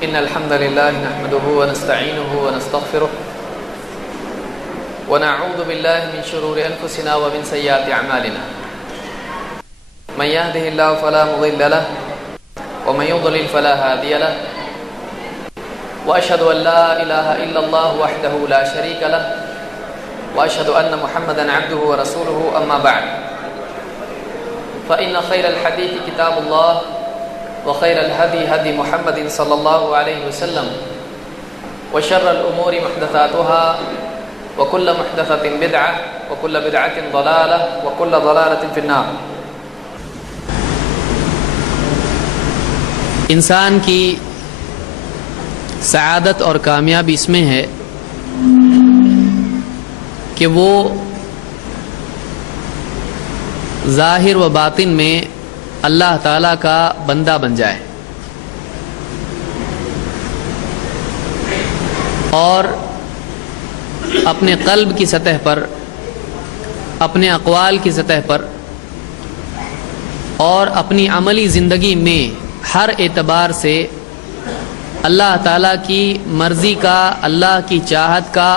إن الحمد لله نحمده ونستعينه ونستغفره ونعوذ بالله من شرور أنفسنا ومن سيئات أعمالنا من يهده الله فلا مضل له ومن يضلل فلا هادي له وأشهد أن لا إله إلا الله وحده لا شريك له وأشهد أن محمدا عبده ورسوله أما بعد فإن خير الحديث كتاب الله وخير الهدي هدي محمد صلى الله عليه وسلم وشر الأمور محدثاتها وكل محدثة بدعة وكل بدعة ضلالة وكل ضلالة في النار۔ انسان کی سعادت اور کامیابی اس میں ہے کہ وہ ظاہر و باطن میں اللہ تعالیٰ کا بندہ بن جائے اور اپنے قلب کی سطح پر، اپنے اقوال کی سطح پر اور اپنی عملی زندگی میں ہر اعتبار سے اللہ تعالیٰ کی مرضی کا، اللہ کی چاہت کا،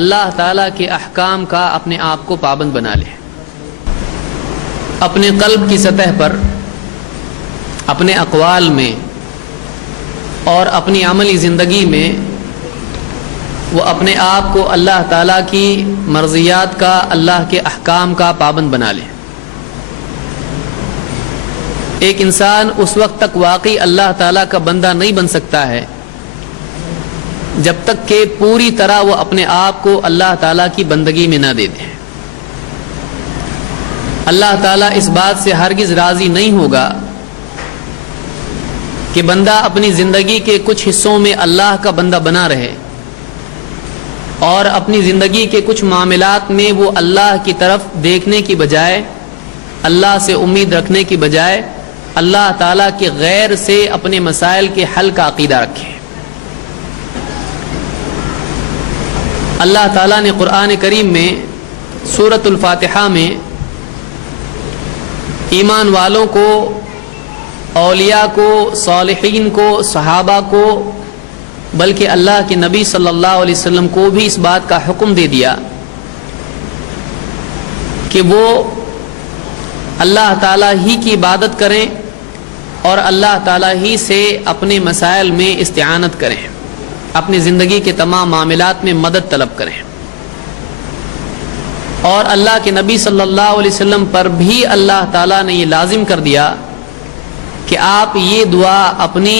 اللہ تعالیٰ کے احکام کا اپنے آپ کو پابند بنا لے۔ اپنے قلب کی سطح پر، اپنے اقوال میں اور اپنی عملی زندگی میں وہ اپنے آپ کو اللہ تعالیٰ کی مرضیات کا، اللہ کے احکام کا پابند بنا لے۔ ایک انسان اس وقت تک واقعی اللہ تعالیٰ کا بندہ نہیں بن سکتا ہے جب تک کہ پوری طرح وہ اپنے آپ کو اللہ تعالیٰ کی بندگی میں نہ دے دے۔ اللہ تعالیٰ اس بات سے ہرگز راضی نہیں ہوگا کہ بندہ اپنی زندگی کے کچھ حصوں میں اللہ کا بندہ بنا رہے اور اپنی زندگی کے کچھ معاملات میں وہ اللہ کی طرف دیکھنے کی بجائے، اللہ سے امید رکھنے کی بجائے اللہ تعالیٰ کے غیر سے اپنے مسائل کے حل کا عقیدہ رکھے۔ اللہ تعالیٰ نے قرآن کریم میں سورۃ الفاتحہ میں ایمان والوں کو، اولیاء کو، صالحین کو، صحابہ کو، بلکہ اللہ کے نبی صلی اللہ علیہ وسلم کو بھی اس بات کا حکم دے دیا کہ وہ اللہ تعالیٰ ہی کی عبادت کریں اور اللہ تعالیٰ ہی سے اپنے مسائل میں استعانت کریں، اپنی زندگی کے تمام معاملات میں مدد طلب کریں۔ اور اللہ کے نبی صلی اللہ علیہ وسلم پر بھی اللہ تعالیٰ نے یہ لازم کر دیا کہ آپ یہ دعا اپنی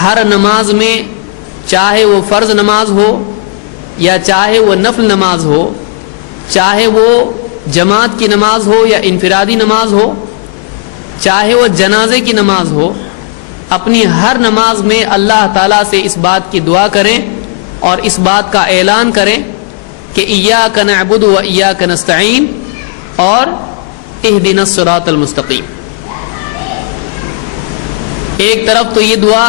ہر نماز میں، چاہے وہ فرض نماز ہو یا چاہے وہ نفل نماز ہو، چاہے وہ جماعت کی نماز ہو یا انفرادی نماز ہو، چاہے وہ جنازے کی نماز ہو، اپنی ہر نماز میں اللہ تعالیٰ سے اس بات کی دعا کریں اور اس بات کا اعلان کریں کہ ایاک نعبد و ایاک نستعین اور اہدنا الصراط المستقیم۔ ایک طرف تو یہ دعا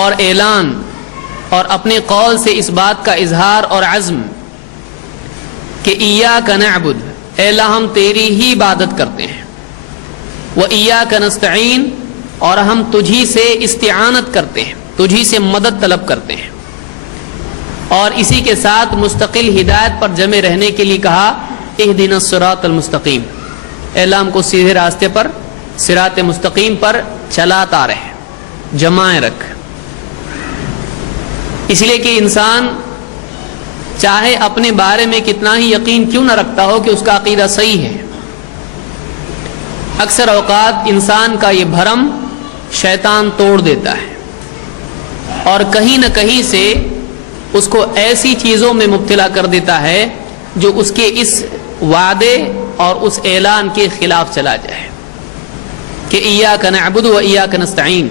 اور اعلان اور اپنے قول سے اس بات کا اظہار اور عزم کہ ایاک نعبد، اے اللہ ہم تیری ہی عبادت کرتے ہیں، و ایاک نستعین اور ہم تجھی سے استعانت کرتے ہیں، تجھی سے مدد طلب کرتے ہیں، اور اسی کے ساتھ مستقل ہدایت پر جمع رہنے کے لیے کہا اہدنا الصراط المستقیم، اے اللہ ہم کو سیدھے راستے پر، صراط مستقیم پر چلاتا رہے، جمائے رکھ۔ اس لیے کہ انسان چاہے اپنے بارے میں کتنا ہی یقین کیوں نہ رکھتا ہو کہ اس کا عقیدہ صحیح ہے، اکثر اوقات انسان کا یہ بھرم شیطان توڑ دیتا ہے اور کہیں نہ کہیں سے اس کو ایسی چیزوں میں مبتلا کر دیتا ہے جو اس کے اس وعدے اور اس اعلان کے خلاف چلا جائے کہ ایاک نعبد و ایاک نستعین،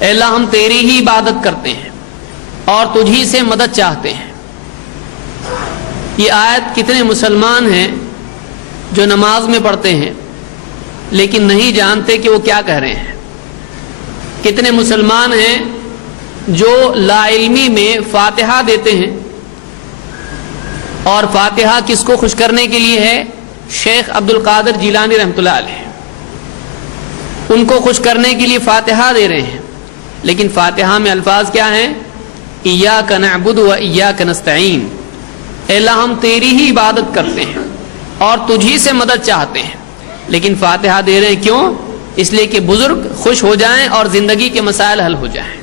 اے اللہ ہم تیری ہی عبادت کرتے ہیں اور تجھی سے مدد چاہتے ہیں۔ یہ آیت کتنے مسلمان ہیں جو نماز میں پڑھتے ہیں لیکن نہیں جانتے کہ وہ کیا کہہ رہے ہیں؟ کتنے مسلمان ہیں جو لا علمی میں فاتحہ دیتے ہیں اور فاتحہ کس کو خوش کرنے کے لیے ہے؟ شیخ عبد القادر جیلانی رحمۃ اللہ علیہ۔ ان کو خوش کرنے کے لیے فاتحہ دے رہے ہیں، لیکن فاتحہ میں الفاظ کیا ہیں؟ ایاک نعبد و ایاک نستعین، اے اللہ ہم تیری ہی عبادت کرتے ہیں اور تجھی سے مدد چاہتے ہیں، لیکن فاتحہ دے رہے ہیں کیوں؟ اس لیے کہ بزرگ خوش ہو جائیں اور زندگی کے مسائل حل ہو جائیں۔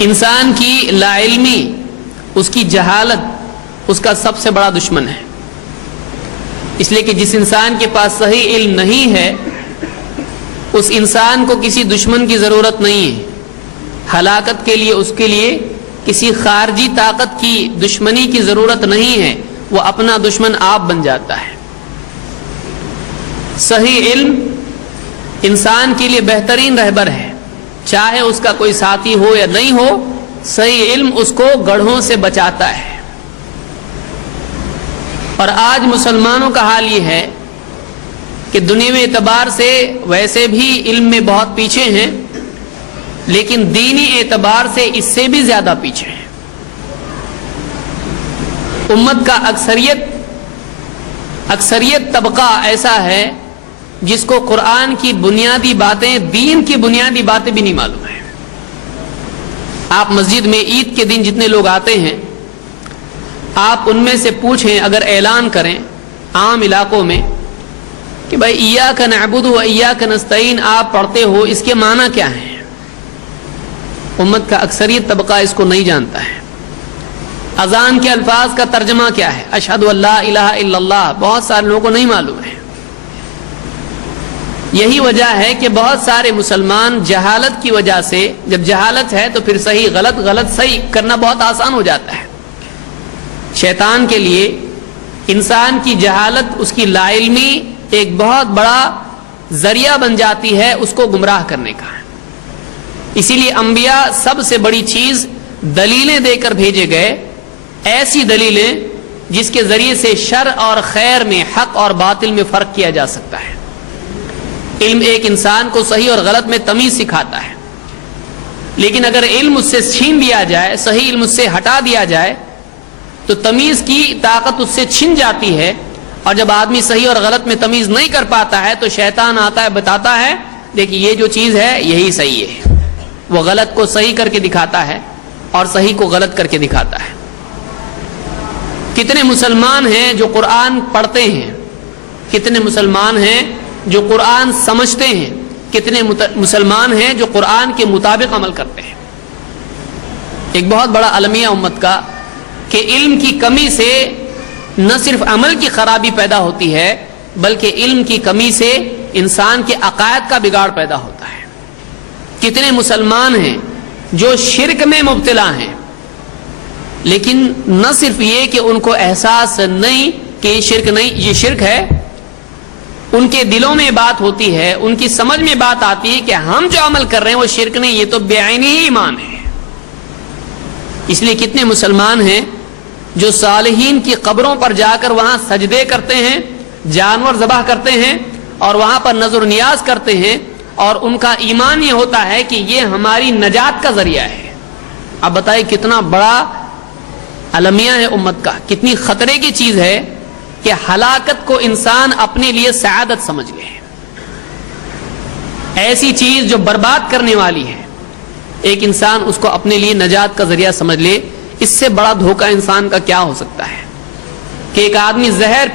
انسان کی لا علمی، اس کی جہالت اس کا سب سے بڑا دشمن ہے، اس لیے کہ جس انسان کے پاس صحیح علم نہیں ہے اس انسان کو کسی دشمن کی ضرورت نہیں ہے، ہلاکت کے لیے اس کے لیے کسی خارجی طاقت کی دشمنی کی ضرورت نہیں ہے، وہ اپنا دشمن آپ بن جاتا ہے۔ صحیح علم انسان کے لیے بہترین رہبر ہے، چاہے اس کا کوئی ساتھی ہو یا نہیں ہو، صحیح علم اس کو گڑھوں سے بچاتا ہے۔ اور آج مسلمانوں کا حال یہ ہے کہ دنیاوی اعتبار سے ویسے بھی علم میں بہت پیچھے ہیں، لیکن دینی اعتبار سے اس سے بھی زیادہ پیچھے ہیں۔ امت کا اکثریت طبقہ ایسا ہے جس کو قرآن کی بنیادی باتیں، دین کی بنیادی باتیں بھی نہیں معلوم ہیں۔ آپ مسجد میں عید کے دن جتنے لوگ آتے ہیں، آپ ان میں سے پوچھیں، اگر اعلان کریں عام علاقوں میں کہ بھائی ایاک نعبد و ایاک نستعین آپ پڑھتے ہو، اس کے معنی کیا ہیں؟ امت کا اکثریت طبقہ اس کو نہیں جانتا ہے۔ اذان کے الفاظ کا ترجمہ کیا ہے؟ اشہد ان لا الہ الا اللہ، بہت سارے لوگوں کو نہیں معلوم ہے۔ یہی وجہ ہے کہ بہت سارے مسلمان جہالت کی وجہ سے، جب جہالت ہے تو پھر صحیح غلط، غلط صحیح کرنا بہت آسان ہو جاتا ہے۔ شیطان کے لیے انسان کی جہالت، اس کی لا علمی ایک بہت بڑا ذریعہ بن جاتی ہے اس کو گمراہ کرنے کا۔ اسی لیے انبیاء سب سے بڑی چیز دلیلیں دے کر بھیجے گئے، ایسی دلیلیں جس کے ذریعے سے شر اور خیر میں، حق اور باطل میں فرق کیا جا سکتا ہے۔ علم ایک انسان کو صحیح اور غلط میں تمیز سکھاتا ہے، لیکن اگر علم اس سے چھین دیا جائے، صحیح علم اس سے ہٹا دیا جائے تو تمیز کی طاقت اس سے چھن جاتی ہے، اور جب آدمی صحیح اور غلط میں تمیز نہیں کر پاتا ہے تو شیطان آتا ہے، بتاتا ہے دیکھیے یہ جو چیز ہے یہی صحیح ہے، وہ غلط کو صحیح کر کے دکھاتا ہے اور صحیح کو غلط کر کے دکھاتا ہے۔ کتنے مسلمان ہیں جو قرآن پڑھتے ہیں، کتنے مسلمان ہیں جو قرآن سمجھتے ہیں، کتنے مسلمان ہیں جو قرآن کے مطابق عمل کرتے ہیں۔ ایک بہت بڑا المیہ امت کا کہ علم کی کمی سے نہ صرف عمل کی خرابی پیدا ہوتی ہے، بلکہ علم کی کمی سے انسان کے عقائد کا بگاڑ پیدا ہوتا ہے۔ کتنے مسلمان ہیں جو شرک میں مبتلا ہیں، لیکن نہ صرف یہ کہ ان کو احساس نہیں کہ یہ شرک نہیں، یہ شرک ہے، ان کے دلوں میں بات ہوتی ہے، ان کی سمجھ میں بات آتی ہے کہ ہم جو عمل کر رہے ہیں وہ شرک نہیں، یہ تو بے عینی ہی ایمان ہے۔ اس لیے کتنے مسلمان ہیں جو صالحین کی قبروں پر جا کر وہاں سجدے کرتے ہیں، جانور ذبح کرتے ہیں اور وہاں پر نظر نیاز کرتے ہیں، اور ان کا ایمان یہ ہوتا ہے کہ یہ ہماری نجات کا ذریعہ ہے۔ اب بتائیے کتنا بڑا المیہ ہے امت کا، کتنی خطرے کی چیز ہے کہ ہلاکت کو انسان اپنے لیے سعادت سمجھ لے۔ ایسی چیز جو برباد کرنے والی ہے، ایک انسان اس کو اپنے لیے نجات کا ذریعہ سمجھ لے، اس سے بڑا دھوکہ انسان کا کیا ہو سکتا ہے؟ کہ ایک آدمی زہر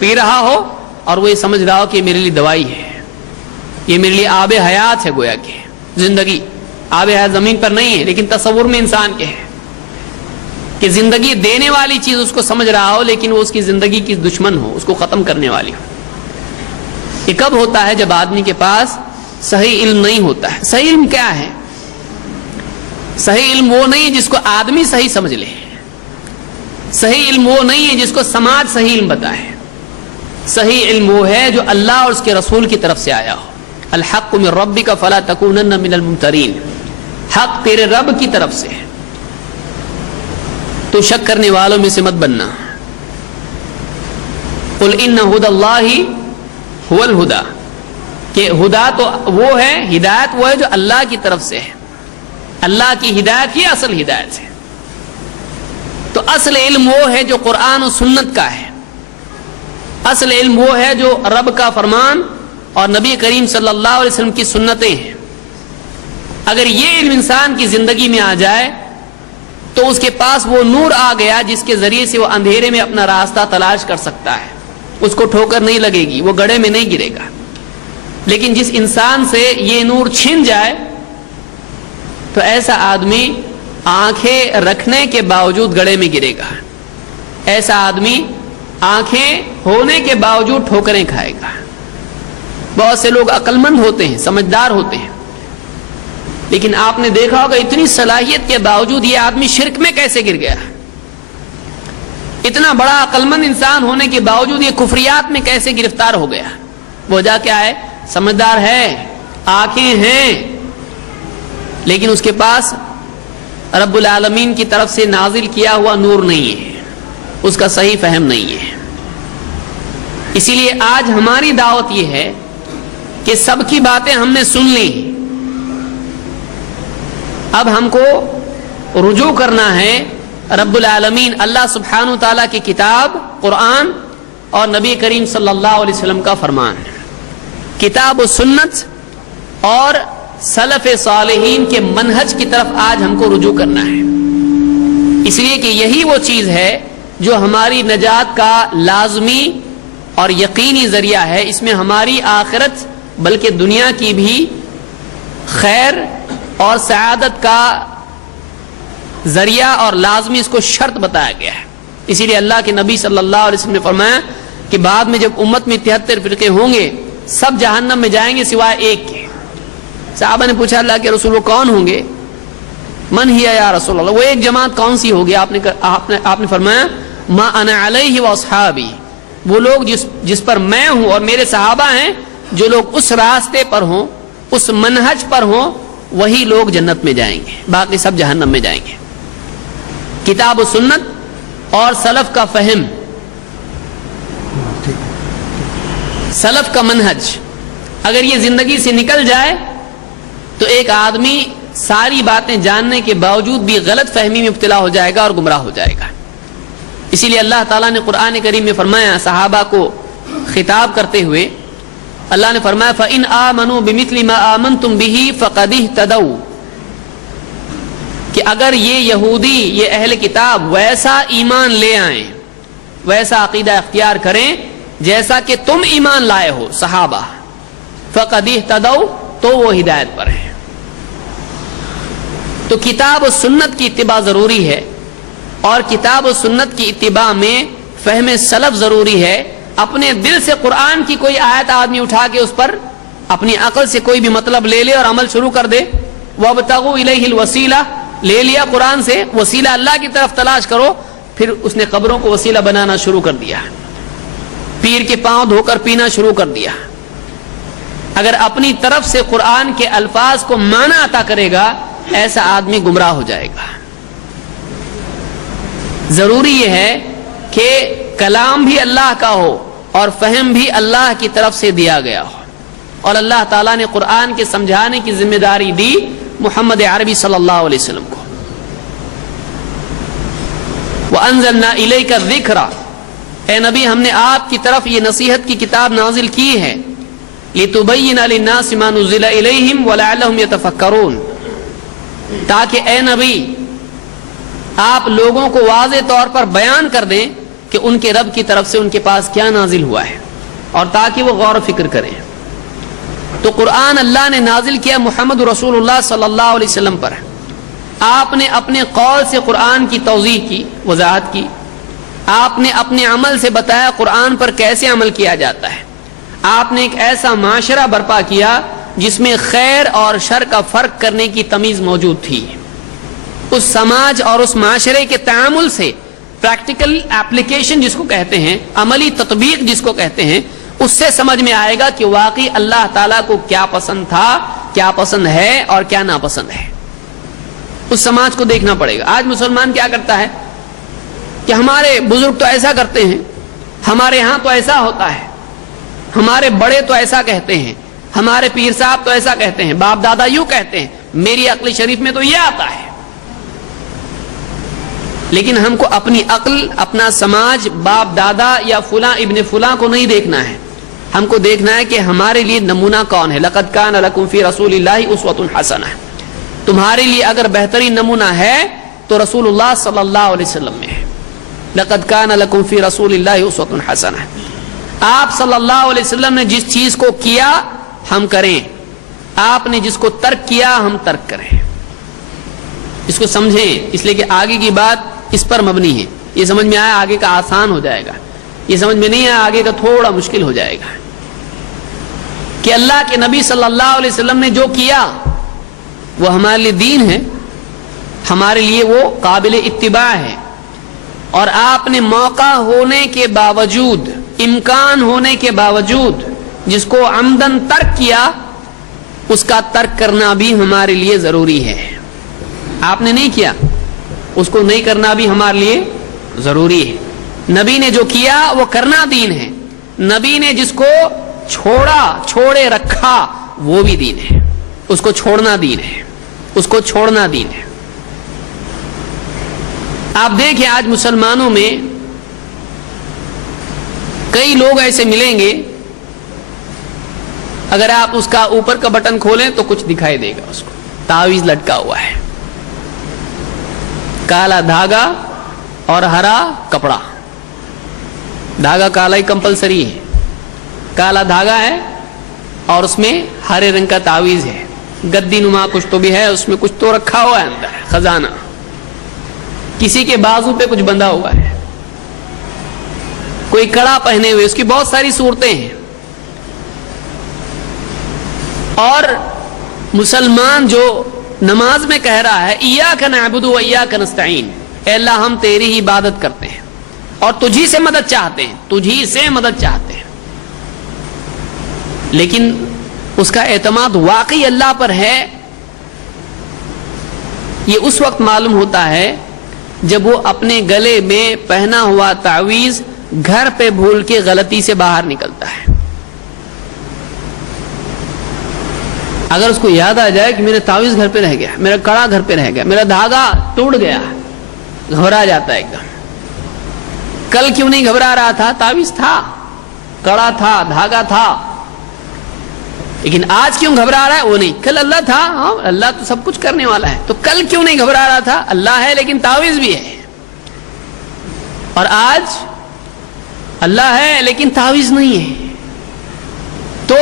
پی رہا ہو اور وہ یہ سمجھ رہا ہو کہ یہ میرے لیے دوائی ہے، یہ میرے لیے آب حیات ہے، گویا کہ زندگی آب حیات زمین پر نہیں ہے لیکن تصور میں انسان کے ہے، کہ زندگی دینے والی چیز اس کو سمجھ رہا ہو لیکن وہ اس کی زندگی کی دشمن ہو، اس کو ختم کرنے والی ہو۔ یہ کب ہوتا ہے؟ جب آدمی کے پاس صحیح علم نہیں ہوتا ہے۔ صحیح علم کیا ہے؟ صحیح علم وہ نہیں ہے جس کو آدمی صحیح سمجھ لے، صحیح علم وہ نہیں ہے جس کو سماج صحیح علم بتائے۔ صحیح علم وہ ہے جو اللہ اور اس کے رسول کی طرف سے آیا ہو۔ الحق من ربک فلا تکونن من الممترین، حق تیرے رب کی طرف سے ہے، تو شک کرنے والوں میں سے مت بننا۔ قل ان ھدی اللہ ھو الھدی، کہ ہدا تو وہ ہے، ہدایت وہ ہے جو اللہ کی طرف سے ہے، اللہ کی ہدایت ہی اصل ہدایت ہے۔ تو اصل علم وہ ہے جو قرآن و سنت کا ہے، اصل علم وہ ہے جو رب کا فرمان اور نبی کریم صلی اللہ علیہ وسلم کی سنتیں ہیں. اگر یہ علم انسان کی زندگی میں آ جائے تو اس کے پاس وہ نور آ گیا جس کے ذریعے سے وہ اندھیرے میں اپنا راستہ تلاش کر سکتا ہے. اس کو ٹھوکر نہیں لگے گی, وہ گڑھے میں نہیں گرے گا. لیکن جس انسان سے یہ نور چھن جائے تو ایسا آدمی آنکھیں رکھنے کے باوجود گڑھے میں گرے گا. ایسا آدمی آنکھیں ہونے کے باوجود ٹھوکریں کھائے گا. بہت سے لوگ عقل مند ہوتے ہیں, سمجھدار ہوتے ہیں, لیکن آپ نے دیکھا ہوگا اتنی صلاحیت کے باوجود یہ آدمی شرک میں کیسے گر گیا. اتنا بڑا عقل مند انسان ہونے کے باوجود یہ کفریات میں کیسے گرفتار ہو گیا. وجہ کیا ہے؟ سمجھدار ہے, آنکھیں ہیں, لیکن اس کے پاس رب العالمین کی طرف سے نازل کیا ہوا نور نہیں ہے, اس کا صحیح فہم نہیں ہے. اسی لیے آج ہماری دعوت یہ ہے کہ سب کی باتیں ہم نے سن لی, اب ہم کو رجوع کرنا ہے رب العالمین اللہ سبحانہ تعالیٰ کی کتاب قرآن اور نبی کریم صلی اللہ علیہ وسلم کا فرمان. کتاب و سنت اور سلف صالحین کے منہج کی طرف آج ہم کو رجوع کرنا ہے, اس لیے کہ یہی وہ چیز ہے جو ہماری نجات کا لازمی اور یقینی ذریعہ ہے. اس میں ہماری آخرت بلکہ دنیا کی بھی خیر اور سعادت کا ذریعہ اور لازمی اس کو شرط بتایا گیا ہے. اسی لیے اللہ کے نبی صلی اللہ علیہ وسلم نے فرمایا کہ بعد میں جب امت میں 73 فرقے ہوں گے سب جہنم میں جائیں گے سوائے ایک کے. صحابہ نے پوچھا اللہ کے رسول وہ کون ہوں گے؟ من ہی یا رسول اللہ, وہ ایک جماعت کون سی ہوگی؟ آپ نے فرمایا ما انا علیہ واصحابی, وہ لوگ جس پر میں ہوں اور میرے صحابہ ہیں, جو لوگ اس راستے پر ہوں, اس منہج پر ہوں, وہی لوگ جنت میں جائیں گے, باقی سب جہنم میں جائیں گے. کتاب و سنت اور سلف کا فہم, سلف کا منہج اگر یہ زندگی سے نکل جائے تو ایک آدمی ساری باتیں جاننے کے باوجود بھی غلط فہمی میں مبتلا ہو جائے گا اور گمراہ ہو جائے گا. اسی لیے اللہ تعالیٰ نے قرآن کریم میں فرمایا, صحابہ کو خطاب کرتے ہوئے اللہ نے فرمایا فَإِنْ آمَنُوا بِمِثْلِ مَا آمَنْتُمْ بِهِ فَقَدِ اهْتَدَوْا, کہ اگر یہ یہودی, یہ اہل کتاب ویسا ایمان لے آئیں, ویسا عقیدہ اختیار کریں جیسا کہ تم ایمان لائے ہو صحابہ, فَقَدِ اهْتَدَوْا, تو وہ ہدایت پر ہیں. تو کتاب و سنت کی اتباع ضروری ہے, اور کتاب و سنت کی اتباع میں فہم سلف ضروری ہے. اپنے دل سے قرآن کی کوئی آیت آدمی اٹھا کے اس پر اپنی عقل سے کوئی بھی مطلب لے لے اور عمل شروع کر دے. وَابْتَغُوا إِلَيْهِ الْوَسِيلَةَ, لے لیا قرآن سے, وسیلہ اللہ کی طرف تلاش کرو, پھر اس نے قبروں کو وسیلہ بنانا شروع کر دیا, پیر کے پاؤں دھو کر پینا شروع کر دیا. اگر اپنی طرف سے قرآن کے الفاظ کو معنی عطا کرے گا ایسا آدمی گمراہ ہو جائے گا. ضروری یہ ہے کہ کلام بھی اللہ کا ہو اور فہم بھی اللہ کی طرف سے دیا گیا ہو, اور اللہ تعالیٰ نے قرآن کے سمجھانے کی ذمہ داری دی محمد عربی صلی اللہ علیہ وسلم کو. وَأَنزَلْنَا إِلَيْكَ الذِّكْرَ, اے نبی ہم نے آپ کی طرف یہ نصیحت کی کتاب نازل کی ہے, لِتُبَيِّنَ لِلنَّاسِ مَا نُزِّلَ إِلَيْهِمْ وَلَعَلَّهُمْ يَتَفَكَّرُونَ, تاکہ اے نبی آپ لوگوں کو واضح طور پر بیان کر دیں کہ ان کے رب کی طرف سے ان کے پاس کیا نازل ہوا ہے, اور تاکہ وہ غور و فکر کریں. تو قرآن اللہ نے نازل کیا محمد رسول اللہ صلی اللہ علیہ وسلم پر. آپ نے اپنے قول سے قرآن کی توضیح کی, وضاحت کی. آپ نے اپنے عمل سے بتایا قرآن پر کیسے عمل کیا جاتا ہے. آپ نے ایک ایسا معاشرہ برپا کیا جس میں خیر اور شر کا فرق کرنے کی تمیز موجود تھی. اس سماج اور اس معاشرے کے تعامل سے پریکٹیکل ایپلیکیشن جس کو کہتے ہیں, عملی تطبیق جس کو کہتے ہیں, اس سے سمجھ میں آئے گا کہ واقعی اللہ تعالیٰ کو کیا پسند تھا, کیا پسند ہے اور کیا ناپسند ہے. اس سماج کو دیکھنا پڑے گا. آج مسلمان کیا کرتا ہے کہ ہمارے بزرگ تو ایسا کرتے ہیں, ہمارے ہاں تو ایسا ہوتا ہے, ہمارے بڑے تو ایسا کہتے ہیں, ہمارے پیر صاحب تو ایسا کہتے ہیں, باپ دادا یوں کہتے ہیں, میری عقل شریف میں تو یہ آتا ہے. لیکن ہم کو اپنی عقل، اپنا سماج، باپ دادا یا فلاں ابن فلاں کو نہیں دیکھنا ہے، ہم کو دیکھنا ہے کہ ہمارے لیے نمونہ کون ہے. لقد کان لکم فی رسول اللہ اسوۃ حسنہ، تمہارے لیے اگر بہترین نمونہ ہے تو رسول اللہ صلی اللہ علیہ وسلم میں ہے. لقد کان لکم فی رسول اللہ اسوۃ حسنہ. آپ صلی اللہ علیہ وسلم نے جس چیز کو کیا ہم کریں، آپ نے جس کو ترک کیا ہم ترک کریں. اس کو سمجھیں، اس لیے کہ آگے کی بات اس پر مبنی ہے. یہ سمجھ میں آیا آگے کا آسان ہو جائے گا، یہ سمجھ میں نہیں آیا آگے کا تھوڑا مشکل ہو جائے گا. کہ اللہ کے نبی صلی اللہ علیہ وسلم نے جو کیا وہ ہمارے لیے دین ہے، ہمارے لیے وہ قابل اتباع ہے. اور آپ نے موقع ہونے کے باوجود، امکان ہونے کے باوجود جس کو عمدن ترک کیا، اس کا ترک کرنا بھی ہمارے لیے ضروری ہے. آپ نے نہیں کیا، اس کو نہیں کرنا بھی ہمارے لیے ضروری ہے. نبی نے جو کیا وہ کرنا دین ہے، نبی نے جس کو چھوڑے رکھا وہ بھی دین ہے. اس کو چھوڑنا دین ہے، اس کو چھوڑنا دین ہے. آپ دیکھیں آج مسلمانوں میں کئی لوگ ایسے ملیں گے، اگر آپ اس کا اوپر کا بٹن کھولیں تو کچھ دکھائی دے گا. اس کو تعویذ لٹکا ہوا ہے، کالا دھاگا اور ہرا کپڑا. دھاگا کالا ہی کمپلسری ہے، کالا دھاگا ہے اور اس میں ہرے رنگ کا تعویذ ہے. گدی نما کچھ تو بھی ہے، اس میں کچھ تو رکھا ہوا ہے اندر، خزانہ. کسی کے بازو پہ کچھ بندھا ہوا ہے، کوئی کڑا پہنے ہوئے، اس کی بہت ساری صورتیں ہیں. اور مسلمان جو نماز میں کہہ رہا ہے ایاک نعبد و ایاک نستعین، اے اللہ ہم تیری ہی عبادت کرتے ہیں اور تجھی سے مدد چاہتے ہیں، تجھی سے مدد چاہتے ہیں، لیکن اس کا اعتماد واقعی اللہ پر ہے، یہ اس وقت معلوم ہوتا ہے جب وہ اپنے گلے میں پہنا ہوا تعویذ گھر پہ بھول کے غلطی سے باہر نکلتا ہے. اگر اس کو یاد آ جائے کہ میرا تعویذ گھر پہ رہ گیا، میرا کڑا گھر پہ رہ گیا، میرا دھاگا ٹوٹ گیا، گھبرا جاتا ہے ایک دم. کل کیوں نہیں گھبرا رہا تھا؟ تعویذ تھا، کڑا تھا، دھاگا تھا، لیکن آج کیوں گھبرا رہا ہے؟ وہ نہیں. کل اللہ تھا، ہاں اللہ تو سب کچھ کرنے والا ہے، تو کل کیوں نہیں گھبرا رہا تھا؟ اللہ ہے لیکن تعویذ بھی ہے. اور آج اللہ ہے لیکن تعویذ نہیں ہے. تو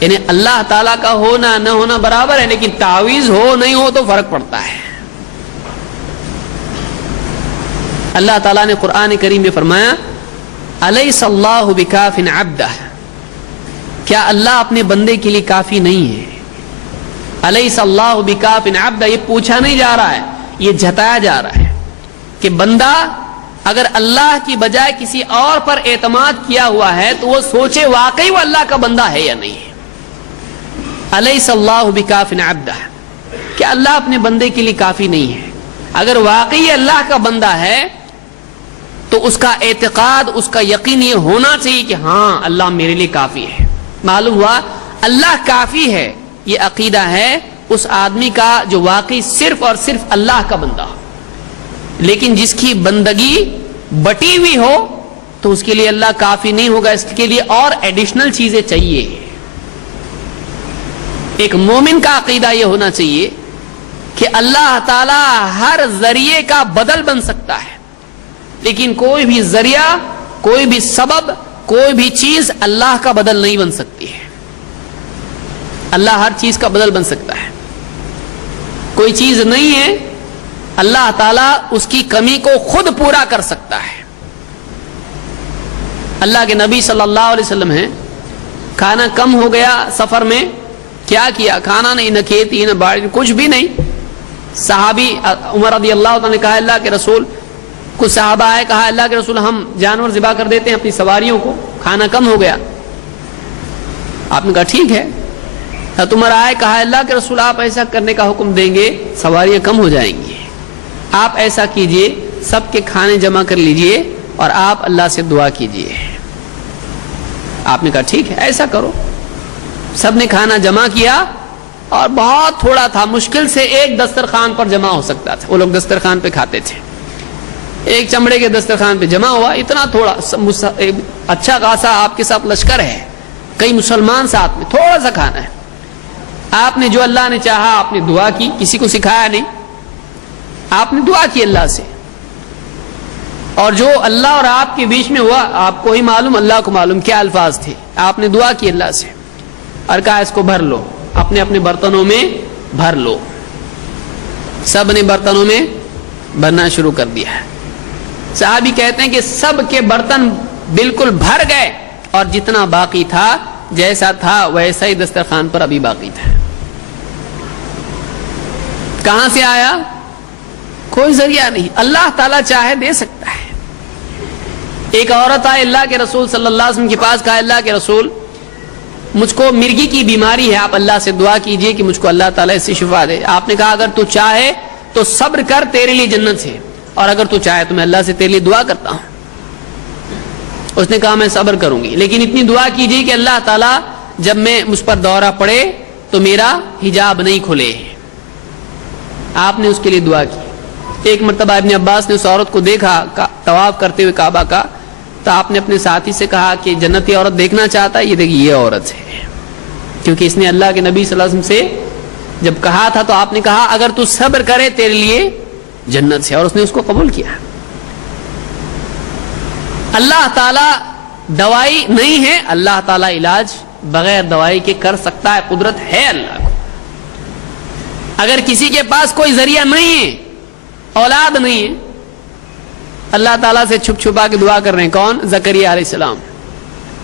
یعنی اللہ تعالیٰ کا ہونا نہ ہونا برابر ہے، لیکن تعویذ ہو نہیں ہو تو فرق پڑتا ہے. اللہ تعالیٰ نے قرآن کریم میں فرمایا الیس اللہ بکاف عبدہ، کیا اللہ اپنے بندے کے لیے کافی نہیں ہے؟ الیس اللہ بکاف عبدہ، یہ پوچھا نہیں جا رہا ہے، یہ جتایا جا رہا ہے کہ بندہ اگر اللہ کی بجائے کسی اور پر اعتماد کیا ہوا ہے تو وہ سوچے واقعی وہ اللہ کا بندہ ہے یا نہیں. الیس اللہ بکاف عبدہ، کیا اللہ اپنے بندے کے لیے کافی نہیں ہے؟ اگر واقعی اللہ کا بندہ ہے تو اس کا اعتقاد، اس کا یقین یہ ہونا چاہیے کہ ہاں اللہ میرے لیے کافی ہے. معلوم ہوا اللہ کافی ہے، یہ عقیدہ ہے اس آدمی کا جو واقعی صرف اور صرف اللہ کا بندہ ہو. لیکن جس کی بندگی بٹی ہوئی ہو تو اس کے لیے اللہ کافی نہیں ہوگا، اس کے لیے اور ایڈیشنل چیزیں چاہیے. ایک مومن کا عقیدہ یہ ہونا چاہیے کہ اللہ تعالی ہر ذریعے کا بدل بن سکتا ہے، لیکن کوئی بھی ذریعہ، کوئی بھی سبب، کوئی بھی چیز اللہ کا بدل نہیں بن سکتی ہے. اللہ ہر چیز کا بدل بن سکتا ہے. کوئی چیز نہیں ہے اللہ تعالیٰ اس کی کمی کو خود پورا کر سکتا ہے. اللہ کے نبی صلی اللہ علیہ وسلم ہیں، کھانا کم ہو گیا سفر میں، کیا کیا؟ کھانا نہیں، نہ کھیتی نہ باڑی، کچھ بھی نہیں. صحابی عمر رضی اللہ عنہ نے کہا اللہ کے رسول، کچھ صحابہ آئے، کہا اللہ کے رسول ہم جانور ذبح کر دیتے ہیں اپنی سواریوں کو، کھانا کم ہو گیا. آپ نے کہا ٹھیک ہے. حضرت عمر آئے، کہا اللہ کے رسول آپ ایسا کرنے کا حکم دیں گے سواریاں کم ہو جائیں گی، آپ ایسا کیجئے سب کے کھانے جمع کر لیجئے اور آپ اللہ سے دعا کیجئے. آپ نے کہا ٹھیک ہے ایسا کرو. سب نے کھانا جمع کیا اور بہت تھوڑا تھا، مشکل سے ایک دسترخوان پر جمع ہو سکتا تھا، وہ لوگ دسترخوان پہ کھاتے تھے. ایک چمڑے کے دسترخوان پہ جمع ہوا, اتنا تھوڑا اچھا خاصا آپ کے ساتھ لشکر ہے, کئی مسلمان ساتھ میں, تھوڑا سا کھانا ہے. آپ نے جو اللہ نے چاہا آپ نے دعا کی, کسی کو سکھایا نہیں, آپ نے دعا کی اللہ سے, اور جو اللہ اور آپ کے بیچ میں ہوا آپ کو ہی معلوم, اللہ کو معلوم کیا الفاظ تھے. آپ نے دعا کی اللہ سے اور کہا اس کو بھر لو, اپنے اپنے برتنوں میں بھر لو. سب نے برتنوں میں بھرنا شروع کر دیا ہے. صحابی کہتے ہیں کہ سب کے برتن بالکل بھر گئے, اور جتنا باقی تھا جیسا تھا ویسا ہی دسترخوان پر ابھی باقی تھا. کہاں سے آیا؟ کوئی ذریعہ نہیں, اللہ تعالیٰ چاہے دے سکتا ہے. ایک عورت آئے اللہ کے رسول صلی اللہ علیہ وسلم کے پاس, کہا اللہ کے رسول مجھ کو مرگی کی بیماری ہے, آپ اللہ سے دعا کیجئے کہ مجھ کو اللہ تعالیٰ اس سے شفا دے. آپ نے کہا اگر تو چاہے تو صبر کر, تیرے لیے جنت ہے, اور اگر تو چاہے تو میں اللہ سے تیرے لیے دعا کرتا ہوں. اس نے کہا میں صبر کروں گی, لیکن اتنی دعا کیجئے کہ اللہ تعالیٰ جب میں مجھ پر دورہ پڑے تو میرا حجاب نہیں کھلے. آپ نے اس کے لیے دعا کی. ایک مرتبہ ابن عباس نے اس عورت کو دیکھا طواف کرتے ہوئے کعبہ کا, تو آپ نے اپنے ساتھی سے کہا کہ جنتی عورت دیکھنا چاہتا ہے, یہ دیکھیے یہ عورت ہے, کیونکہ اس نے اللہ کے نبی صلی اللہ علیہ وسلم سے جب کہا تھا تو آپ نے کہا اگر تو صبر کرے تیرے لیے جنت سے, اور اس نے اس کو قبول کیا. اللہ تعالیٰ دوائی نہیں ہے, اللہ تعالیٰ علاج بغیر دوائی کے کر سکتا ہے, قدرت ہے اللہ کو. اگر کسی کے پاس کوئی ذریعہ نہیں ہے, اولاد نہیں ہے, اللہ تعالیٰ سے چھپ چھپا کے دعا کر رہے ہیں. کون؟ زکریا علیہ السلام.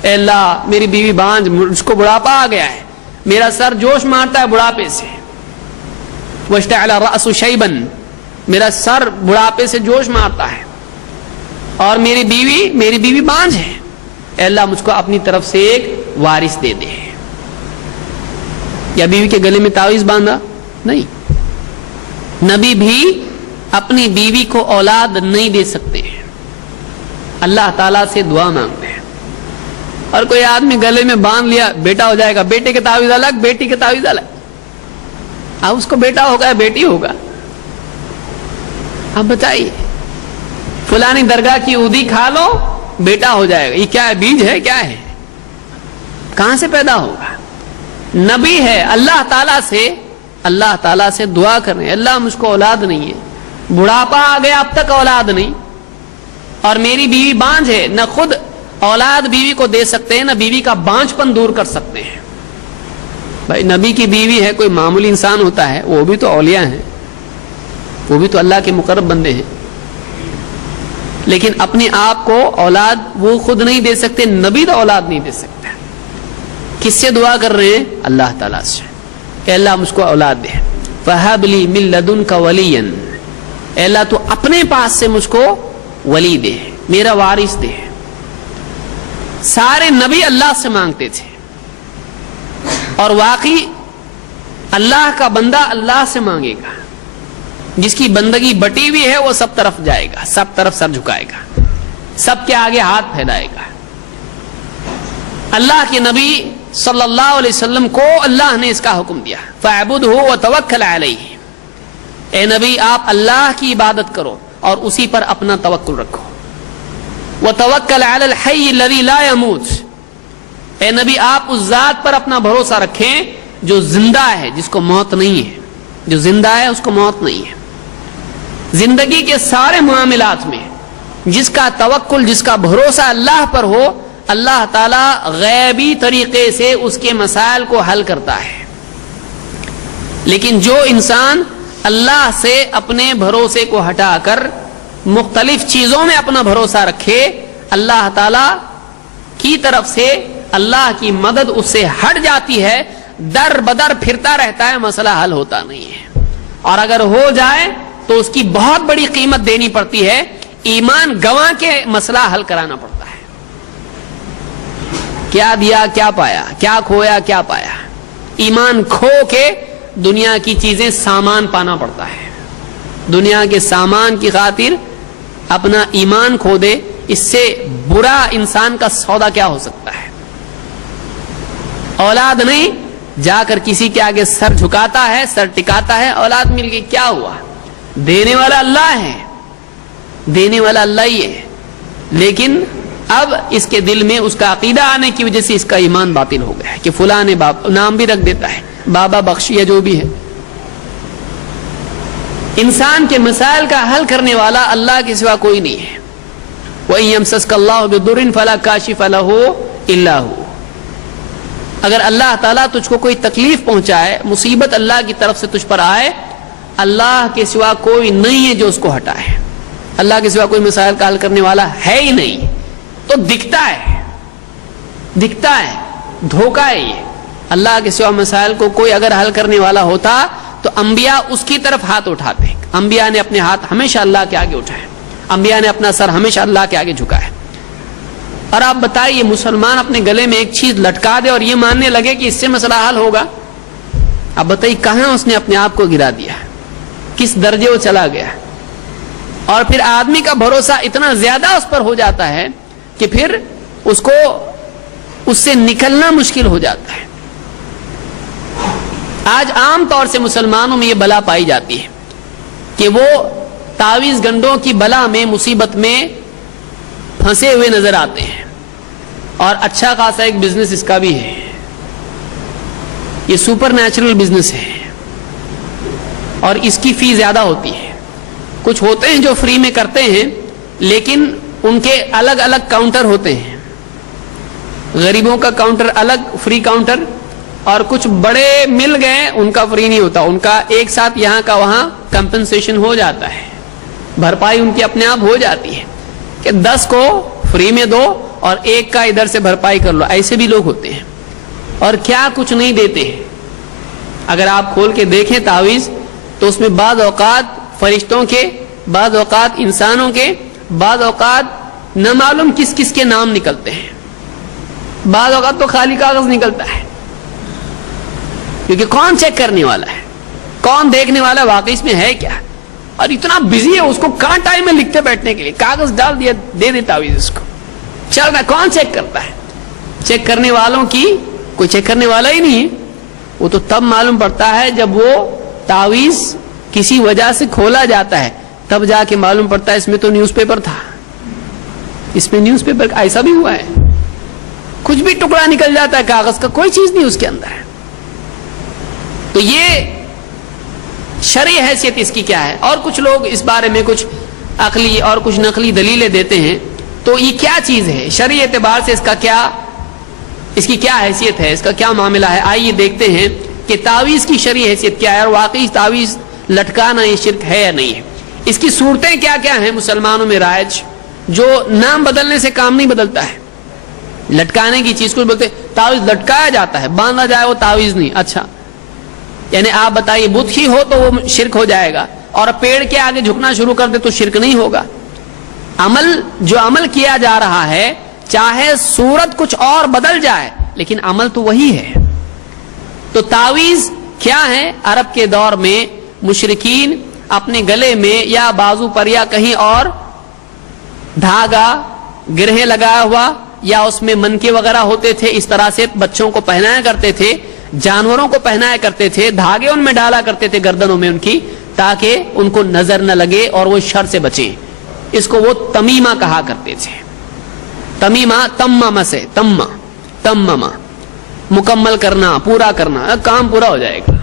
اے اللہ میری بیوی بانجھ, مجھ کو بڑھاپا آ گیا ہے, میرا سر جوش مارتا ہے بڑھاپے سے, واشتعل الرأس شیبا, میرا سر بڑھاپے سے جوش مارتا ہے, اور میری بیوی بانجھ ہے. اے اللہ مجھ کو اپنی طرف سے ایک وارث دے دے. یا بیوی کے گلے میں تعویذ باندھا؟ نہیں. نبی بھی اپنی بیوی کو اولاد نہیں دے سکتے, اللہ تعالیٰ سے دعا مانگتے ہیں. اور کوئی آدمی گلے میں باندھ لیا بیٹا ہو جائے گا, بیٹے کے تعویذ الگ, بیٹی کے تعویذ الگ. اب اس کو بیٹا ہوگا یا بیٹی ہوگا؟ اب بتائیے, فلانی درگاہ کی عودی کھا لو بیٹا ہو جائے گا, یہ کیا ہے؟ بیج ہے کیا ہے؟ کہاں سے پیدا ہوگا؟ نبی ہے, اللہ تعالیٰ سے دعا کر رہے ہیں, اللہ مجھ کو اولاد نہیں ہے, بڑھاپا آ گیا اب تک اولاد نہیں, اور میری بیوی بانجھ ہے, نہ خود اولاد بیوی کو دے سکتے ہیں نہ بیوی کا بانجھ پن دور کر سکتے ہیں. بھائی نبی کی بیوی ہے, کوئی معمولی انسان ہوتا ہے, وہ بھی تو اولیاء ہیں, وہ بھی تو اللہ کے مقرب بندے ہیں, لیکن اپنے آپ کو اولاد وہ خود نہیں دے سکتے, نبی تو اولاد نہیں دے سکتا. کس سے دعا کر رہے ہیں؟ اللہ تعالیٰ سے, کہ اللہ مجھ کو اولاد دے. فَهَبْ لِي مِن لَّدُنْكَ وَلِيًّا, اے اللہ تو اپنے پاس سے مجھ کو ولی دے, میرا وارث دے. سارے نبی اللہ سے مانگتے تھے, اور واقعی اللہ کا بندہ اللہ سے مانگے گا. جس کی بندگی بٹی ہوئی ہے وہ سب طرف جائے گا, سب طرف سر جھکائے گا, سب کے آگے ہاتھ پھیلائے گا. اللہ کے نبی صلی اللہ علیہ وسلم کو اللہ نے اس کا حکم دیا, فَاعْبُدْهُ وَتَوَكَّلْ عَلَيْهِ, اے نبی آپ اللہ کی عبادت کرو اور اسی پر اپنا توکل رکھو. وَتَوَكَّلْ عَلَى الْحَيِّ الَّذِي لَا يَمُوتُ, اے نبی آپ اس ذات پر اپنا بھروسہ رکھیں جو زندہ ہے, جس کو موت نہیں ہے, جو زندہ ہے اس کو موت نہیں ہے. زندگی کے سارے معاملات میں جس کا توکل, جس کا بھروسہ اللہ پر ہو, اللہ تعالیٰ غیبی طریقے سے اس کے مسائل کو حل کرتا ہے. لیکن جو انسان اللہ سے اپنے بھروسے کو ہٹا کر مختلف چیزوں میں اپنا بھروسہ رکھے, اللہ تعالیٰ کی طرف سے اللہ کی مدد اس سے ہٹ جاتی ہے, در بدر پھرتا رہتا ہے, مسئلہ حل ہوتا نہیں ہے. اور اگر ہو جائے تو اس کی بہت بڑی قیمت دینی پڑتی ہے, ایمان گنوا کے مسئلہ حل کرانا پڑتا ہے. کیا دیا کیا پایا, کیا کھویا کیا پایا. ایمان کھو کے دنیا کی چیزیں سامان پانا پڑتا ہے. دنیا کے سامان کی خاطر اپنا ایمان کھو دے, اس سے برا انسان کا سودا کیا ہو سکتا ہے. اولاد نہیں, جا کر کسی کے آگے سر جھکاتا ہے, سر ٹکاتا ہے, اولاد مل گئی, کیا ہوا؟ دینے والا اللہ ہے. دینے والا اللہ ہی ہے، لیکن اب اس کے دل میں اس کا عقیدہ آنے کی وجہ سے اس کا ایمان باطل ہو گیا ہے کہ فلاں نے نام بھی رکھ دیتا ہے، بابا بخش یا جو بھی ہے۔ انسان کے مسائل کا حل کرنے والا اللہ کے سوا کوئی نہیں ہے۔ وَإِن يَمْسَسْكَ اللَّهُ بِضُرٍّ فَلَا كَاشِفَ لَهُ إِلَّا هُوَ۔ اگر اللہ تعالیٰ تجھ کو کوئی تکلیف پہنچائے، مصیبت اللہ کی طرف سے تجھ پر آئے، اللہ کے سوا کوئی نہیں ہے جو اس کو ہٹائے۔ اللہ کے سوا کوئی مسائل کا حل کرنے والا ہے ہی نہیں، تو دکھتا ہے دھوکہ ہے یہ۔ اللہ کے سوا مسائل کو کوئی اگر حل کرنے والا ہوتا تو انبیاء اس کی طرف ہاتھ اٹھاتے۔ انبیاء نے اپنے ہاتھ ہمیشہ اللہ کے آگے اٹھائے، انبیاء نے اپنا سر ہمیشہ اللہ کے آگے جھکایا۔ اور آپ بتائیے مسلمان اپنے گلے میں ایک چیز لٹکا دے اور یہ ماننے لگے کہ اس سے مسئلہ حل ہوگا، آپ بتائیے کہاں اس نے اپنے آپ کو گرا دیا، کس درجے وہ چلا گیا۔ اور پھر آدمی کا بھروسہ اتنا زیادہ اس پر ہو جاتا ہے کہ پھر اس کو اس سے نکلنا مشکل ہو جاتا ہے۔ آج عام طور سے مسلمانوں میں یہ بلا پائی جاتی ہے کہ وہ تعویذ گنڈوں کی بلا میں، مصیبت میں پھنسے ہوئے نظر آتے ہیں، اور اچھا خاصا ایک بزنس اس کا بھی ہے، یہ سپر نیچرل بزنس ہے، اور اس کی فی زیادہ ہوتی ہے۔ کچھ ہوتے ہیں جو فری میں کرتے ہیں، لیکن ان کے الگ الگ کاؤنٹر ہوتے ہیں، غریبوں کا کاؤنٹر الگ، فری کاؤنٹر، اور کچھ بڑے مل گئے ان کا فری نہیں ہوتا، ان کا ایک ساتھ یہاں کا وہاں کمپنسیشن ہو جاتا ہے، بھرپائی ان کی اپنے آپ ہو جاتی ہے کہ 10 کو فری میں دو اور ایک کا ادھر سے بھرپائی کر لو۔ ایسے بھی لوگ ہوتے ہیں، اور کیا کچھ نہیں دیتے ہیں۔ اگر آپ کھول کے دیکھیں تعویذ تو اس میں بعض اوقات فرشتوں کے، بعض اوقات انسانوں کے، بعض اوقات نہ معلوم کس کس کے نام نکلتے ہیں، بعض اوقات تو خالی کاغذ نکلتا ہے، کیونکہ کون چیک کرنے والا ہے، کون دیکھنے والا واقعی اس میں ہے کیا، اور اتنا بزی ہے اس کو کہاں ٹائم ہے لکھتے بیٹھنے کے لیے، کاغذ ڈال دیا دے دیتا تعویذ اس کو، چل رہا، کون چیک کرتا ہے؟ چیک کرنے والوں کی کوئی چیک کرنے والا ہی نہیں ہے۔ وہ تو تب معلوم پڑتا ہے جب وہ تعویذ کسی وجہ سے کھولا جاتا ہے، تب جا کے معلوم پڑتا ہے اس میں تو نیوز پیپر تھا، اس میں نیوز پیپر ایسا بھی ہوا ہے، کچھ بھی ٹکڑا نکل جاتا ہے کاغذ کا، کوئی چیز نہیں اس کے اندر ہے۔ تو یہ شرعی حیثیت اس کی کیا ہے؟ اور کچھ لوگ اس بارے میں کچھ عقلی اور کچھ نقلی دلیلیں دیتے ہیں، تو یہ کیا چیز ہے شرعی اعتبار سے، اس کی کیا حیثیت ہے، اس کا کیا معاملہ ہے؟ آئیے دیکھتے ہیں کہ تعویذ کی شرعی حیثیت کیا ہے، اور واقعی تعویذ لٹکانا یہ شرک ہے یا نہیں ہے۔ اس کی صورتیں کیا کیا ہیں مسلمانوں میں رائج، جو نام بدلنے سے کام نہیں بدلتا ہے۔ لٹکانے کی چیز کو بولتے تعویذ لٹکایا جاتا ہے، باندھا جائے وہ تعویذ نہیں، اچھا یعنی آپ بتائیے بت ہی ہو تو وہ شرک ہو جائے گا، اور پیڑ کے آگے جھکنا شروع کر دے تو شرک نہیں ہوگا۔ جو عمل کیا جا رہا ہے، چاہے صورت کچھ اور بدل جائے لیکن عمل تو وہی ہے۔ تو تعویذ کیا ہے؟ عرب کے دور میں مشرکین اپنے گلے میں یا بازو پر یا کہیں اور دھاگا گرہیں لگایا ہوا، یا اس میں منکے وغیرہ ہوتے تھے، اس طرح سے بچوں کو پہنایا کرتے تھے، جانوروں کو پہنایا کرتے تھے، دھاگے ان میں ڈالا کرتے تھے گردنوں میں ان کی، تاکہ ان کو نظر نہ لگے اور وہ شر سے بچیں۔ اس کو وہ تمیمہ کہا کرتے تھے۔ تمیمہ تممہ سے، تممہ مکمل کرنا، پورا کرنا، کام پورا ہو جائے گا۔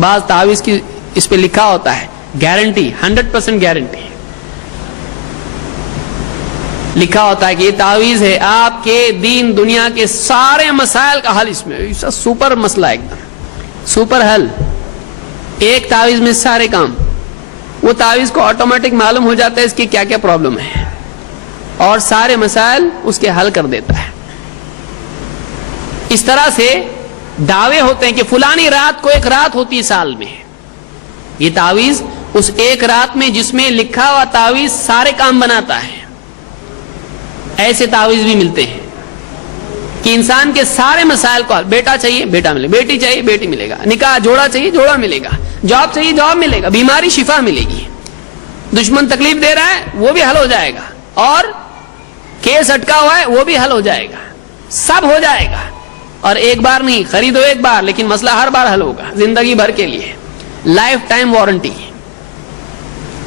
بعض تعویذ کی اس پہ لکھا ہوتا ہے گارنٹی، 100% گارنٹی لکھا ہوتا ہے کہ یہ تعویذ ہے آپ کے دین دنیا کے سارے مسائل کا حل، اس میں سپر مسئلہ، ایک دم سپر حل، ایک تعویذ میں سارے کام۔ وہ تعویذ کو آٹومیٹک معلوم ہو جاتا ہے اس کی کیا کیا پرابلم ہے، اور سارے مسائل اس کے حل کر دیتا ہے۔ اس طرح سے دعوے ہوتے ہیں کہ فلانی رات کو ایک رات ہوتی ہے سال میں، یہ تعویذ اس ایک رات میں جس میں لکھا ہوا تعویذ سارے کام بناتا ہے۔ ایسے تعویذ بھی ملتے ہیں کہ انسان کے سارے مسائل کو، بیٹا چاہیے بیٹا ملے گا، بیٹی چاہیے بیٹی ملے گا، نکاح جوڑا چاہیے جوڑا ملے گا، جاب چاہیے جاب ملے گا، بیماری شفا ملے گی، دشمن تکلیف دے رہا ہے وہ بھی حل ہو جائے گا، اور کیس اٹکا ہوا ہے وہ بھی حل ہو جائے گا، سب ہو جائے گا۔ اور ایک بار نہیں، خریدو ایک بار لیکن مسئلہ ہر بار حل ہوگا، زندگی بھر کے لیے، life time warranty,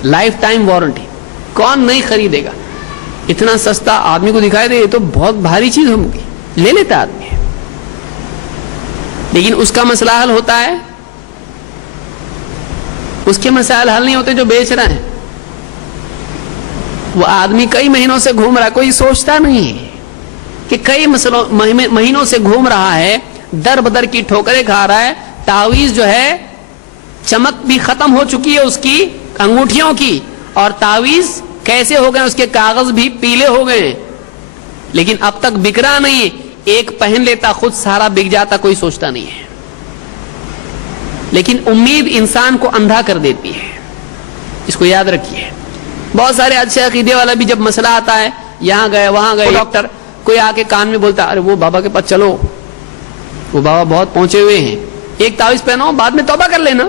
life time warranty. کون نہیں خریدے گا؟ اتنا سستا آدمی کو دکھائی دے یہ تو بہت بھاری چیز ہوگی، لے لیتا آدمی، لیکن اس کا مسئلہ حل ہوتا ہے؟ اس کے مسائل حل نہیں ہوتے جو بیچ رہے ہیں۔ وہ آدمی کئی مہینوں سے گھوم رہا ہے، کوئی سوچتا نہیں ہے کہ کئی مہینوں سے گھوم رہا ہے، در بدر کی ٹھوکریں کھا رہا ہے، تعویذ جو ہے چمک بھی ختم ہو چکی ہے اس کی انگوٹھیوں کی، اور تعویذ کیسے ہو گئے اس کے کاغذ بھی پیلے ہو گئے، لیکن اب تک بک رہا نہیں، ایک پہن لیتا خود سارا بک جاتا، کوئی سوچتا نہیں ہے۔ لیکن امید انسان کو اندھا کر دیتی ہے، اس کو یاد رکھیے۔ بہت سارے اچھے عقیدے والا بھی جب مسئلہ آتا ہے، یہاں گئے وہاں گئے، ڈاکٹر کوئی آ کے کان میں بولتا ارے وہ بابا کے پاس چلو، وہ بابا بہت پہنچے ہوئے ہیں، ایک تعویذ پہنو، بعد میں توبہ کر لینا،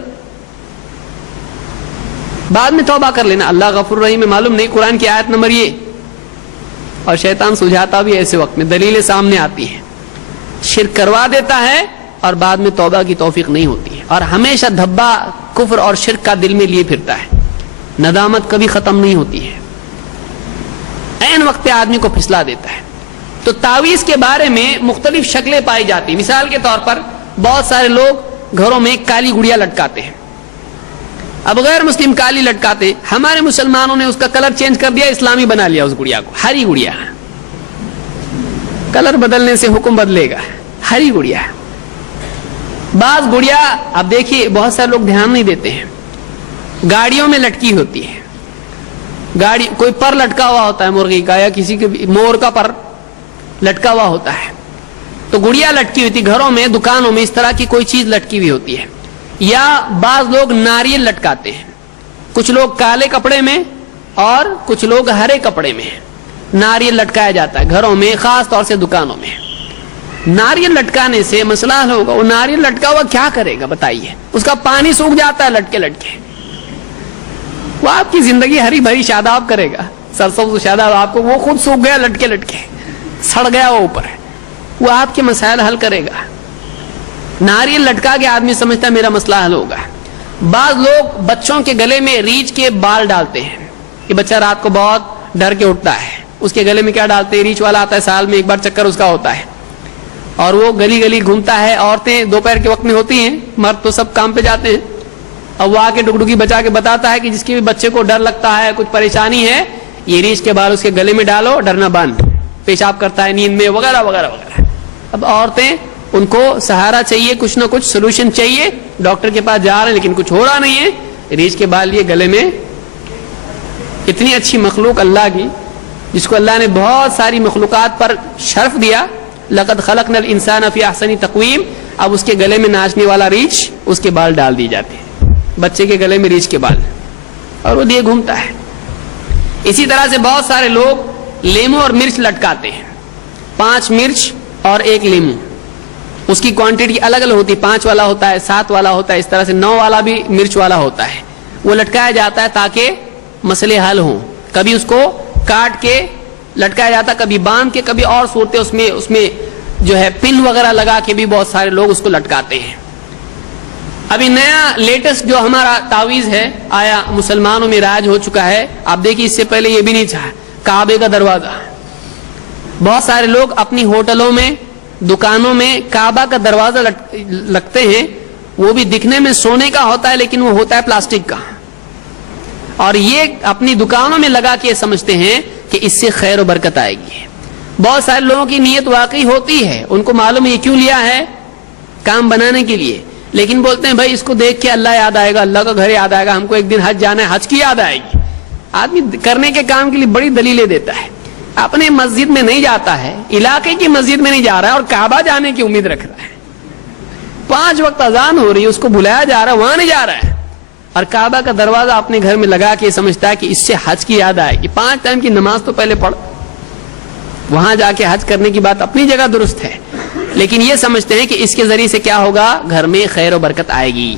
بعد میں توبہ کر لینا، اللہ غفور رحیم ہے، معلوم نہیں قرآن کی آیت نمبر یہ، اور شیطان سجھاتا بھی ایسے وقت میں، دلیلیں سامنے آتی ہیں، شرک کروا دیتا ہے اور بعد میں توبہ کی توفیق نہیں ہوتی ہے، اور ہمیشہ دھبا کفر اور شرک کا دل میں لیے پھرتا ہے، ندامت کبھی ختم نہیں ہوتی ہے، عین وقت آدمی کو پھسلا دیتا ہے۔ تو تعویذ کے بارے میں مختلف شکلیں پائی جاتی ہیں۔ مثال کے طور پر بہت سارے لوگ گھروں میں کالی گڑیا لٹکاتے ہیں، اب غیر مسلم کالی لٹکاتے ہیں، ہمارے مسلمانوں نے اس کا کلر چینج کر دیا، اسلامی بنا لیا اس گڑیا کو، ہری گڑیا، کلر بدلنے سے حکم بدلے گا، ہری گڑیا۔ بعض گڑیا اب دیکھیے بہت سارے لوگ دھیان نہیں دیتے ہیں، گاڑیوں میں لٹکی ہوتی ہے، گاڑی کوئی پر لٹکا ہوا ہوتا ہے مرغی کا یا کسی کے مور کا پر لٹکا ہوا ہوتا ہے، تو گڑیا لٹکی ہوئی تھی گھروں میں، دکانوں میں اس طرح کی کوئی چیز لٹکی ہوئی ہوتی ہے۔ یا بعض لوگ ناریل لٹکاتے ہیں، کچھ لوگ کالے کپڑے میں اور کچھ لوگ ہرے کپڑے میں ناریل لٹکایا جاتا ہے گھروں میں، خاص طور سے دکانوں میں۔ ناریل لٹکانے سے مسئلہ حل ہوگا؟ وہ ناریل لٹکا ہوا کیا کرے گا بتائیے؟ اس کا پانی سوکھ جاتا ہے لٹکے لٹکے، وہ آپ کی زندگی ہری بھری شاداب کرے گا، سرسبز شاداب، آپ کو وہ خود سوکھ گیا لٹکے لٹکے، سڑ گیا وہ اوپر، وہ آپ کے مسائل حل کرے گا؟ ناریل لٹکا کے آدمی سمجھتا ہے میرا مسئلہ حل ہوگا۔ بعض لوگ بچوں کے گلے میں ریچھ کے بال ڈالتے ہیں، کہ بچہ رات کو بہت ڈر کے اٹھتا ہے، اس کے گلے میں کیا ڈالتے ہیں؟ ریچھ والا آتا ہے، سال میں ایک بار چکر اس کا ہوتا ہے، اور وہ گلی گلی گھومتا ہے۔ عورتیں دوپہر کے وقت میں ہوتی ہیں، مرد تو سب کام پہ جاتے ہیں، اب وہ آ کے ڈگڈگی بچا کے بتاتا ہے کہ جس کے بھی بچے کو ڈر لگتا ہے، کچھ پریشانی ہے، یہ ریچھ کے بال اس کے گلے میں ڈالو، ڈرنا بند، پیشاب کرتا ہے نیند میں، وغیرہ وغیرہ وغیرہ۔ اب عورتیں، ان کو سہارا چاہیے، کچھ نہ کچھ سلوشن چاہیے، ڈاکٹر کے پاس جا رہے ہیں لیکن کچھ ہو رہا نہیں ہے، ریچھ کے بال لیے گلے میں۔ اتنی اچھی مخلوق اللہ کی، جس کو اللہ نے بہت ساری مخلوقات پر شرف دیا، لقد خلقنا الانسان فی احسن تقویم، اب اس کے گلے میں ناچنے والا ریچھ، اس کے بال ڈال دیے جاتے ہیں، بچے کے گلے میں ریچھ کے بال، اور وہ لیے گھومتا ہے۔ اسی طرح سے بہت سارے لوگ لیمو اور مرچ لٹکاتے ہیں، 5 مرچ اور 1 لیمو، اس کی کوانٹٹی الگ الگ ہوتی ہے، 5 والا ہوتا ہے، 7 والا ہوتا ہے، اس طرح سے 9 والا بھی مرچ والا ہوتا ہے، وہ لٹکایا جاتا ہے تاکہ مسئلے حل ہوں۔ کبھی اس کو کاٹ کے لٹکایا جاتا ہے، کبھی باندھ کے، کبھی اور صورتیں اس میں جو ہے پن وغیرہ لگا کے بھی بہت سارے لوگ اس کو لٹکاتے ہیں۔ ابھی نیا لیٹسٹ جو ہمارا تعویذ ہے آیا، مسلمانوں میں راج ہو چکا ہے، آپ دیکھیے اس سے پہلے یہ بھی نہیں تھا، کعبے کا دروازہ۔ بہت سارے لوگ اپنی ہوٹلوں میں، دکانوں میں کعبہ کا دروازہ لگتے ہیں، وہ بھی دکھنے میں سونے کا ہوتا ہے لیکن وہ ہوتا ہے پلاسٹک کا، اور یہ اپنی دکانوں میں لگا کے سمجھتے ہیں کہ اس سے خیر و برکت آئے گی۔ بہت سارے لوگوں کی نیت واقعی ہوتی ہے، ان کو معلوم ہے یہ کیوں لیا ہے، کام بنانے کے لیے، لیکن بولتے ہیں بھائی اس کو دیکھ کے اللہ یاد آئے گا، اللہ کا گھر یاد آئے گا، ہم کو ایک دن حج جانا ہے، حج کی یاد آئے گی۔ آدمی کرنے کے کام کے لیے بڑی دلیلیں دیتا ہے، اپنے مسجد میں نہیں جاتا ہے، علاقے کی مسجد میں نہیں جا رہا ہے، اور کعبہ جانے کی امید رکھ رہا ہے، 5 وقت اذان ہو رہی ہے، اس کو بلایا جا رہا ہے، وہاں نہیں جا رہا ہے، اور کعبہ کا دروازہ اپنے گھر میں لگا کے سمجھتا ہے کہ اس سے حج کی یاد آئے گی۔ 5 ٹائم کی نماز تو پہلے پڑھ، وہاں جا کے حج کرنے کی بات اپنی جگہ درست ہے، لیکن یہ سمجھتے ہیں کہ اس کے ذریعے سے کیا ہوگا، گھر میں خیر و برکت آئے گی۔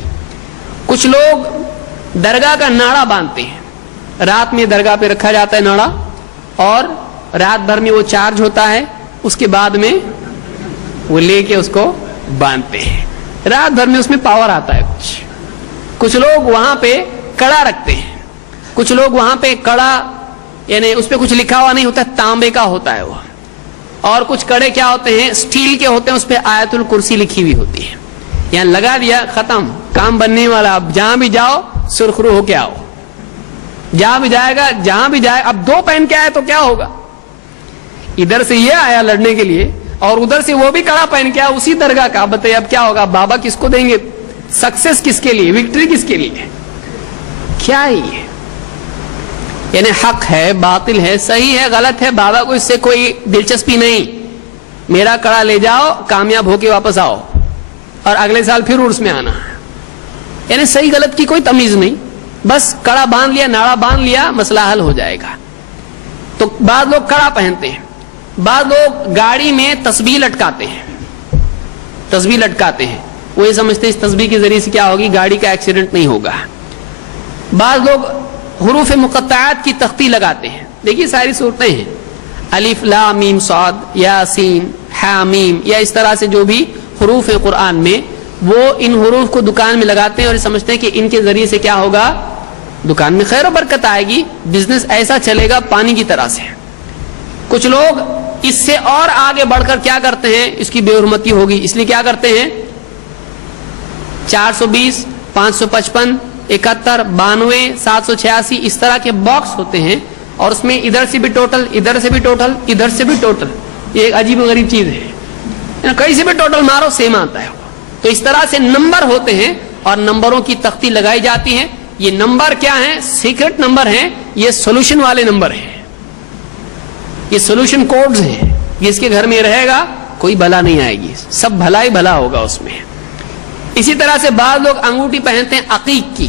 کچھ لوگ درگاہ کا ناڑا باندھتے ہیں، رات میں درگاہ پہ رکھا جاتا ہے ناڑا، اور رات بھر میں وہ چارج ہوتا ہے، اس کے بعد میں وہ لے کے اس کو باندھتے ہیں، رات بھر میں اس میں پاور آتا ہے۔ کچھ لوگ وہاں پہ کڑا رکھتے ہیں، کچھ لوگ وہاں پہ کڑا یعنی اس پہ کچھ لکھا ہوا نہیں ہوتا، تانبے کا ہوتا ہے وہ، اور کچھ کڑے کیا ہوتے ہیں، سٹیل کے ہوتے ہیں، اس پہ آیت الکرسی لکھی ہوئی ہوتی ہے. یہاں لگا دیا، ختم، کام بننے والا. اب جہاں بھی جاؤ سرخرو ہو کے آؤ، جہاں بھی جائے گا، جہاں بھی جائے. اب دو پہن کے آئے تو کیا ہوگا، ادھر سے یہ آیا لڑنے کے لیے اور ادھر سے وہ بھی کڑا پہن کے آیا اسی درگاہ کا. بتائیے اب کیا ہوگا، بابا کس کو دیں گے، سکسیس کس کے لیے، وکٹری کس کے لیے، کیا ہی ہے. یعنی حق ہے، باطل ہے، صحیح ہے، غلط ہے، بابا کو اس سے کوئی دلچسپی نہیں. میرا کڑا لے جاؤ، کامیاب ہو کے واپس آؤ اور اگلے سال پھر عرس میں آنا. یعنی صحیح غلط کی کوئی تمیز نہیں، بس کڑا باندھ لیا، ناڑا باندھ لیا، مسئلہ حل ہو جائے گا. تو بعض لوگ کڑا پہنتے ہیں، بعض لوگ گاڑی میں تسبیح لٹکاتے ہیں. تسبیح لٹکاتے ہیں، وہ یہ سمجھتے ہیں اس تسبیح کے ذریعے سے کیا ہوگی، گاڑی کا ایکسیڈنٹ نہیں ہوگا. بعض لوگ حروف مقطعات کی تختی لگاتے ہیں. دیکھیے ساری صورتیں ہیں، الف لام میم صاد، یاسین، حامیم، یا اس طرح سے جو بھی حروف ہیں قرآن میں، وہ ان حروف کو دکان میں لگاتے ہیں اور سمجھتے ہیں کہ ان کے ذریعے سے کیا ہوگا، دکان میں خیر و برکت آئے گی، بزنس ایسا چلے گا پانی کی طرح سے. کچھ لوگ اس سے اور آگے بڑھ کر کیا کرتے ہیں، اس کی بے حرمتی ہوگی اس لیے کیا کرتے ہیں، 420 555 71 92 786 اس طرح کے باکس ہوتے ہیں اور اس میں ادھر سے بھی ٹوٹل، ادھر سے بھی ٹوٹل، ادھر سے بھی ٹوٹل. یہ ایک عجیب و غریب چیز ہے، کہیں سے بھی ٹوٹل مارو سیم آتا ہے. تو اس طرح سے نمبر ہوتے ہیں اور نمبروں کی تختی لگائی جاتی ہے. یہ نمبر کیا ہیں، سیکرٹ نمبر ہیں، یہ سولوشن والے نمبر ہیں، یہ سولوشن کوڈز ہیں. جس کے گھر میں رہے گا کوئی بلا نہیں آئے گی، سب بھلا ہی بھلا ہوگا اس میں. اسی طرح سے بعض لوگ انگوٹھی پہنتے ہیں عقیق کی،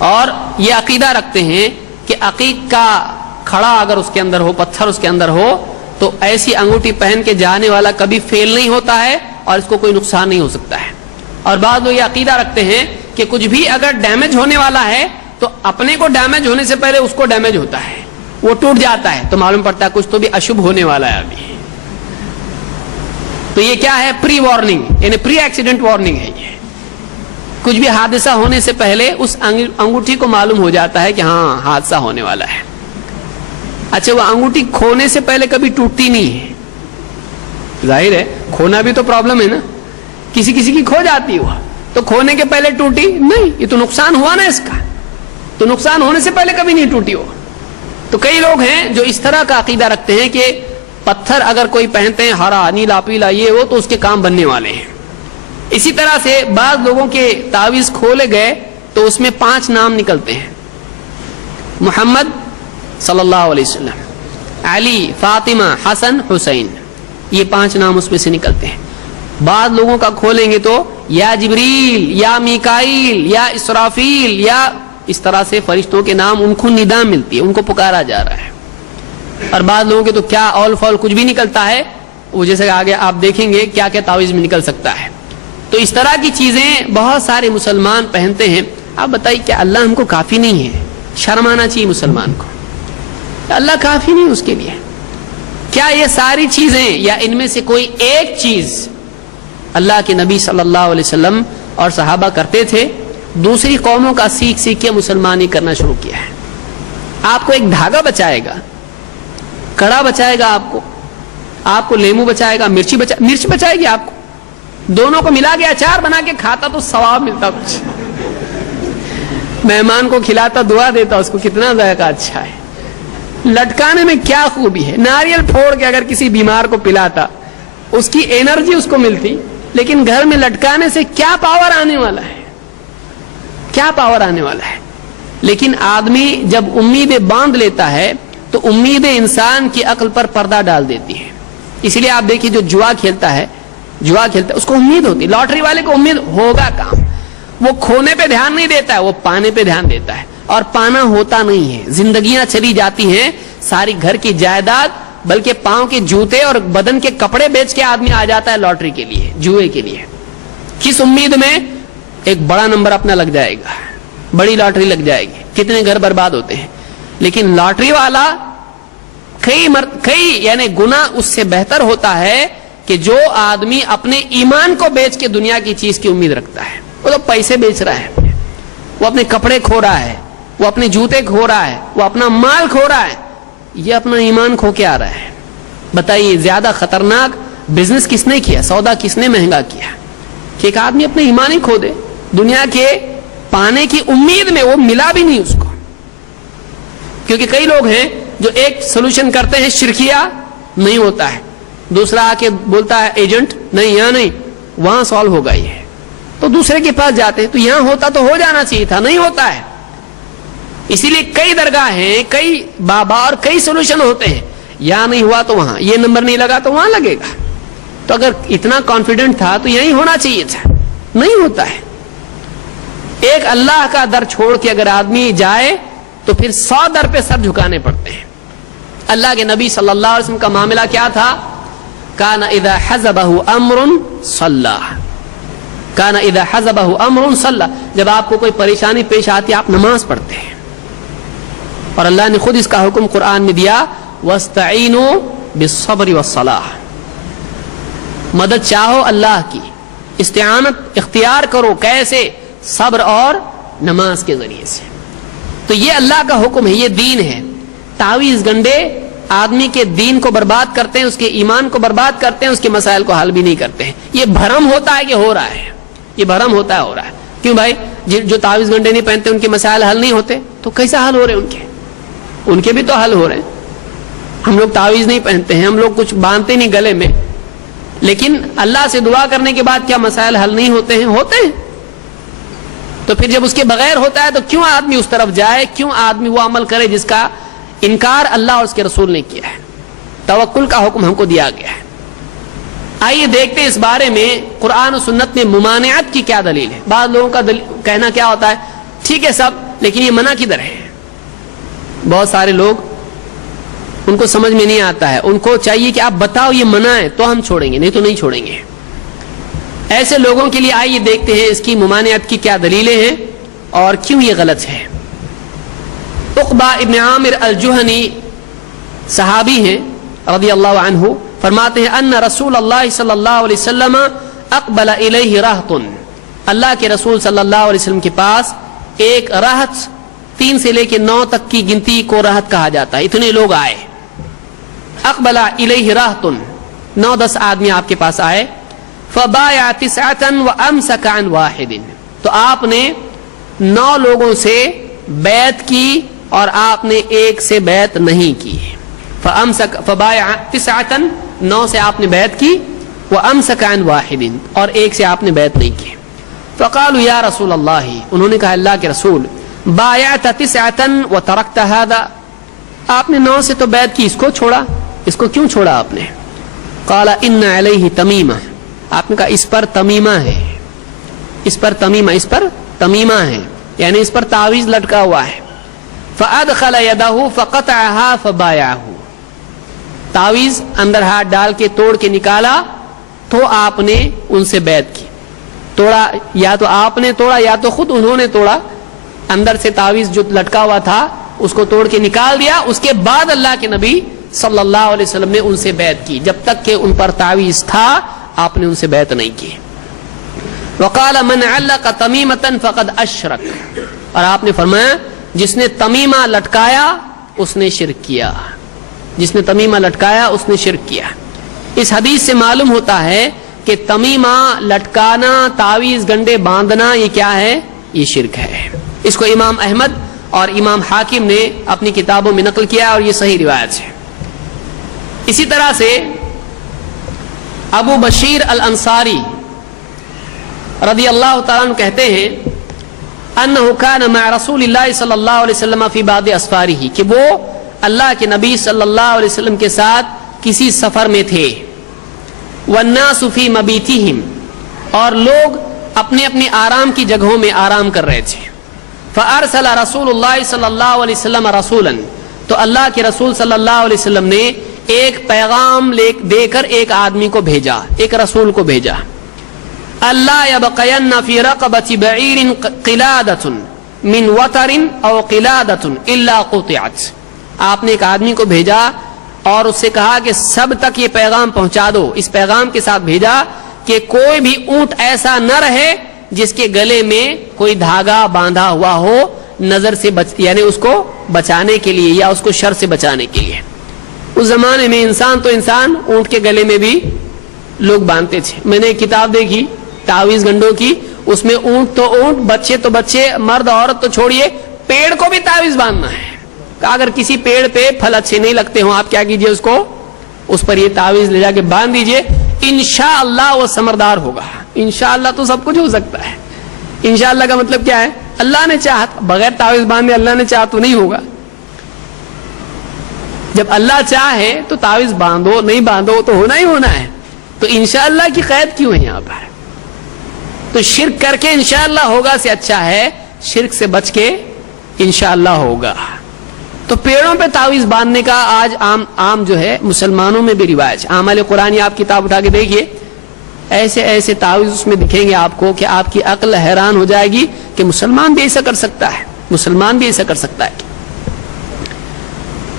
اور یہ عقیدہ رکھتے ہیں کہ عقیق کا کھڑا اگر اس کے اندر ہو، پتھر اس کے اندر ہو، تو ایسی انگوٹھی پہن کے جانے والا کبھی فیل نہیں ہوتا ہے اور اس کو کوئی نقصان نہیں ہو سکتا ہے. اور بعض لوگ یہ عقیدہ رکھتے ہیں کہ کچھ بھی اگر ڈیمیج ہونے والا ہے تو اپنے کو ڈیمیج ہونے سے پہلے اس کو ڈیمیج ہوتا ہے، وہ ٹوٹ جاتا ہے، تو معلوم پڑتا ہے کچھ تو بھی اشبھ ہونے والا ہے ابھی. تو یہ کیا ہے، پری وارننگ، یعنی پری ایکسیڈنٹ وارننگ ہے. یہ کچھ بھی حادثہ ہونے سے پہلے اس انگوٹھی کو معلوم ہو جاتا ہے کہ ہاں حادثہ ہونے والا ہے. اچھا وہ انگوٹھی کھونے سے پہلے کبھی ٹوٹتی نہیں ہے، ظاہر ہے کھونا بھی تو پرابلم ہے نا، کسی کسی کی کھو جاتی ہے، تو کھونے کے پہلے ٹوٹی نہیں، یہ تو نقصان ہوا نا اس کا، تو نقصان ہونے سے پہلے کبھی نہیں ٹوٹی ہو. تو کئی لوگ ہیں جو اس طرح کا عقیدہ رکھتے ہیں کہ پتھر اگر کوئی پہنتے ہیں ہرا نیلا پیلا یہ وہ تو اس کے کام بننے والے ہیں. اسی طرح سے بعض لوگوں کے تعویذ کھولے گئے تو اس میں 5 نام نکلتے ہیں، محمد صلی اللہ علیہ وسلم، علی، فاطمہ، حسن، حسین، یہ 5 نام اس میں سے نکلتے ہیں. بعض لوگوں کا کھولیں گے تو یا جبریل، یا میکائیل، یا اسرافیل، یا اس طرح سے فرشتوں کے نام ان کو ندا ملتی ہے، ان کو پکارا جا رہا ہے. اور بعض لوگوں کے تو کیا اول فول کچھ بھی نکلتا ہے، وہ جیسے آگے آپ دیکھیں گے کیا کیا تعویذ میں نکل سکتا ہے. تو اس طرح کی چیزیں بہت سارے مسلمان پہنتے ہیں. آپ بتائیے کہ اللہ ہم کو کافی نہیں ہے؟ شرم آنا چاہیے مسلمان کو، اللہ کافی نہیں اس کے لیے. کیا یہ ساری چیزیں یا ان میں سے کوئی ایک چیز اللہ کے نبی صلی اللہ علیہ وسلم اور صحابہ کرتے تھے؟ دوسری قوموں کا سیکھ سیکھ کے مسلمان ہی کرنا شروع کیا ہے. آپ کو ایک دھاگا بچائے گا، کڑا بچائے گا، آپ کو لیمو بچائے گا، مرچ بچائے گی آپ کو، دونوں کو ملا کے اچار بنا کے کھاتا تو ثواب ملتا کچھ، مہمان کو کھلاتا دعا دیتا اس کو کتنا ذائقہ اچھا ہے. لٹکانے میں کیا خوبی ہے، ناریل پھوڑ کے اگر کسی بیمار کو پلاتا اس کی انرجی اس کو ملتی، لیکن گھر میں لٹکانے سے کیا پاور آنے والا ہے، کیا پاور آنے والا ہے. لیکن آدمی جب امیدیں باندھ لیتا ہے تو امیدیں انسان کی عقل پر پردہ ڈال دیتی ہے. اس لیے آپ دیکھیے جو جوا کھیلتا ہے اس کو امید ہوتی، لاٹری والے کو امید ہوگا کام، وہ کھونے پہ دھیان نہیں دیتا ہے، وہ پانے پہ دھیان دیتا ہے، اور پانا ہوتا نہیں ہے. زندگیاں چلی جاتی ہیں، ساری گھر کی جائیداد بلکہ پاؤں کے جوتے اور بدن کے کپڑے بیچ کے آدمی آ جاتا ہے لاٹری کے لیے، جوئے کے لیے. کس امید میں؟ ایک بڑا نمبر اپنا لگ جائے گا، بڑی لاٹری لگ جائے گی، کتنے گھر برباد ہوتے ہیں. لیکن لاٹری والا کئی یعنی گنا اس سے بہتر ہوتا ہے کہ جو آدمی اپنے ایمان کو بیچ کے دنیا کی چیز کی امید رکھتا ہے. وہ تو پیسے بیچ رہا ہے، وہ اپنے کپڑے کھو رہا ہے، وہ اپنے جوتے کھو رہا ہے, وہ اپنا مال کھو رہا ہے, یہ اپنا ایمان کھو کے آ رہا ہے. بتائیے زیادہ خطرناک بزنس کس نے کیا, سودا کس نے مہنگا کیا کہ ایک آدمی اپنے ایمان ہی کھو دے, دنیا کے پانے کی امید میں وہ ملا بھی نہیں اس کو. کیونکہ کئی لوگ ہیں جو ایک سولوشن کرتے ہیں شرکیہ, نہیں ہوتا ہے, دوسرا آ کے بولتا ہے ایجنٹ نہیں یہاں نہیں, وہاں سالو ہوگا یہ, تو دوسرے کے پاس جاتے ہیں, تو یہاں ہوتا تو ہو جانا چاہیے تھا, نہیں ہوتا ہے. اسی لیے کئی درگاہ ہیں, کئی بابا اور کئی سولوشن ہوتے ہیں, یہاں نہیں ہوا تو وہاں, یہ نمبر نہیں لگا تو وہاں لگے گا. تو اگر اتنا کانفیڈنٹ تھا تو یہی ہونا چاہیے تھا, نہیں ہوتا ہے. ایک اللہ کا در چھوڑ کے اگر آدمی جائے تو پھر 100 در پہ سر جھکانے پڑتے ہیں. اللہ کے نبی صلی اللہ علیہ وسلم کا معاملہ کیا تھا؟ کان اذا حزبہ امر صلی, کان اذا حزبہ امر صلی, جب آپ کو کوئی پریشانی پیش آتی آپ نماز پڑھتے ہیں. اور اللہ نے خود اس کا حکم قرآن میں دیا, واستعینوا بالصبر والصلاح, مدد چاہو اللہ کی, استعانت اختیار کرو, کیسے؟ صبر اور نماز کے ذریعے سے. تو یہ اللہ کا حکم ہے, یہ دین ہے. تعویذ گنڈے آدمی کے دین کو برباد کرتے ہیں, اس کے ایمان کو برباد کرتے ہیں, اس کے مسائل کو حل بھی نہیں کرتے ہیں. یہ بھرم ہوتا ہے کہ ہو رہا ہے, یہ بھرم ہوتا ہے, ہو رہا ہے. کیوں بھائی؟ جو تعویذ گنڈے نہیں پہنتے ان کے مسائل حل نہیں ہوتے, تو کیسا حل ہو رہے ہیں ان کے بھی تو حل ہو رہے ہیں. ہم لوگ تعویذ نہیں پہنتے ہیں, ہم لوگ کچھ باندھتے نہیں گلے میں, لیکن اللہ سے دعا کرنے کے بعد کیا مسائل حل نہیں ہوتے ہیں؟ ہوتے ہیں. تو پھر جب اس کے بغیر ہوتا ہے تو کیوں آدمی اس طرف جائے, کیوں آدمی وہ عمل کرے جس کا انکار اللہ اور اس کے رسول نے کیا ہے؟ توکل کا حکم ہم کو دیا گیا ہے. آئیے دیکھتے ہیں اس بارے میں قرآن و سنت میں ممانعت کی کیا دلیل ہے. بعض لوگوں کا کہنا کیا ہوتا ہے, ٹھیک ہے سب, لیکن یہ منع کدھر ہے؟ بہت سارے لوگ ان کو سمجھ میں نہیں آتا ہے, ان کو چاہیے کہ آپ بتاؤ یہ منع ہے تو ہم چھوڑیں گے, نہیں تو نہیں چھوڑیں گے. ایسے لوگوں کے لیے آئیے دیکھتے ہیں اس کی ممانعت کی کیا دلیلیں ہیں اور کیوں یہ غلط ہے. عقبہ ابن عامر الجہنی صحابی ہیں رضی اللہ عنہ, فرماتے ہیں ان رسول اللہ صلی اللہ علیہ وسلم اقبل الیہ رہط, اللہ کے رسول صلی اللہ علیہ وسلم کے پاس ایک رہط, 3 سے لے کے 9 تک کی گنتی کو رہط کہا جاتا ہے, اتنے لوگ آئے. اقبل الیہ رہط, 9-10 آدمی آپ کے پاس آئے. فبايع 9 وامسك عن واحد, تو آپ نے 9 لوگوں سے بیعت کی اور آپ نے ایک سے بیعت نہیں کی. فبايع 9, 9 سے آپ نے بیعت کی, وامسك عن واحد, اور ایک سے آپ نے بیعت نہیں کی. فقالوا یا رسول اللہ, انہوں نے کہا اللہ کے رسول, بايعت 9 وتركت هذا, آپ نے 9 سے تو بیعت کی, اس کو چھوڑا, اس کو کیوں چھوڑا آپ نے؟ قال ان علیہ تمیمہ, آپ نے کہا اس پر تمیمہ ہے, اس پر تمیمہ, اس پر تمیمہ ہے, یعنی اس پر تعویذ لٹکا ہوا ہے. فادخل یدہ فقطعها فبايعه, تعویذ اندر ہاتھ ڈال کے توڑ کے نکالا تو آپ نے ان سے بیعت کی. توڑا, یا تو آپ نے توڑا یا تو خود انہوں نے توڑا, اندر سے تعویذ جو لٹکا ہوا تھا اس کو توڑ کے نکال دیا. اس کے بعد اللہ کے نبی صلی اللہ علیہ وسلم نے ان سے بیعت کی, جب تک کہ ان پر تعویذ تھا آپ نے ان سے بیعت نہیں کی. وقال من علق تمیمۃ فقد اشرک, اور آپ نے فرمایا جس نے تمیمہ لٹکایا اس نے شرک کیا, جس نے تمیمہ لٹکایا اس نے شرک کیا. اس حدیث سے معلوم ہوتا ہے کہ تمیمہ لٹکانا, تعویذ گنڈے باندھنا, یہ کیا ہے؟ یہ شرک ہے. اس کو امام احمد اور امام حاکم نے اپنی کتابوں میں نقل کیا اور یہ صحیح روایت ہے. اسی طرح سے ابو بشیر الانصاری رضی اللہ تعالیٰ عنہ کہتے ہیں انہ کان مع رسول اللہ صلی اللہ علیہ وسلم فی بعض اسفارہ, کہ وہ اللہ کے نبی صلی اللہ علیہ وسلم کے ساتھ کسی سفر میں تھے. والناس فی مبیتہم, اور لوگ اپنے اپنے آرام کی جگہوں میں آرام کر رہے تھے. فارسل رسول اللہ صلی اللہ علیہ وسلم رسولا, تو اللہ کے رسول صلی اللہ علیہ وسلم نے ایک پیغام دے کر ایک آدمی کو بھیجا, ایک رسول کو بھیجا. اللہ یبقین فی رقبۃ بعیر قلادۃ من وتر او قلادۃ الا قطعت, آپ نے ایک آدمی کو بھیجا اور اس سے کہا کہ سب تک یہ پیغام پہنچا دو. اس پیغام کے ساتھ بھیجا کہ کوئی بھی اونٹ ایسا نہ رہے جس کے گلے میں کوئی دھاگا باندھا ہوا ہو نظر سے یعنی اس کو بچانے کے لیے یا اس کو شر سے بچانے کے لیے. اس زمانے میں انسان تو انسان اونٹ کے گلے میں بھی لوگ باندھتے تھے. میں نے ایک کتاب دیکھی تعویذ گنڈوں کی, اس میں اونٹ تو اونٹ, بچے تو بچے, مرد عورت تو چھوڑیے, پیڑ کو بھی تعویذ باندھنا ہے. اگر کسی پیڑ پہ پھل اچھے نہیں لگتے ہوں, آپ کیا کیجئے, اس کو اس پر یہ تعویذ لے جا کے باندھ دیجئے, انشاءاللہ وہ ثمردار ہوگا. انشاءاللہ تو سب کچھ ہو سکتا ہے. انشاءاللہ کا مطلب کیا ہے؟ اللہ نے چاہا. بغیر تعویذ باندھے اللہ نے چاہا تو نہیں ہوگا. جب اللہ چاہے تو تعویذ باندھو, نہیں باندھو تو ہونا ہی ہونا ہے. تو انشاءاللہ کی قید کیوں ہے یہاں پر؟ تو شرک کر کے انشاءاللہ ہوگا سے اچھا ہے شرک سے بچ کے انشاءاللہ ہوگا. تو پیڑوں پہ تعویذ باندھنے کا آج عام جو ہے مسلمانوں میں بھی رواج. اعمال قرآن آپ کتاب اٹھا کے دیکھیے, ایسے ایسے تعویذ اس میں دکھیں گے آپ کو کہ آپ کی عقل حیران ہو جائے گی کہ مسلمان بھی ایسا کر سکتا ہے, مسلمان بھی ایسا کر سکتا ہے.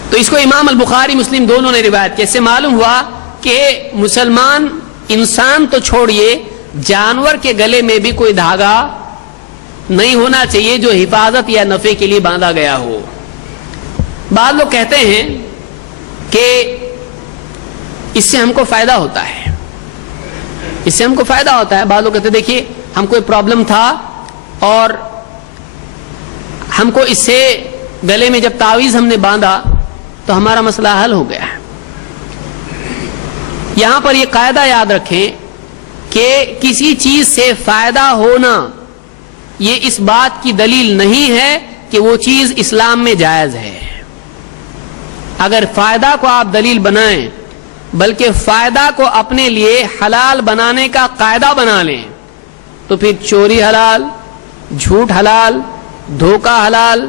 تو اس کو امام البخاری مسلم دونوں نے روایت کی. اس سے معلوم ہوا کہ مسلمان انسان تو چھوڑیے, جانور کے گلے میں بھی کوئی دھاگا نہیں ہونا چاہیے جو حفاظت یا نفع کے لیے باندھا گیا ہو. بعض لوگ کہتے ہیں کہ اس سے ہم کو فائدہ ہوتا ہے, اس سے ہم کو فائدہ ہوتا ہے. بعض لوگ کہتے ہیں دیکھیے ہم کو پرابلم تھا اور ہم کو اس سے گلے میں جب تعویذ ہم نے باندھا تو ہمارا مسئلہ حل ہو گیا. یہاں پر یہ قاعدہ یاد رکھیں کہ کسی چیز سے فائدہ ہونا یہ اس بات کی دلیل نہیں ہے کہ وہ چیز اسلام میں جائز ہے. اگر فائدہ کو آپ دلیل بنائیں بلکہ فائدہ کو اپنے لیے حلال بنانے کا قاعدہ بنا لیں تو پھر چوری حلال, جھوٹ حلال, دھوکہ حلال,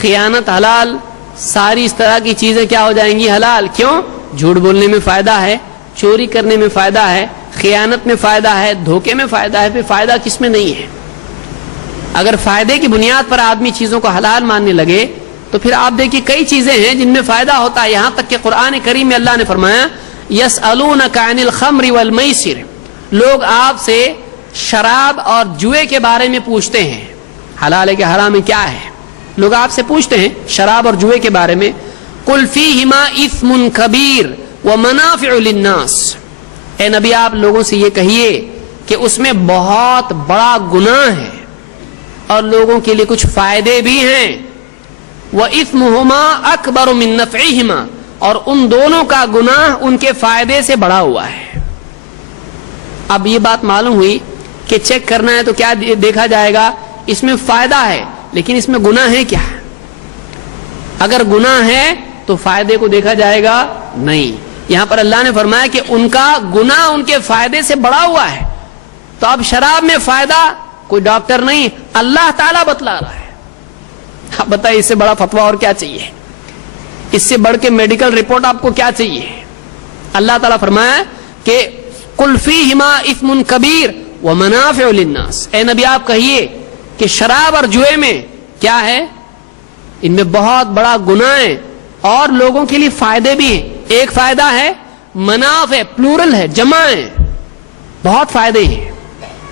خیانت حلال, ساری اس طرح کی چیزیں کیا ہو جائیں گی؟ حلال. کیوں؟ جھوٹ بولنے میں فائدہ ہے, چوری کرنے میں فائدہ ہے, خیانت میں فائدہ ہے, دھوکے میں فائدہ ہے. پھر فائدہ کس میں نہیں ہے؟ اگر فائدے کی بنیاد پر آدمی چیزوں کو حلال ماننے لگے تو پھر آپ دیکھیے کئی چیزیں ہیں جن میں فائدہ ہوتا ہے. یہاں تک کہ قرآن کریم میں اللہ نے فرمایا یسألونک عن الخمر والمیسر, لوگ آپ سے شراب اور جوئے کے بارے میں پوچھتے ہیں, حلال ہے کہ حرام ہے کیا ہے. لوگ آپ سے پوچھتے ہیں شراب اور جوئے کے بارے میں. قل فیہما اثم کبیر ومنافع للناس, اے نبی آپ لوگوں سے یہ کہیے کہ اس میں بہت بڑا گناہ ہے اور لوگوں کے لیے کچھ فائدے بھی ہیں. وَإِثْمُهُمَا أَكْبَرُ مِن نَفْعِهِمَا, اور ان دونوں کا گناہ ان کے فائدے سے بڑا ہوا ہے. اب یہ بات معلوم ہوئی کہ چیک کرنا ہے تو کیا دیکھا جائے گا؟ اس میں فائدہ ہے لیکن اس میں گناہ ہے کیا؟ اگر گناہ ہے تو فائدے کو دیکھا جائے گا نہیں. یہاں پر اللہ نے فرمایا کہ ان کا گناہ ان کے فائدے سے بڑا ہوا ہے. تو اب شراب میں فائدہ کوئی ڈاکٹر نہیں, اللہ تعالیٰ بتلا رہا ہے. آپ بتائیے اس سے بڑا فتویٰ اور کیا چاہیے؟ اس سے بڑھ کے میڈیکل رپورٹ آپ کو کیا چاہیے؟ اللہ تعالیٰ فرمایا کہ قل فیہما اثم کبیر ومنافع للناس, اے نبی آپ کہیے کہ شراب اور جوئے میں کیا ہے؟ ان میں بہت بڑا گناہ ہے اور لوگوں کے لیے فائدے بھی ہیں. ایک فائدہ ہے منافع, پلورل ہے, جمع ہے, بہت فائدے ہیں,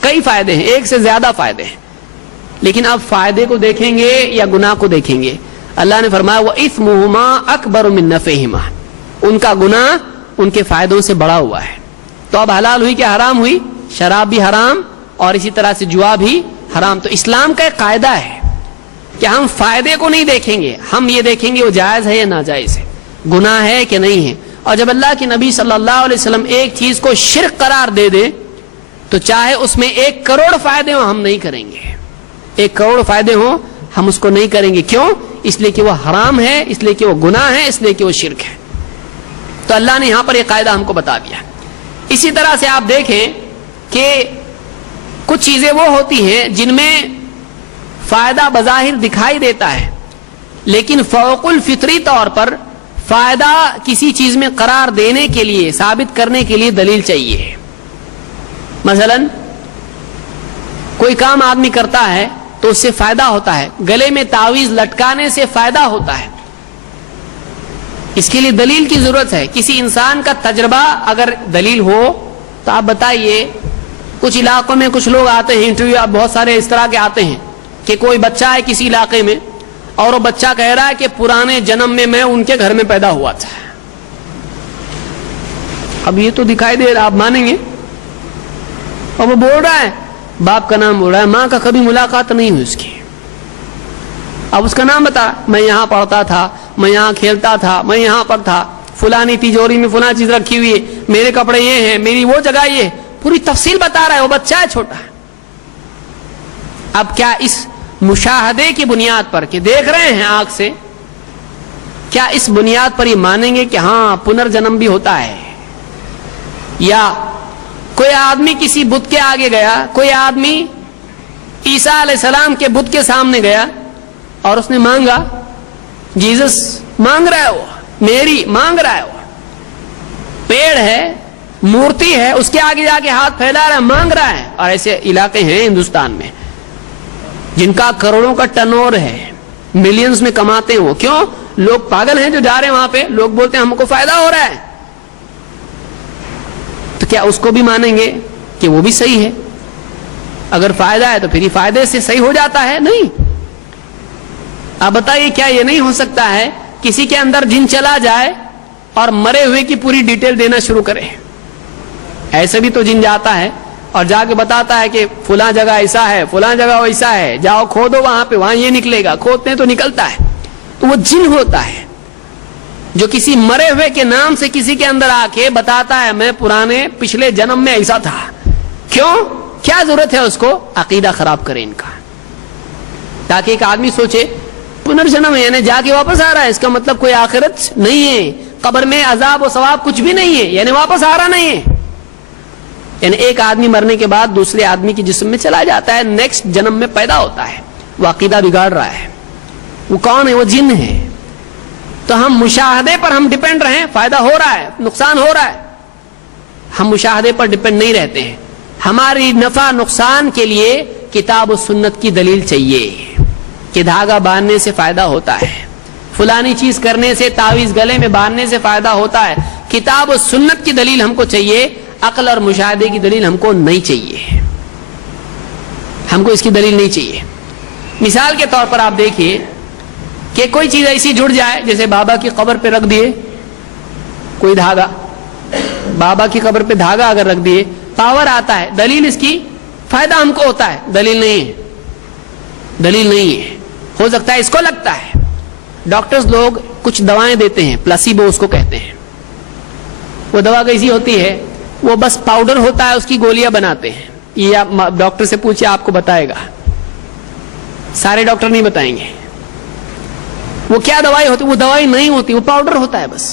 کئی فائدے ہیں, ایک سے زیادہ فائدے ہیں. لیکن اب فائدے کو دیکھیں گے یا گناہ کو دیکھیں گے؟ اللہ نے فرمایا وَإِثْمُهُمَا أَكْبَرُ مِن نَفْعِهِمَا, ان کا گناہ ان کے فائدوں سے بڑا ہوا ہے. تو اب حلال ہوئی کہ حرام ہوئی؟ شراب بھی حرام اور اسی طرح سے جوا بھی حرام. تو اسلام کا ایک قاعدہ ہے کہ ہم فائدے کو نہیں دیکھیں گے, ہم یہ دیکھیں گے وہ جائز ہے یا ناجائز ہے, گناہ ہے کہ نہیں ہے. اور جب اللہ کے نبی صلی اللہ علیہ وسلم ایک چیز کو شرک قرار دے دے تو چاہے اس میں 1 کروڑ فائدے ہوں ہم نہیں کریں گے. 1 کروڑ فائدے ہوں ہم اس کو نہیں کریں گے. کیوں؟ اس لیے کہ وہ حرام ہے, اس لیے کہ وہ گناہ ہے, اس لیے کہ وہ شرک ہے. تو اللہ نے یہاں پر یہ قاعدہ ہم کو بتا دیا. اسی طرح سے آپ دیکھیں کہ کچھ چیزیں وہ ہوتی ہیں جن میں فائدہ بظاہر دکھائی دیتا ہے لیکن فوق الفطری طور پر فائدہ کسی چیز میں قرار دینے کے لیے, ثابت کرنے کے لیے دلیل چاہیے. مثلا کوئی کام آدمی کرتا ہے تو اس سے فائدہ ہوتا ہے, گلے میں تعویذ لٹکانے سے فائدہ ہوتا ہے, اس کے لیے دلیل کی ضرورت ہے. کسی انسان کا تجربہ اگر دلیل ہو تو آپ بتائیے, کچھ علاقوں میں کچھ لوگ آتے ہیں انٹرویو, آپ بہت سارے اس طرح کے آتے ہیں کہ کوئی بچہ ہے کسی علاقے میں اور وہ بچہ کہہ رہا ہے کہ پرانے جنم میں ان کے گھر میں پیدا ہوا تھا. اب یہ تو دکھائی دے رہا, آپ مانیں گے؟ اور وہ بول رہا ہے, باپ کا نام بول رہا ہے, ماں کا کبھی ملاقات نہیں ہوئی اس کی. اب اس کا نام بتا, میں یہاں پڑھتا تھا, میں یہاں کھیلتا تھا, میں یہاں پر تھا, فلانی تیجوری میں فلاں چیز رکھی ہوئی ہے, میرے کپڑے یہ ہیں, میری وہ جگہ یہ, پوری تفصیل بتا رہا ہے. وہ بچہ ہے چھوٹا. اب کیا اس مشاہدے کی بنیاد پر کہ دیکھ رہے ہیں آنکھ سے, کیا اس بنیاد پر یہ مانیں گے کہ ہاں پنرجنم بھی ہوتا ہے؟ یا کوئی آدمی کسی بت کے آگے گیا, کوئی آدمی عیسیٰ علیہ السلام کے بت کے سامنے گیا اور اس نے مانگا, جیزس مانگ رہا ہے, وہ میری مانگ رہا ہے, وہ پیڑ ہے, مورتی ہے, اس کے آگے جا کے ہاتھ پھیلا رہا ہے, مانگ رہا ہے. اور ایسے علاقے ہیں ہندوستان میں جن کا کروڑوں کا ٹرن اوور ہے, ملینز میں کماتے ہیں وہ. کیوں؟ لوگ پاگل ہیں جو جا رہے ہیں وہاں پہ, لوگ بولتے ہیں ہم کو فائدہ ہو رہا ہے. تو کیا اس کو بھی مانیں گے کہ وہ بھی صحیح ہے؟ اگر فائدہ ہے تو پھر یہ فائدے سے صحیح ہو جاتا ہے؟ نہیں. آپ بتائیے, کیا یہ نہیں ہو سکتا ہے کسی کے اندر جن چلا جائے اور مرے ہوئے کی پوری ڈیٹیل دینا شروع کرے؟ ایسے بھی تو جن جاتا ہے اور جا کے بتاتا ہے کہ فلاں جگہ ایسا ہے, فلاں جگہ ویسا ہے, جاؤ کھودو وہاں پہ, وہاں یہ نکلے گا. کھودتے ہیں تو نکلتا ہے. تو وہ جن ہوتا ہے جو کسی مرے ہوئے کے نام سے کسی کے اندر آ کے بتاتا ہے میں پرانے پچھلے جنم میں ایسا تھا. کیوں؟ کیا ضرورت ہے اس کو عقیدہ خراب کرے ان کا, تاکہ ایک آدمی سوچے پنرجنم ہے یعنی جا کے واپس آ رہا ہے, اس کا مطلب کوئی آخرت نہیں ہے, قبر میں عذاب و ثواب کچھ بھی نہیں ہے, یعنی واپس آ رہا نہیں ہے. یعنی ایک آدمی مرنے کے بعد دوسرے آدمی کے جسم میں چلا جاتا ہے, نیکسٹ جنم میں پیدا ہوتا ہے. وہ عقیدہ بگاڑ رہا ہے. وہ کون ہے؟ وہ جن ہے. تو ہم مشاہدے پر ہم ڈیپینڈ رہیں, فائدہ ہو رہا ہے, نقصان ہو رہا ہے. ہم مشاہدے پر ڈیپینڈ نہیں رہتے ہیں. ہماری نفع نقصان کے لیے کتاب و سنت کی دلیل چاہیے کہ دھاگا باندھنے سے فائدہ ہوتا ہے, فلانی چیز کرنے سے, تعویذ گلے میں باندھنے سے فائدہ ہوتا ہے. کتاب و سنت کی دلیل ہم کو چاہیے, عقل اور مشاہدے کی دلیل ہم کو نہیں چاہیے. ہم کو اس کی دلیل نہیں چاہیے. مثال کے طور پر آپ دیکھیے کہ کوئی چیز ایسی جڑ جائے, جیسے بابا کی قبر پہ رکھ دیے کوئی دھاگا, بابا کی قبر پہ دھاگا اگر رکھ دیے, پاور آتا ہے, دلیل اس کی فائدہ ہم کو ہوتا ہے, دلیل نہیں ہے. دلیل نہیں ہے. ہو سکتا ہے اس کو لگتا ہے. ڈاکٹرز لوگ کچھ دوائیں دیتے ہیں, پلاسیبو اس کو کہتے ہیں. وہ دوا کیسی ہوتی ہے؟ وہ بس پاؤڈر ہوتا ہے, اس کی گولیاں بناتے ہیں. یہ آپ ڈاکٹر سے پوچھیں, آپ کو بتائے گا. سارے ڈاکٹر نہیں بتائیں گے. وہ کیا دوائی ہوتی؟ وہ دوائی نہیں ہوتی, وہ پاؤڈر ہوتا ہے بس.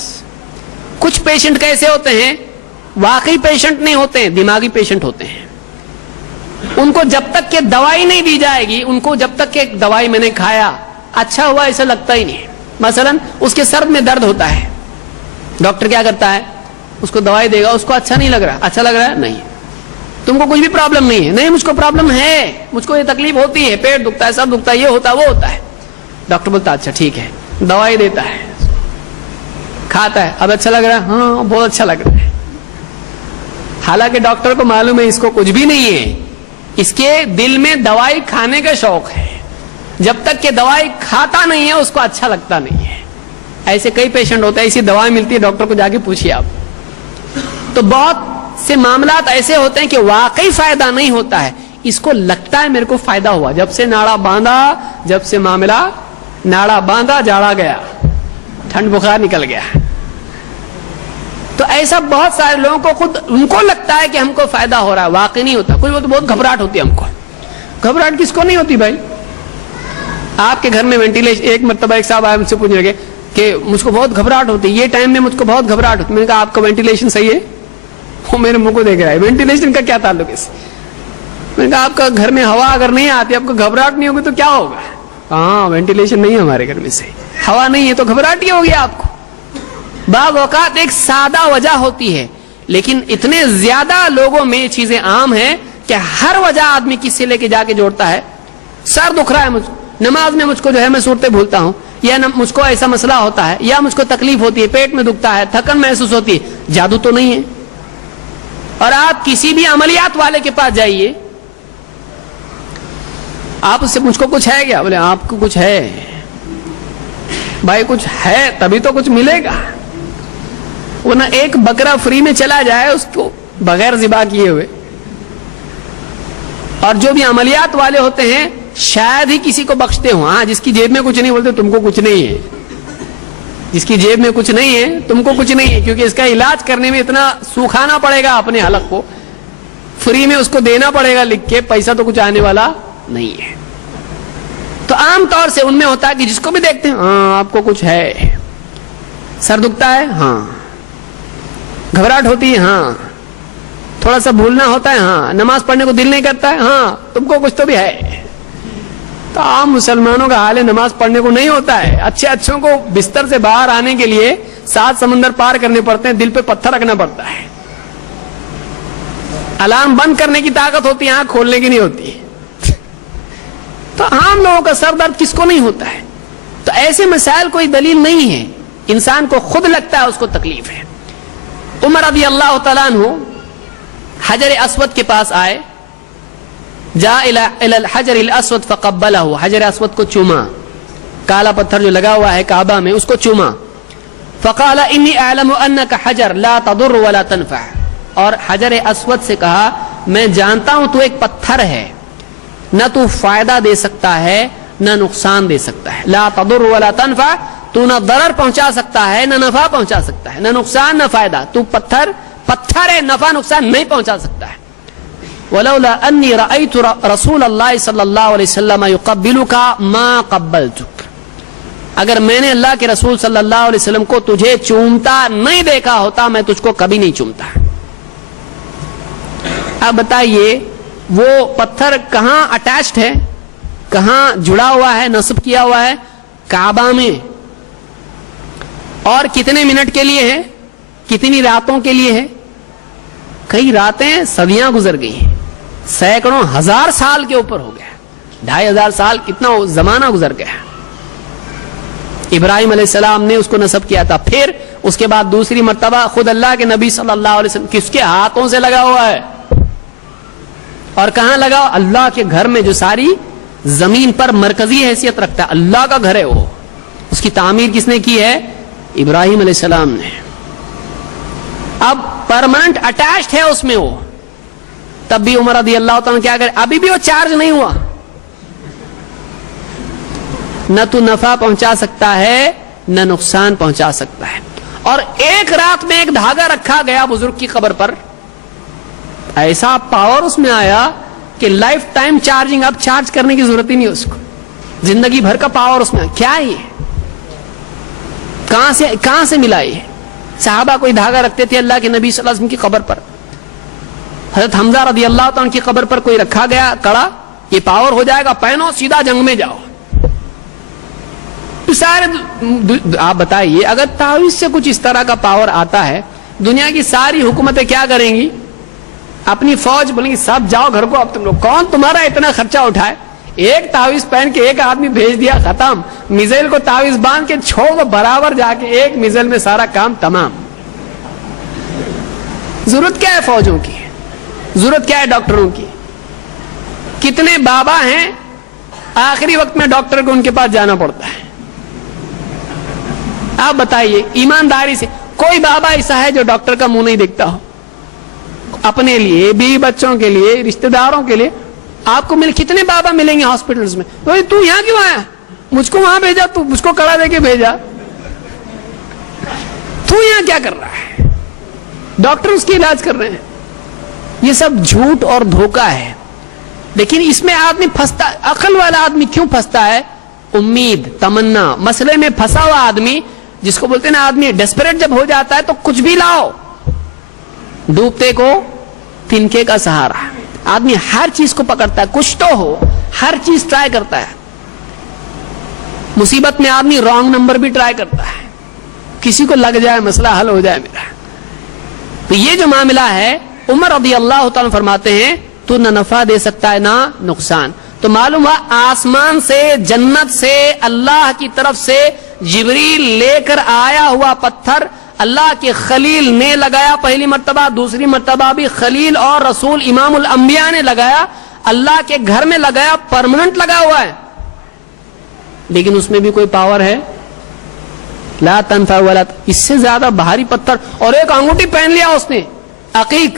کچھ پیشنٹ کیسے ہوتے ہیں, واقعی پیشنٹ نہیں ہوتے ہیں, دماغی پیشنٹ ہوتے ہیں. ان کو جب تک کہ دوائی نہیں دی جائے گی, ان کو جب تک کہ دوائی میں نے کھایا اچھا ہوا ایسا لگتا ہی نہیں. مثلا اس کے سر میں درد ہوتا ہے, ڈاکٹر کیا کرتا ہے, اس کو دوائی دے گا, اس کو اچھا نہیں لگ رہا. اچھا لگ رہا ہے؟ نہیں. تم کو کچھ بھی پرابلم نہیں ہے؟ نہیں, مجھ کو پرابلم ہے, مجھ کو یہ تکلیف ہوتی ہے, پیٹ دکھتا ہے, سر دکھتا ہے, یہ ہوتا ہے, وہ ہوتا ہے. ڈاکٹر بولتا ہے اچھا ٹھیک ہے, دوائی دیتا ہے, کھاتا ہے, اب اچھا لگ رہا ہے, ہاں بہت اچھا لگ رہا ہے. حالانکہ ڈاکٹر کو معلوم ہے اس کو کچھ بھی نہیں ہے, اس کے دل میں دوائی کھانے کا شوق ہے. جب تک کہ دوائی کھاتا نہیں ہے اس کو اچھا لگتا نہیں ہے. ایسے کئی پیشنٹ ہوتے ہیں, ایسی دوائی ملتی ہے, ڈاکٹر کو جا کے پوچھیے آپ. تو بہت سے معاملات ایسے ہوتے ہیں کہ واقعی فائدہ نہیں ہوتا ہے, اس کو لگتا ہے میرے کو فائدہ ہوا. جب سے ناڑا باندھا, جب سے معاملہ ناڑا باندھا, جاڑا گیا, ٹھنڈ بخار نکل گیا. تو ایسا بہت سارے لوگوں کو خود ان کو لگتا ہے کہ ہم کو فائدہ ہو رہا ہے, واقعی نہیں ہوتا. کوئی بہت گھبراہٹ ہوتی ہے ہم کو. گھبراہٹ کس کو نہیں ہوتی بھائی؟ آپ کے گھر میں وینٹیلیشن, ایک مرتبہ ایک صاحب آئے مجھ سے پوچھنے لگے کہ مجھ کو بہت گھبراہٹ ہوتی ہے, یہ ٹائم میں مجھ کو بہت گھبراہٹ ہوتی ہے. میں نے کہا آپ کا وینٹیلیشن صحیح ہے؟ وہ میرے منہ کو دیکھ رہا ہے, وینٹیلیشن کا کیا تعلق ہے اس؟ میں نے کہا آپ کا گھر میں ہوا اگر نہیں آتی, آپ کو گھبراہٹ نہیں ہوگی تو کیا ہوگا؟ ہاں وینٹیلیشن نہیں ہے ہمارے گھر میں سے, ہوا نہیں ہے تو گھبراہٹ ہی ہوگی آپ کو. بعض اوقات ایک سادہ وجہ ہوتی ہے, لیکن اتنے زیادہ لوگوں میں یہ چیزیں عام ہیں کہ ہر وجہ آدمی کس سے لے کے جا کے جوڑتا ہے. سر دکھ رہا ہے مجھ کو, نماز میں مجھ کو جو ہے میں صورتیں بھولتا ہوں, یا مجھ کو ایسا مسئلہ ہوتا ہے, یا مجھ کو تکلیف ہوتی ہے, پیٹ میں دکھتا ہے, تھکن محسوس ہوتی ہے. جادو تو نہیں ہے. اور آپ کسی بھی عملیات والے کے پاس جائیے, آپ اس سے مجھ کو کچھ ہے کیا, بولے آپ کو کچھ ہے, بھائی کچھ ہے تبھی تو کچھ ملے گا، ورنہ ایک بکرا فری میں چلا جائے اس کو بغیر ذبح کیے ہوئے. اور جو بھی عملیات والے ہوتے ہیں شاید ہی کسی کو بخشتے ہوں. ہاں جس کی جیب میں کچھ نہیں بولتے تم کو کچھ نہیں ہے، جس کی جیب میں کچھ نہیں ہے تم کو کچھ نہیں ہے، کیونکہ اس کا علاج کرنے میں اتنا سوکھانا پڑے گا اپنے حلق کو، فری میں اس کو دینا پڑے گا لکھ کے، پیسہ تو کچھ آنے والا نہیں ہے. تو عام طور سے ان میں ہوتا ہے کہ جس کو بھی دیکھتے ہیں ہاں آپ کو کچھ ہے، سر دکھتا ہے ہاں، گھبراہٹ ہوتی ہے ہاں، تھوڑا سا بھولنا ہوتا ہے ہاں، نماز پڑھنے کو دل نہیں کرتا ہے ہاں، تم کو کچھ تو بھی ہے. تو عام مسلمانوں کا حال ہے نماز پڑھنے کو نہیں ہوتا ہے. اچھے اچھوں کو بستر سے باہر آنے کے لیے 7 سمندر پار کرنے پڑتے ہیں، دل پہ پتھر رکھنا پڑتا ہے. الارم بند کرنے کی طاقت ہوتی ہے، آنکھ کھولنے کی نہیں ہوتی. تو عام لوگوں کا سر درد کس کو نہیں ہوتا ہے؟ تو ایسے مسائل کوئی دلیل نہیں ہے، انسان کو خود لگتا ہے اس کو تکلیف ہے. عمر رضی اللہ تعالیٰ عنہ حجر اسود کے پاس آئے، جاء الى الحجر الاسود فقبلہ، حجر اسود کو چوما، کالا پتھر جو لگا ہوا ہے کعبہ میں اس کو چوما. فقال انی اعلم انک حجر لا تضر ولا تنفع، اور حجر اسود سے کہا میں جانتا ہوں تو ایک پتھر ہے، نہ تو فائدہ دے سکتا ہے نہ نقصان دے سکتا ہے. لا تضر ولا تنفع، تو نہ ضرر پہنچا سکتا ہے نہ نفع پہنچا سکتا ہے، نہ نقصان نہ فائدہ. تو پتھر ہے، نفع نقصان نہیں پہنچا سکتا ہے. ولولا انی رأیت رسول اللہ صلی اللہ علیہ وسلم یقبلک ما قبلتک، اگر میں نے اللہ کے رسول صلی اللہ علیہ وسلم کو تجھے چومتا نہیں دیکھا ہوتا میں تجھ کو کبھی نہیں چومتا. اب بتائیے وہ پتھر کہاں اٹیچڈ ہے، کہاں جڑا ہوا ہے، نصب کیا ہوا ہے؟ کعبہ میں. اور کتنے منٹ کے لیے ہے، کتنی راتوں کے لیے ہے؟ کئی راتیں صدیاں گزر گئی ہیں، سینکڑوں ہزار سال کے اوپر ہو گیا، 2500 سال کتنا زمانہ گزر گیا. ابراہیم علیہ السلام نے اس کو نصب کیا تھا، پھر اس کے بعد دوسری مرتبہ خود اللہ کے نبی صلی اللہ علیہ وسلم کس کے ہاتھوں سے لگا ہوا ہے. اور کہاں لگا؟ اللہ کے گھر میں جو ساری زمین پر مرکزی حیثیت رکھتا ہے، اللہ کا گھر ہے وہ. اس کی تعمیر کس نے کی ہے؟ ابراہیم علیہ السلام نے. اب پرماننٹ اٹیچڈ ہے اس میں وہ. تب بھی عمر رضی اللہ تعالیٰ کیا کرے، ابھی بھی وہ چارج نہیں ہوا. نہ تو نفع پہنچا سکتا ہے نہ نقصان پہنچا سکتا ہے. اور ایک رات میں ایک دھاگا رکھا گیا بزرگ کی قبر پر، ایسا پاور اس میں آیا کہ لائف ٹائم چارجنگ، اب چارج کرنے کی ضرورت ہی نہیں اس کو، زندگی بھر کا پاور اس میں آیا. کیا ہے یہ؟ کہاں سے ملا یہ؟ صحابہ کوئی دھاگا رکھتے تھے اللہ کے نبی صلی اللہ علیہ وسلم کی قبر پر. حضرت حمزہ رضی اللہ تعالیٰ کی قبر پر کوئی رکھا گیا کڑا، یہ پاور ہو جائے گا، پہنو سیدھا جنگ میں جاؤ. سارے آپ بتائیے اگر تعویذ سے کچھ اس طرح کا پاور آتا ہے، دنیا کی ساری حکومتیں کیا کریں گی؟ اپنی فوج بولیں گی سب جاؤ گھر کو. اب تم لوگ کون تمہارا اتنا خرچہ اٹھائے؟ ایک تعویذ پہن کے ایک آدمی بھیج دیا، ختم. میزائل کو تعویذ باندھ کے چھوڑ دو، برابر جا کے ایک میزائل میں سارا کام تمام. ضرورت کیا ہے فوجوں کی؟ ضرورت کیا ہے ڈاکٹروں کی؟ کتنے بابا ہیں آخری وقت میں ڈاکٹر کو ان کے پاس جانا پڑتا ہے. آپ بتائیے ایمانداری سے، کوئی بابا ایسا ہے جو ڈاکٹر کا منہ نہیں دیکھتا ہو؟ اپنے لیے، بیوی بچوں کے لیے، رشتہ داروں کے لیے. آپ کو کتنے بابا ملیں گے ہاسپٹلز میں، تو یہاں کیوں آیا؟ مجھ کو وہاں بھیجا، تو مجھ کو کڑا دے کے بھیجا، تو یہاں کیا کر رہا ہے؟ ڈاکٹر اس کی علاج کر رہے ہیں. یہ سب جھوٹ اور دھوکہ ہے. لیکن اس میں آدمی پھنستا، عقل والا آدمی کیوں پھنستا ہے؟ امید، تمنا، مسئلے میں پھنسا ہوا آدمی، جس کو بولتے ہیں نا آدمی ڈیسپریٹ جب ہو جاتا ہے تو کچھ بھی لاؤ، ڈوبتے کو تنکے کا سہارا. آدمی ہر چیز کو پکڑتا ہے، کچھ تو ہو، ہر چیز ٹرائی کرتا ہے. مصیبت میں آدمی رانگ نمبر بھی ٹرائی کرتا ہے، کسی کو لگ جائے مسئلہ حل ہو جائے میرا. تو یہ جو معاملہ ہے، عمر رضی اللہ تعالیٰ فرماتے ہیں تو نہ نفع دے سکتا ہے نہ نقصان. تو معلوم ہوا آسمان سے، جنت سے، اللہ کی طرف سے جبریل لے کر آیا ہوا پتھر اللہ کے خلیل نے لگایا پہلی مرتبہ، دوسری مرتبہ بھی خلیل اور رسول امام الانبیاء نے لگایا، اللہ کے گھر میں لگایا، پرماننٹ لگا ہوا ہے. لیکن اس میں بھی کوئی پاور ہے؟ لا تنفع ولا اس سے زیادہ بھاری پتھر، اور ایک انگوٹھی پہن لیا اس نے عقیق،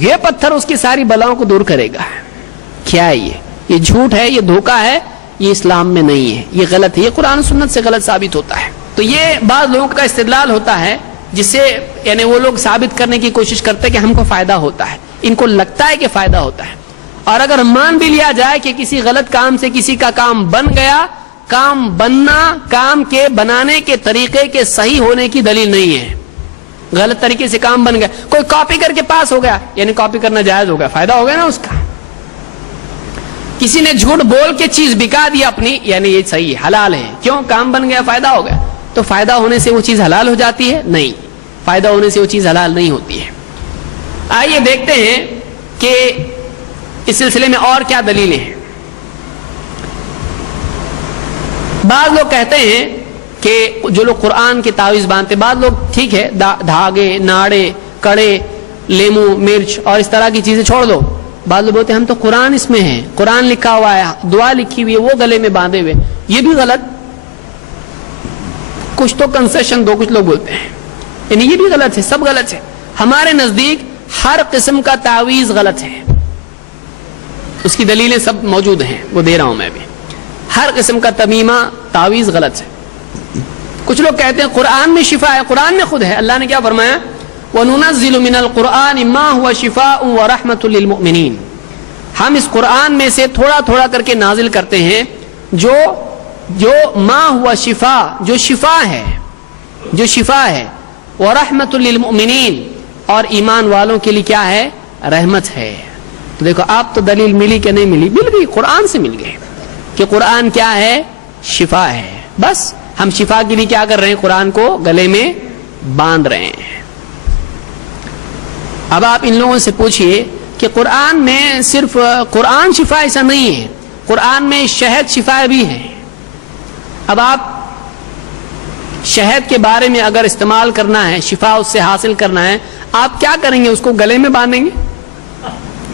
یہ پتھر اس کی ساری بلاؤں کو دور کرے گا. کیا ہے یہ جھوٹ ہے، یہ دھوکہ ہے، یہ اسلام میں نہیں ہے، یہ غلط ہے، یہ قرآن سنت سے غلط ثابت ہوتا ہے. تو یہ بعض لوگوں کا استدلال ہوتا ہے جس سے یعنی وہ لوگ ثابت کرنے کی کوشش کرتے ہیں کہ ہم کو فائدہ ہوتا ہے، ان کو لگتا ہے کہ فائدہ ہوتا ہے. اور اگر مان بھی لیا جائے کہ کسی غلط کام سے کسی کا کام بن گیا، کام بننا کام کے بنانے کے طریقے کے صحیح ہونے کی دلیل نہیں ہے. غلط طریقے سے کام بن گیا، کوئی کاپی کر کے پاس ہو گیا، یعنی کاپی کرنا جائز ہو گیا، فائدہ ہو گیا نا اس کا. کسی نے جھوٹ بول کے چیز بکا دی اپنی، یعنی یہ صحیح حلال ہے، کیوں؟ کام بن گیا، فائدہ ہو گیا. تو فائدہ ہونے سے وہ چیز حلال ہو جاتی ہے؟ نہیں، فائدہ ہونے سے وہ چیز حلال نہیں ہوتی ہے. آئیے دیکھتے ہیں کہ اس سلسلے میں اور کیا دلیلیں ہیں. بعض لوگ کہتے ہیں کہ جو لوگ قرآن کی تعویذ باندھتے، بعض لوگ ٹھیک ہے دھاگے، ناڑے، کڑے، لیمو، مرچ اور اس طرح کی چیزیں چھوڑ دو. بعض لوگ بولتے ہیں ہم تو قرآن اس میں ہیں، قرآن لکھا ہوا ہے، دعا لکھی ہوئی ہے، وہ گلے میں باندھے ہوئے. یہ بھی غلط. کچھ تو کنسیشن دو، کچھ لوگ بولتے ہیں یعنی یہ بھی غلط ہے، سب غلط ہے. ہمارے نزدیک ہر قسم کا تعویذ غلط ہے، اس کی دلیلیں سب موجود ہیں، وہ دے رہا ہوں میں بھی. ہر قسم کا تمیمہ تعویذ غلط ہے. کچھ لوگ کہتے ہیں قرآن میں شفا ہے، قرآن میں خود ہے. اللہ نے کیا فرمایا؟ وَنُنَزِّلُ مِنَ الْقُرْآنِ مَا هُوَ شِفَاءٌ وَرَحْمَةٌ لِّلْمُؤْمِنِينَ. ہم اس قرآن میں سے تھوڑا تھوڑا کر کے نازل کرتے ہیں جو ما ہوا شفا، جو شفا ہے، جو شفا ہے، وَرَحْمَةٌ لِّلْمُؤْمِنِينَ، اور ایمان والوں کے لیے کیا ہے؟ رحمت ہے. تو دیکھو آپ تو دلیل ملی کہ نہیں ملی؟ مل گئی، قرآن سے مل گئی کہ قرآن کیا ہے؟ شفا ہے. بس ہم شفا کے لیے کیا کر رہے ہیں؟ قرآن کو گلے میں باندھ رہے ہیں. اب آپ ان لوگوں سے پوچھئے کہ قرآن میں صرف قرآن شفا ایسا نہیں ہے، قرآن میں شہد شفا بھی ہے. اب آپ شہد کے بارے میں اگر استعمال کرنا ہے، شفا اس سے حاصل کرنا ہے، آپ کیا کریں گے؟ اس کو گلے میں باندھیں گے؟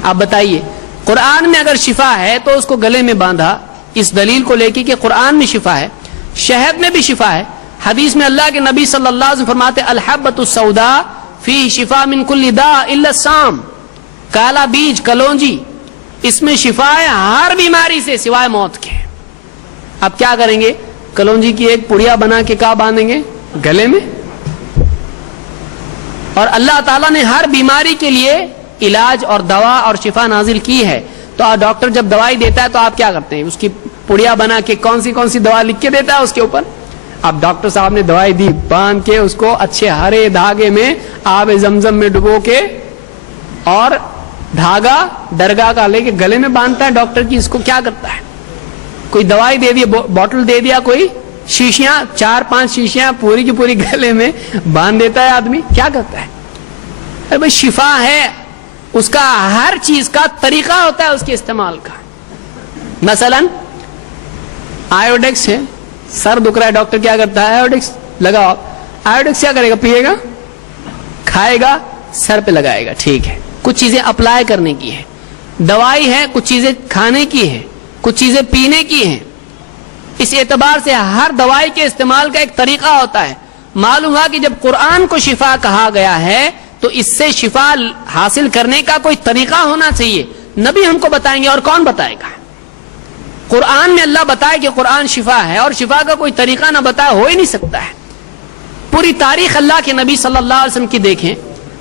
آپ بتائیے. قرآن میں اگر شفا ہے تو اس کو گلے میں باندھا اس دلیل کو لے کے کہ قرآن میں شفا ہے. شہد میں بھی شفا ہے. حدیث میں اللہ کے نبی صلی اللہ علیہ وسلم فرماتے الحبۃ السوداء فی شفا من کل داء الا السام. کالا بیج، کلونجی، اس میں شفا ہے ہر بیماری سے سوائے موت کے. آپ کیا کریں گے؟ کلونجی کی ایک پڑیا بنا کے کہاں باندھیں گے؟ گلے میں. اور اللہ تعالیٰ نے ہر بیماری کے لیے علاج اور دوا اور شفا نازل کی ہے. تو ڈاکٹر جب دوائی دیتا ہے تو آپ کیا کرتے ہیں؟ اس کی پڑیا بنا کے کون سی دوا لکھ کے دیتا ہے اس کے اوپر. اب ڈاکٹر صاحب نے دوائی دی، باندھ کے اس کو اچھے ہرے دھاگے میں آب زمزم میں ڈبو کے اور دھاگا درگاہ کا لے کے گلے میں باندھتا ہے ڈاکٹر کی. اس کو کیا کرتا ہے؟ کوئی دوائی دے دی، بوٹل دے دیا، کوئی شیشیاں، 4-5 شیشیاں پوری کی پوری گلے میں باندھ دیتا ہے آدمی. کیا کرتا ہے؟ ارے بھائی شفا ہے، اس کا ہر چیز کا طریقہ ہوتا ہے اس کے استعمال کا. مثلا آیوڈیکس ہے، سر دکھ رہا ہے، ڈاکٹر کیا کرتا ہے؟ آیوڈیکس لگاؤ. آیوڈیکس کیا کرے گا؟ پیے گا، کھائے گا، سر پہ لگائے گا. ٹھیک ہے، کچھ چیزیں اپلائی کرنے کی ہے. دوائی ہے، کچھ چیزیں کھانے کی ہے، کچھ چیزیں پینے کی ہیں. اس اعتبار سے ہر دوائی کے استعمال کا ایک طریقہ ہوتا ہے. معلوم ہوا کہ جب قرآن کو شفا کہا گیا ہے تو اس سے شفا حاصل کرنے کا کوئی طریقہ ہونا چاہیے. نبی ہم کو بتائیں گے، اور کون بتائے گا؟ قرآن میں اللہ بتائے کہ قرآن شفا ہے اور شفا کا کوئی طریقہ نہ بتائے، ہو ہی نہیں سکتا ہے. پوری تاریخ اللہ کے نبی صلی اللہ علیہ وسلم کی دیکھیں،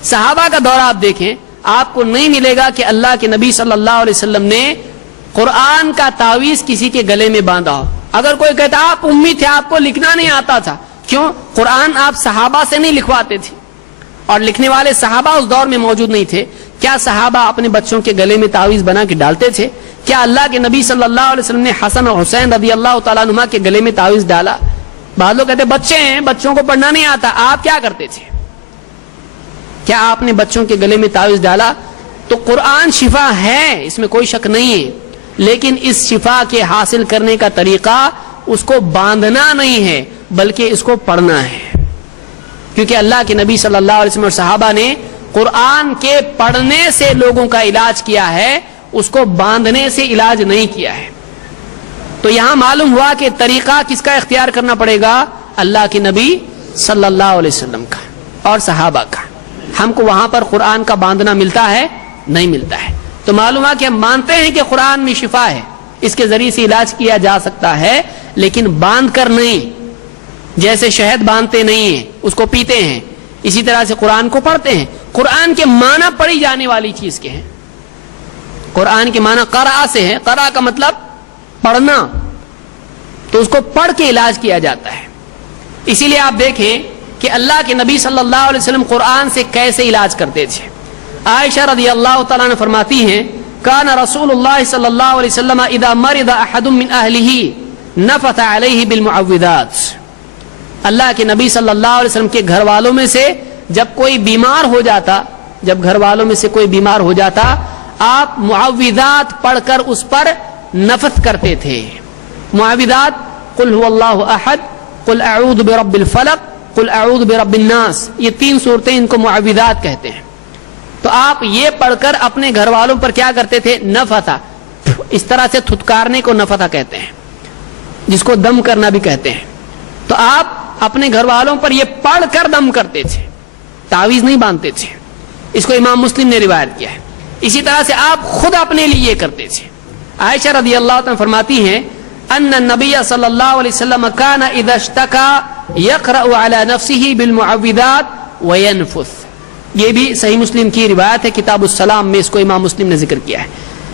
صحابہ کا دور آپ دیکھیں، آپ کو نہیں ملے گا کہ اللہ کے نبی صلی اللہ علیہ وسلم نے قرآن کا تعویذ کسی کے گلے میں باندھا ہو. اگر کوئی کہتا آپ امی تھے، آپ کو لکھنا نہیں آتا تھا، کیوں؟ قرآن آپ صحابہ سے نہیں لکھواتے تھے، اور لکھنے والے صحابہ اس دور میں موجود نہیں تھے. کیا صحابہ اپنے بچوں کے گلے میں تعویذ بنا کے ڈالتے تھے؟ کیا اللہ کے نبی صلی اللہ علیہ وسلم نے حسن اور حسین رضی اللہ تعالیٰ عنہما کے گلے میں تعویذ ڈالا؟ بعض لوگ کہتے بچے ہیں، بچوں کو پڑھنا نہیں آتا. آپ کیا کرتے تھے؟ کیا آپ نے بچوں کے گلے میں تعویذ ڈالا؟ تو قرآن شفا ہے، اس میں کوئی شک نہیں ہے، لیکن اس شفا کے حاصل کرنے کا طریقہ اس کو باندھنا نہیں ہے بلکہ اس کو پڑھنا ہے. کیونکہ اللہ کے نبی صلی اللہ علیہ وسلم اور صحابہ نے قرآن کے پڑھنے سے لوگوں کا علاج کیا ہے، اس کو باندھنے سے علاج نہیں کیا ہے. تو یہاں معلوم ہوا کہ طریقہ کس کا اختیار کرنا پڑے گا؟ اللہ کے نبی صلی اللہ علیہ وسلم کا اور صحابہ کا. ہم کو وہاں پر قرآن کا باندھنا ملتا ہے؟ نہیں ملتا ہے. تو معلوم ہے کہ ہم مانتے ہیں کہ قرآن میں شفا ہے, اس کے ذریعے سے علاج کیا جا سکتا ہے, لیکن باندھ کر نہیں. جیسے شہد باندھتے نہیں ہیں, اس کو پیتے ہیں, اسی طرح سے قرآن کو پڑھتے ہیں. قرآن کے معنی پڑھی جانے والی چیز کے ہیں. قرآن کے معنی قرأ سے ہے, قرأ کا مطلب پڑھنا, تو اس کو پڑھ کے علاج کیا جاتا ہے. اسی لیے آپ دیکھیں کہ اللہ کے نبی صلی اللہ علیہ وسلم قرآن سے کیسے علاج کرتے تھے. عائشہ رضی اللہ تعالیٰ عنہ فرماتی ہیں کان رسول اللہ صلی اللہ علیہ وسلم اذا مرض احد من اہلہ نفث علیہ بالمعوذات. اللہ کے نبی صلی اللہ علیہ وسلم کے گھر والوں میں سے جب کوئی بیمار ہو جاتا, جب گھر والوں میں سے کوئی بیمار ہو جاتا, آپ معوذات پڑھ کر اس پر نفث کرتے تھے. معوذات قل هو اللہ احد, قل اعوذ برب الفلق, قل اعوذ برب الناس, یہ 3 صورتیں ان کو معوذات کہتے ہیں. تو آپ یہ پڑھ کر اپنے گھر والوں پر کیا کرتے تھے؟ نفثا, اس طرح سے تھتکارنے کو نفثا کہتے ہیں, جس کو دم کرنا بھی کہتے ہیں. تو آپ اپنے گھر والوں پر یہ پڑھ کر دم کرتے تھے, تعویذ نہیں باندھتے تھے. اس کو امام مسلم نے روایت کیا ہے. اسی طرح سے آپ خود اپنے لیے کرتے تھے. عائشہ رضی اللہ عنہ فرماتی ہیں ان النبی صلی اللہ علیہ وسلم کان اذا اشتکى یقرأ علی نفسه بالمعوذات وینفث. یہ بھی صحیح مسلم کی روایت ہے, کتاب السلام میں اس کو امام مسلم نے ذکر کیا ہے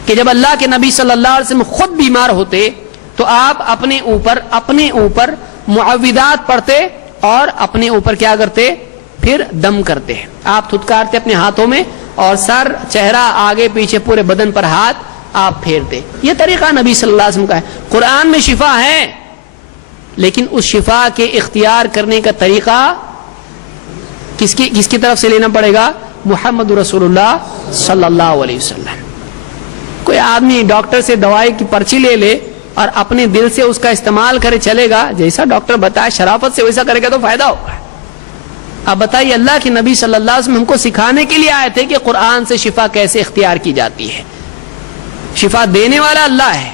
کہ جب اللہ کے نبی صلی اللہ علیہ وسلم خود بیمار ہوتے تو آپ اپنے اوپر معوذات پڑھتے اور اپنے اوپر کیا کرتے؟ پھر دم کرتے. آپ تھتکارتے اپنے ہاتھوں میں اور سر, چہرہ, آگے پیچھے پورے بدن پر ہاتھ آپ پھیرتے. یہ طریقہ نبی صلی اللہ علیہ وسلم کا ہے. قرآن میں شفا ہے, لیکن اس شفا کے اختیار کرنے کا طریقہ کس کی طرف سے لینا پڑے گا؟ محمد رسول اللہ صلی اللہ علیہ وسلم. کوئی آدمی ڈاکٹر سے دوائی کی پرچی لے لے اور اپنے دل سے اس کا استعمال کرے چلے گا, جیسا ڈاکٹر بتائے شرافت سے ویسا کرے گا تو فائدہ ہوگا. اب بتائیے, اللہ کے نبی صلی اللہ علیہ وسلم ہم کو سکھانے کے لیے آئے تھے کہ قرآن سے شفا کیسے اختیار کی جاتی ہے. شفا دینے والا اللہ ہے,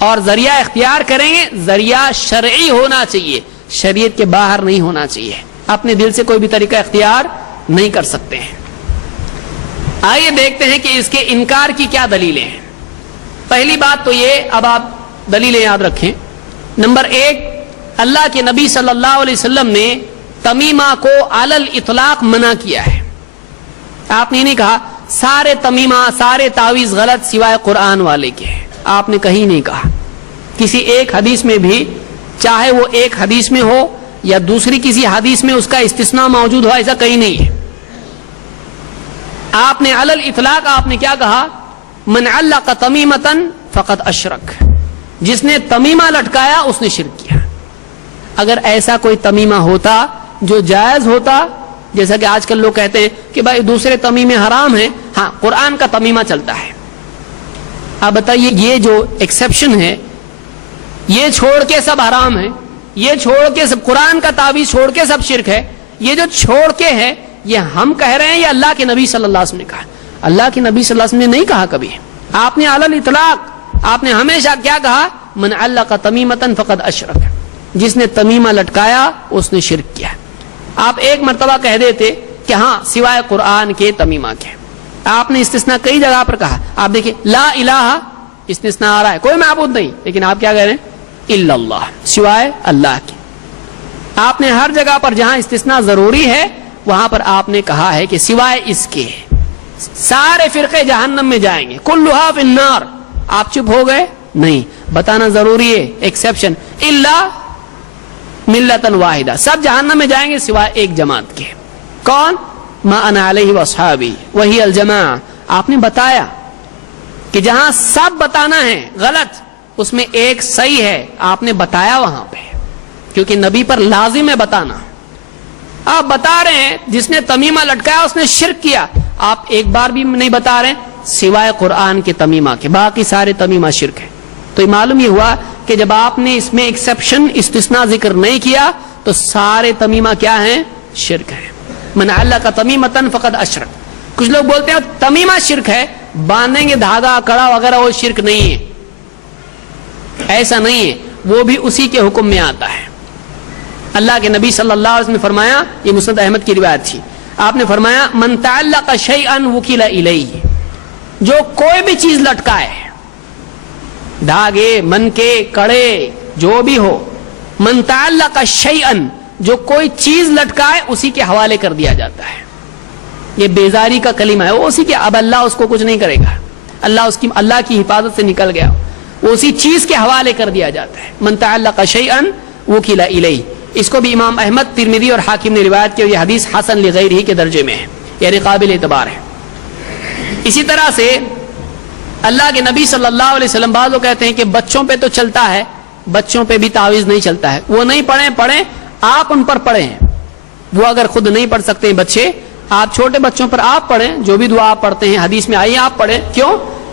اور ذریعہ اختیار کریں گے, ذریعہ شرعی ہونا چاہیے, شریعت کے باہر نہیں ہونا چاہیے. اپنے دل سے کوئی بھی طریقہ اختیار نہیں کر سکتے ہیں. آئیے دیکھتے ہیں کہ اس کے انکار کی کیا دلیلیں ہیں. پہلی بات تو یہ, اب آپ دلیلیں یاد رکھیں. نمبر 1, اللہ کے نبی صلی اللہ علیہ وسلم نے تمیمہ کو علی الاطلاق منع کیا ہے. آپ نے نہیں کہا سارے تمیمہ, سارے تعویذ غلط سوائے قرآن والے کے ہیں, آپ نے کہیں نہیں کہا. کسی ایک حدیث میں بھی, چاہے وہ ایک حدیث میں ہو یا دوسری کسی حدیث میں اس کا استثناء موجود ہو, ایسا کہیں نہیں ہے. آپ نے علی الاطلاق آپ نے کیا کہا؟ من علق تمیمۃ فقد اشرک, جس نے تمیمہ لٹکایا اس نے شرک کیا. اگر ایسا کوئی تمیمہ ہوتا جو جائز ہوتا, جیسا کہ آج کل لوگ کہتے ہیں کہ بھائی دوسرے تمیمے حرام ہیں, ہاں قرآن کا تمیمہ چلتا ہے. اب بتائیے, یہ جو ایکسیپشن ہے یہ چھوڑ کے سب حرام ہے, یہ چھوڑ کے سب قرآن کا تعویذ چھوڑ کے سب شرک ہے, یہ جو چھوڑ کے ہے یہ ہم کہہ رہے ہیں یا اللہ کے نبی صلی اللہ علیہ وسلم نے کہا؟ اللہ کے نبی صلی اللہ علیہ وسلم نے نہیں کہا کبھی. آپ نے علی الاطلاق, آپ نے ہمیشہ کیا کہا؟ من علق تمیمۃ فقد اشرک, جس نے تمیمہ لٹکایا اس نے شرک کیا. آپ ایک مرتبہ کہہ دیتے کہ ہاں سوائے قرآن کے تمیمہ کے. آپ نے استثناء کئی جگہ پر کہا. آپ دیکھیں لا الہ استثناء آ رہا ہے, کوئی معبود نہیں, لیکن آپ کیا کہہ رہے ہیں؟ الا اللہ, سوائے اللہ کے. آپ نے ہر جگہ پر جہاں استثناء ضروری ہے وہاں پر آپ نے کہا ہے کہ سوائے اس کے سارے فرقے جہنم میں جائیں گے, کلھا فی النار. آپ چپ ہو گئے؟ نہیں, بتانا ضروری ہے. ایکسیپشن, الا ملتا واحدہ, سب جہنم میں جائیں گے سوائے ایک جماعت کے. کون؟ ما انا علیہ واصحابی وہی الجماعہ. آپ نے بتایا کہ جہاں سب بتانا ہے غلط, اس میں ایک صحیح ہے, آپ نے بتایا وہاں پہ, کیونکہ نبی پر لازم ہے بتانا. آپ بتا رہے ہیں جس نے تمیمہ لٹکایا اس نے شرک کیا, آپ ایک بار بھی نہیں بتا رہے سوائے قرآن کے تمیمہ کے, باقی سارے تمیمہ شرک ہے. تو معلوم یہ ہوا کہ جب آپ نے اس میں ایکسیپشن استثناء ذکر نہیں کیا تو سارے تمیمہ کیا ہیں؟ شرک ہیں. من علق تمیمۃ فقد اشرک. کچھ لوگ بولتے ہیں تمیمہ شرک ہے, باندھیں گے دھاگا کڑا وغیرہ, وہ شرک نہیں ہے. ایسا نہیں ہے, وہ بھی اسی کے حکم میں آتا ہے. اللہ کے نبی صلی اللہ علیہ وسلم نے فرمایا، یہ مسند احمد کی روایت تھی، آپ نے فرمایا من تعلق شیئا وکل الیہ، جو کوئی بھی چیز لٹکائے، دھاگے، من کے، کڑے، جو بھی ہو، من تعلق شیئا، جو کوئی چیز لٹکائے اسی کے حوالے کر دیا جاتا ہے. یہ بیزاری کا کلمہ ہے، وہ اسی کے، اب اللہ اس کو کچھ نہیں کرے گا، اللہ کی حفاظت سے نکل گیا، وہ اسی چیز کے حوالے کر دیا جاتا ہے. من تعلق شیئا وکل الیہ، اس کو بھی امام احمد، ترمذی اور حاکم نے روایت کی، اور یہ حدیث حسن لغیرہ کے درجے میں ہے، یعنی قابل اعتبار ہے. اسی طرح سے اللہ کے نبی صلی اللہ علیہ وسلم، بعض لوگ کہتے ہیں کہ بچوں پہ تو چلتا ہے، بچوں پہ بھی تعویذ نہیں چلتا ہے، وہ نہیں پڑھیں، آپ ان پر پڑھیں، وہ اگر خود نہیں پڑھ سکتے ہیں بچے، آپ چھوٹے بچوں پر آپ پڑھیں، جو بھی دعا آپ پڑھتے ہیں حدیث میں آئی آپ پڑھیں. کیوں؟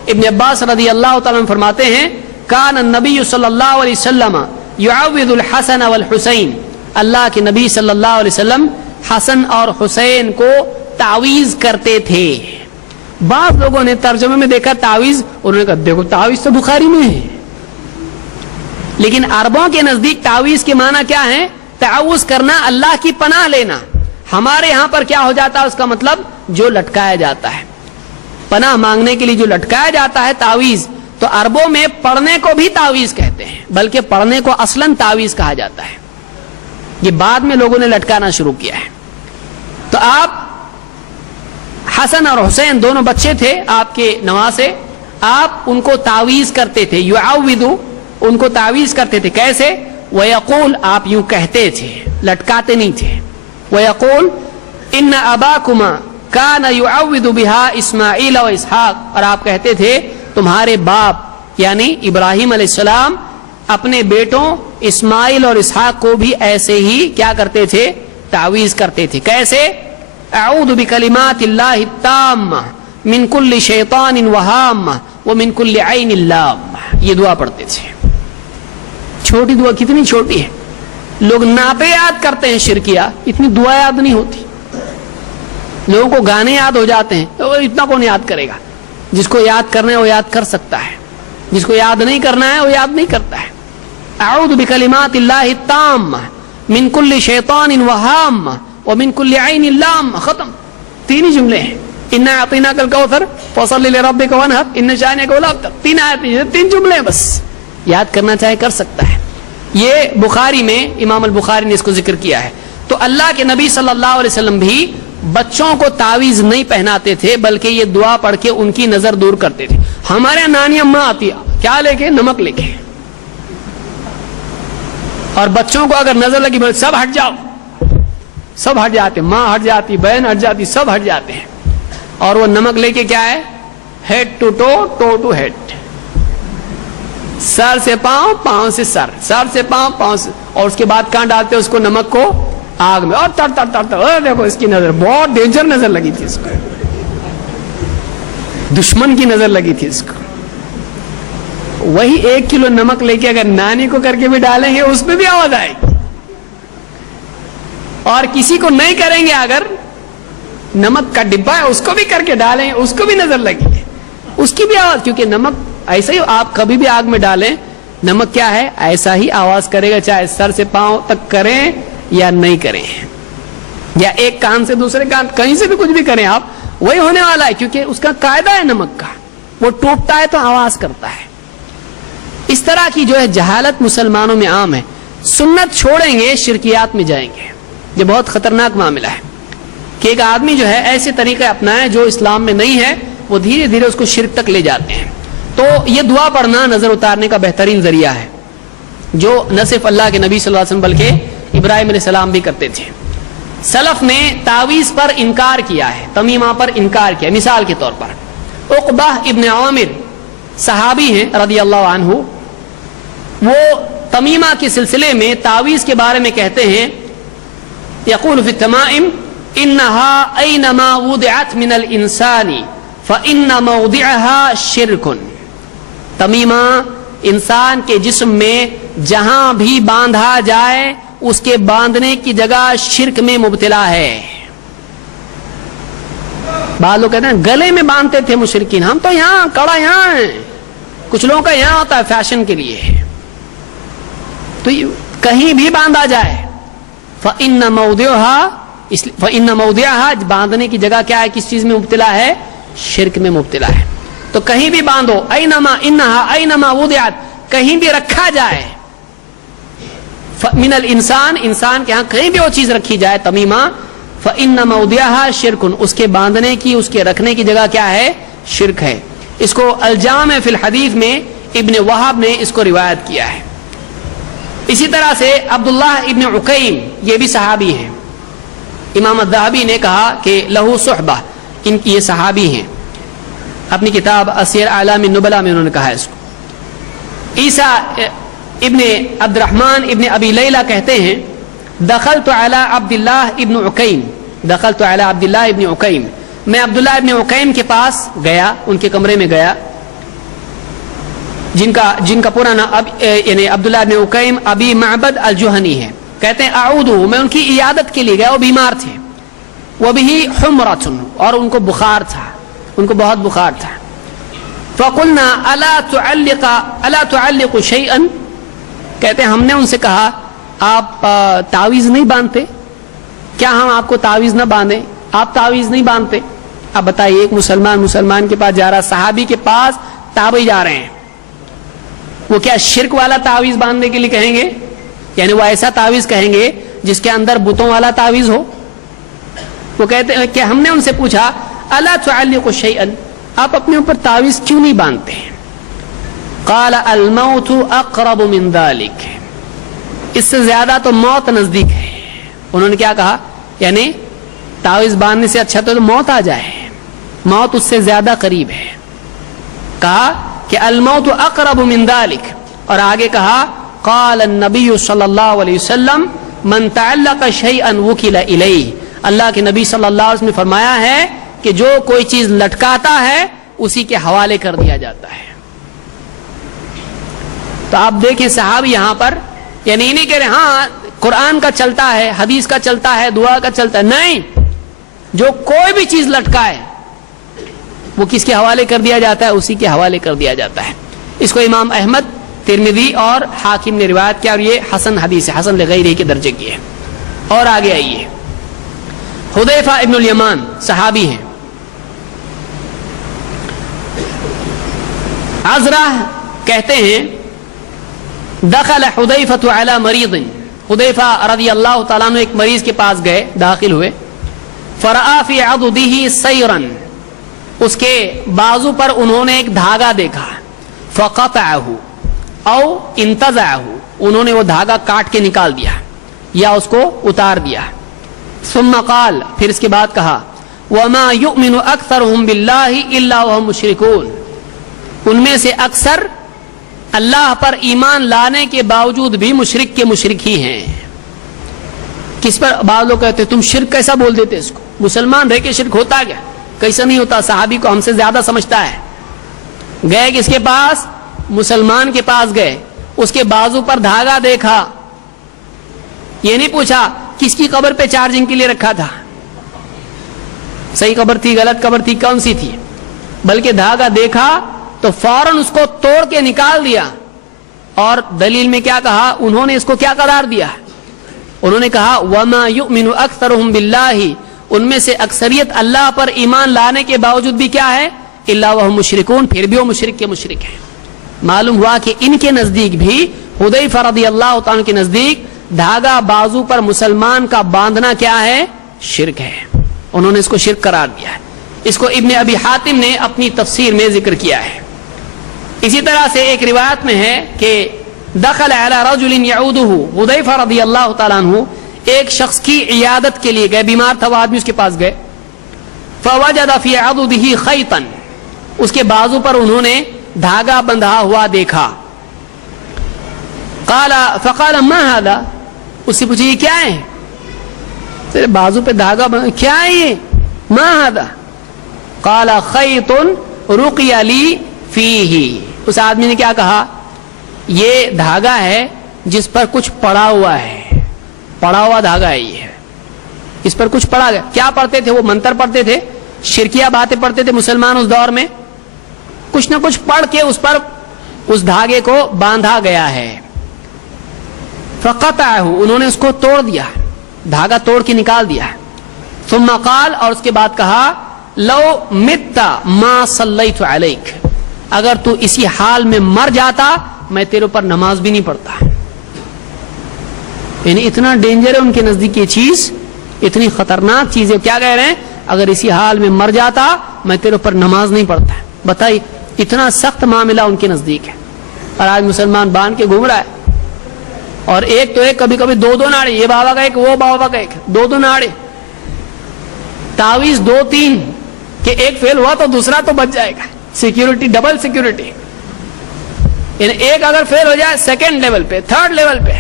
ابن عباس رضی اللہ تعالیٰ عنہ فرماتے ہیں کان النبی صلی اللہ علیہ وسلم یعوذ الحسن والحسین، اللہ کے نبی صلی اللہ علیہ وسلم حسن اور حسین کو تعویذ کرتے تھے. بعض لوگوں نے ترجمے میں دیکھا تعویذ، انہوں نے کہا دیکھو تعویذ تو بخاری میں ہے، لیکن عربوں کے نزدیک تعویذ کے معنی کیا ہے؟ تعوذ کرنا، اللہ کی پناہ لینا. ہمارے ہاں پر کیا ہو جاتا ہے اس کا مطلب جو لٹکایا جاتا ہے، پناہ مانگنے کے لیے جو لٹکایا جاتا ہے تعویذ. تو عربوں میں پڑھنے کو بھی تعویذ کہتے ہیں، بلکہ پڑھنے کو اصلاً تعویذ کہا جاتا ہے، یہ بعد میں لوگوں نے لٹکانا شروع کیا ہے. تو آپ حسن اور حسین دونوں بچے تھے آپ کے نواسے، آپ ان کو تعویذ کرتے تھے، یعوذو، ان کو تعویذ کرتے تھے. کیسے؟ وَيَقُولُ، آپ یوں کہتے تھے، لٹکاتے نہیں تھے. وَيَقُولُ إِنَّ أَبَاكُمَا كَانَ يُعَوِّذُ بِهَا إِسْمَاعِيلَ وَإِسْحَاقَ، اور آپ کہتے تھے تمہارے باپ یعنی ابراہیم علیہ السلام اپنے بیٹوں اسماعیل اور اسحاق کو بھی ایسے ہی کیا کرتے تھے؟ تعویذ کرتے تھے. کیسے؟ اعوذ بکلمات اللہ التامہ من کل شیطان وہامہ ومن کل عین لامہ، یہ دعا پڑھتے تھے. چھوٹی دعا کتنی چھوٹی ہے، لوگ نعتیں یاد کرتے ہیں شرکیہ، اتنی دعا یاد نہیں ہوتی. لوگوں کو گانے یاد ہو جاتے ہیں، تو اتنا کون یاد کرے گا؟ جس کو یاد کرنا ہے وہ یاد کر سکتا ہے، جس کو یاد نہیں کرنا ہے وہ یاد نہیں کرتا ہے. اعوذ بکلمات اللہ التامہ من کل شیطان وہامہ ومن کل عین لامہ، ختم. تین ہی جملے ہیں، انا اعطیناک الکوثر فصلی لربک وانحر ان شانئک هو الابتر. تین آیتیں، تین جملے ہیں بس. یاد کرنا چاہے کر سکتا ہے. یہ بخاری میں امام البخاری نے اس کو ذکر کیا ہے. تو اللہ کے نبی صلی اللہ علیہ وسلم بھی بچوں کو تعویذ نہیں پہناتے تھے، بلکہ یہ دعا پڑھ کے ان کی نظر دور کرتے تھے. ہمارے نانی اماں آتی کیا لے کے؟ نمک لے کے، اور بچوں کو اگر نظر لگی سب ہٹ جاؤ، سب ہٹ جاتے، ماں ہٹ جاتی، بہن ہٹ جاتی، سب ہٹ جاتے ہیں. اور وہ نمک لے کے کیا ہے؟ Head to toe, toe to head, سر سے پاؤں، پاؤں سے سر، سر سے پاؤں، پاؤں سے، اور اس کے بعد کہاں ڈالتے اس کو؟ نمک کو آگ میں، اور تر تر تر تر. دیکھو اس کی نظر بہت ڈینجر نظر لگی تھی اس کو، دشمن کی نظر لگی تھی اس کو. وہی 1 کلو نمک لے کے اگر نانی کو کر کے بھی ڈالیں گے اس میں بھی آواز آئے گی، اور کسی کو نہیں کریں گے اگر نمک کا ڈبہ ہے اس کو بھی کر کے ڈالیں اس کو بھی نظر لگی ہے، اس کی بھی آواز. کیونکہ نمک ایسا ہی آپ کبھی بھی آگ میں ڈالیں، نمک کیا ہے؟ ایسا ہی آواز کرے گا، چاہے سر سے پاؤں تک کریں یا نہیں کریں، یا ایک کان سے دوسرے کان، کہیں سے بھی کچھ بھی کریں آپ، وہی ہونے والا ہے. کیونکہ اس کا قاعدہ ہے نمک کا، وہ ٹوٹتا ہے تو آواز کرتا ہے. اس طرح کی جو ہے جہالت مسلمانوں میں عام ہے. سنت چھوڑیں گے شرکیات میں جائیں گے. یہ بہت خطرناک معاملہ ہے کہ ایک آدمی جو ہے ایسے طریقے اپنائے جو اسلام میں نہیں ہے، وہ دھیرے دھیرے اس کو شرک تک لے جاتے ہیں. تو یہ دعا پڑھنا نظر اتارنے کا بہترین ذریعہ ہے، جو نہ صرف اللہ کے نبی صلی اللہ علیہ وسلم بلکہ ابراہیم علیہ السلام بھی کرتے تھے. سلف نے تعویذ پر انکار کیا ہے، تمیمہ پر انکار کیا. مثال کے طور پر عقبہ ابن عامر صحابی ہیں رضی اللہ عنہ، وہ تمیمہ کے سلسلے میں تعویذ کے بارے میں کہتے ہیں، یقول فی التمائم انہا اینما وضعت من الانسان فان موضعها شرک. تمیمہ انسان کے جسم میں جہاں بھی باندھا جائے اس کے باندھنے کی جگہ شرک میں مبتلا ہے. بعض لوگ کہتے ہیں گلے میں باندھتے تھے مشرکین، ہم تو یہاں کڑا یہاں ہے، کچھ لوگوں کا یہاں ہوتا ہے فیشن کے لیے. تو کہیں بھی باندھا جائے فإن موضعها باندھنے کی جگہ کیا ہے, کس چیز میں مبتلا ہے, شرک میں مبتلا ہے. تو کہیں بھی باندھو, اینما وضعت, کہیں بھی رکھا جائے, من الانسان, انسان کے ہاں کہیں بھی وہ چیز رکھی جائے تمیمہ, فإن موضعها شرک, اس کے باندھنے کی, اس کے رکھنے کی جگہ کیا ہے, شرک ہے. اس کو الجامع فی الحدیث میں ابن وہب نے اس کو روایت کیا ہے. اسی طرح سے عبداللہ ابن عقیم, یہ بھی صحابی ہیں. امام الذہبی نے کہا کہ لہو صحبہ, ان کی یہ صحابی ہیں, اپنی کتاب اسیر اعلام النبلاء میں انہوں نے کہا اس کو. عیسیٰ ابن عبد الرحمن ابن ابی لیلہ کہتے ہیں دخلت علی عبداللہ ابن عقیم, دخلت علی عبداللہ ابن عقیم, میں عبداللہ ابن عقیم کے پاس گیا, ان کے کمرے میں گیا, جن کا پورا نام یعنی عبداللہ ابن عقیم ابی معبد الجہنی ہے. کہتے ہیں اعودہ, میں ان کی عیادت کے لیے گیا, وہ بیمار تھے, وہ بھی حمرۃ, اور ان کو بخار تھا, ان کو بہت بخار تھا. فقلنا الا تعلق شیئا, کہتے ہیں ہم نے ان سے کہا آپ تعویذ نہیں باندھتے کیا, ہم آپ کو تعویذ نہ باندھیں, آپ تعویذ نہیں باندھتے. اب بتائیے, ایک مسلمان کے پاس جا رہا, صحابی کے پاس تابعی جا رہے ہیں, وہ کیا شرک والا تعویذ باندھنے کے لیے کہیں گے, یعنی وہ ایسا تعویذ کہیں گے جس کے اندر بتوں والا تعویذ ہو. وہ کہتے ہیں کہ ہم نے ان سے پوچھا الا تعلق شیئا, آپ اپنے اوپر تعویذ کیوں نہیں باندھتے ہیں. قال الموت اقرب من ذلك, اس سے زیادہ تو موت نزدیک ہے. انہوں نے کیا کہا, یعنی تعویذ باندھنے سے اچھا تو موت آ جائے, موت اس سے زیادہ قریب ہے. کہا کہ الموت اقرب من ذلك, اور آگے کہا قال النبی صلی اللہ علیہ وسلم من تعلق شیئا وکل الیہ, اللہ کے نبی صلی اللہ علیہ وسلم نے فرمایا ہے کہ جو کوئی چیز لٹکاتا ہے اسی کے حوالے کر دیا جاتا ہے. تو آپ دیکھیں صحابی یہاں پر یعنی نہیں کہہ رہے ہاں قرآن کا چلتا ہے, حدیث کا چلتا ہے, دعا کا چلتا ہے, نہیں, جو کوئی بھی چیز لٹکائے وہ کس کے حوالے کر دیا جاتا ہے, اسی کے حوالے کر دیا جاتا ہے. اس کو امام احمد, ترمذی اور حاکم نے روایت کیا, اور یہ حسن حدیث ہے, حسن لغیرہ کے درجے کی ہے. اور آگے آئیے, حذیفہ ابن الیمان صحابی ہیں. عذرہ کہتے ہیں دخل حذیفہ علی مریض, حذیفہ رضی اللہ تعالیٰ عنہ ایک مریض کے پاس گئے, داخل ہوئے. فرآ فی عضدہ سیرا, اس کے بازو پر انہوں نے ایک دھاگا دیکھا. فقطعہ او انتزعہ, انہوں نے وہ دھاگا کاٹ کے نکال دیا یا اس کو اتار دیا. ثم قال, پھر اس کے بعد کہا وما یؤمن اکثرهم باللہ الا وهم مشرکون, ان میں سے اکثر اللہ پر ایمان لانے کے باوجود بھی مشرک کے مشرک ہی ہیں. کس پر بعض لوگ کہتے تم شرک کیسا بول دیتے, اس کو مسلمان رہ کے شرک ہوتا کیا, کیسا نہیں ہوتا, صحابی کو ہم سے زیادہ سمجھتا ہے. گئے کس کے پاس, مسلمان کے پاس گئے, اس کے بازو پر دھاگا دیکھا, یہ نہیں پوچھا کس کی قبر پہ چارجنگ کے لیے رکھا تھا, صحیح قبر تھی غلط قبر تھی کون سی تھی, بلکہ دھاگا دیکھا تو فوراً اس کو توڑ کے نکال دیا. اور دلیل میں کیا کہا, انہوں نے اس کو کیا قرار دیا, انہوں نے کہا وما یؤمن اکثرهم باللہ, ان میں سے اکثریت اللہ پر ایمان لانے کے باوجود بھی کیا ہے, الا وهم مشرکون, پھر بھی وہ مشرک کے مشرک ہیں. معلوم ہوا کہ ان کے نزدیک بھی, حذیفہ رضی اللہ تعالیٰ کے نزدیک, دھاگا بازو پر مسلمان کا باندھنا کیا ہے, شرک ہے. انہوں نے اس کو شرک قرار دیا ہے. اس کو ابن ابی حاتم نے اپنی تفسیر میں ذکر کیا ہے. اسی طرح سے ایک روایت میں ہے کہ دخل علی رجل یعودہ, حذیفہ رضی اللہ تعالیٰ عنہ ایک شخص کی عیادت کے لیے گئے, بیمار تھا وہ آدمی, اس کے پاس گئے. فوجد فی عضدہ خیطا, اس کے بازو پر انہوں نے دھاگا بندھا ہوا دیکھا. فقال ما هذا, اس سے پوچھے یہ کیا ہے, تیرے بازو پہ دھاگا کیا ہے یہ, ما هذا, قال خیط رقی لی فیہ, اس آدمی نے کیا کہا, یہ دھاگا ہے جس پر کچھ پڑا ہوا ہے, پڑا ہوا دھاگا ہے یہ, اس پر کچھ پڑا گیا. کیا پڑھتے تھے وہ, منتر پڑھتے تھے, شرکیہ باتیں پڑھتے تھے مسلمان اس دور میں, کچھ نہ کچھ پڑھ کے اس پر اس دھاگے کو باندھا گیا ہے. فقطعہ, انہوں نے اس کو توڑ دیا. دھاگا توڑ کے نکال دیا ہے. ثم قال, اور اس کے بعد کہا, لو مت ما صلیت علیک, اگر تو اسی حال میں مر جاتا میں تیرے اوپر نماز بھی نہیں پڑھتا. یعنی اتنا ڈینجر ہے ان کے نزدیک یہ چیز, اتنی خطرناک چیز ہے. کیا کہہ رہے ہیں, اگر اسی حال میں مر جاتا میں تیرے اوپر نماز نہیں پڑھتا. بتائیے اتنا سخت معاملہ ان کے نزدیک ہے. اور آج مسلمان باندھ کے گھوم رہا ہے, اور ایک تو ایک, کبھی کبھی دو دو ناڑے, یہ بابا کا ایک وہ بابا کا ایک, دو دو ناڑے, تعویذ دو تین, کہ ایک فیل ہوا تو دوسرا تو بچ جائے گا. Security, double security. یعنی ایک اگر فیل ہو جائے سیکنڈ لیول پہ, تھرڈ لیول پہ.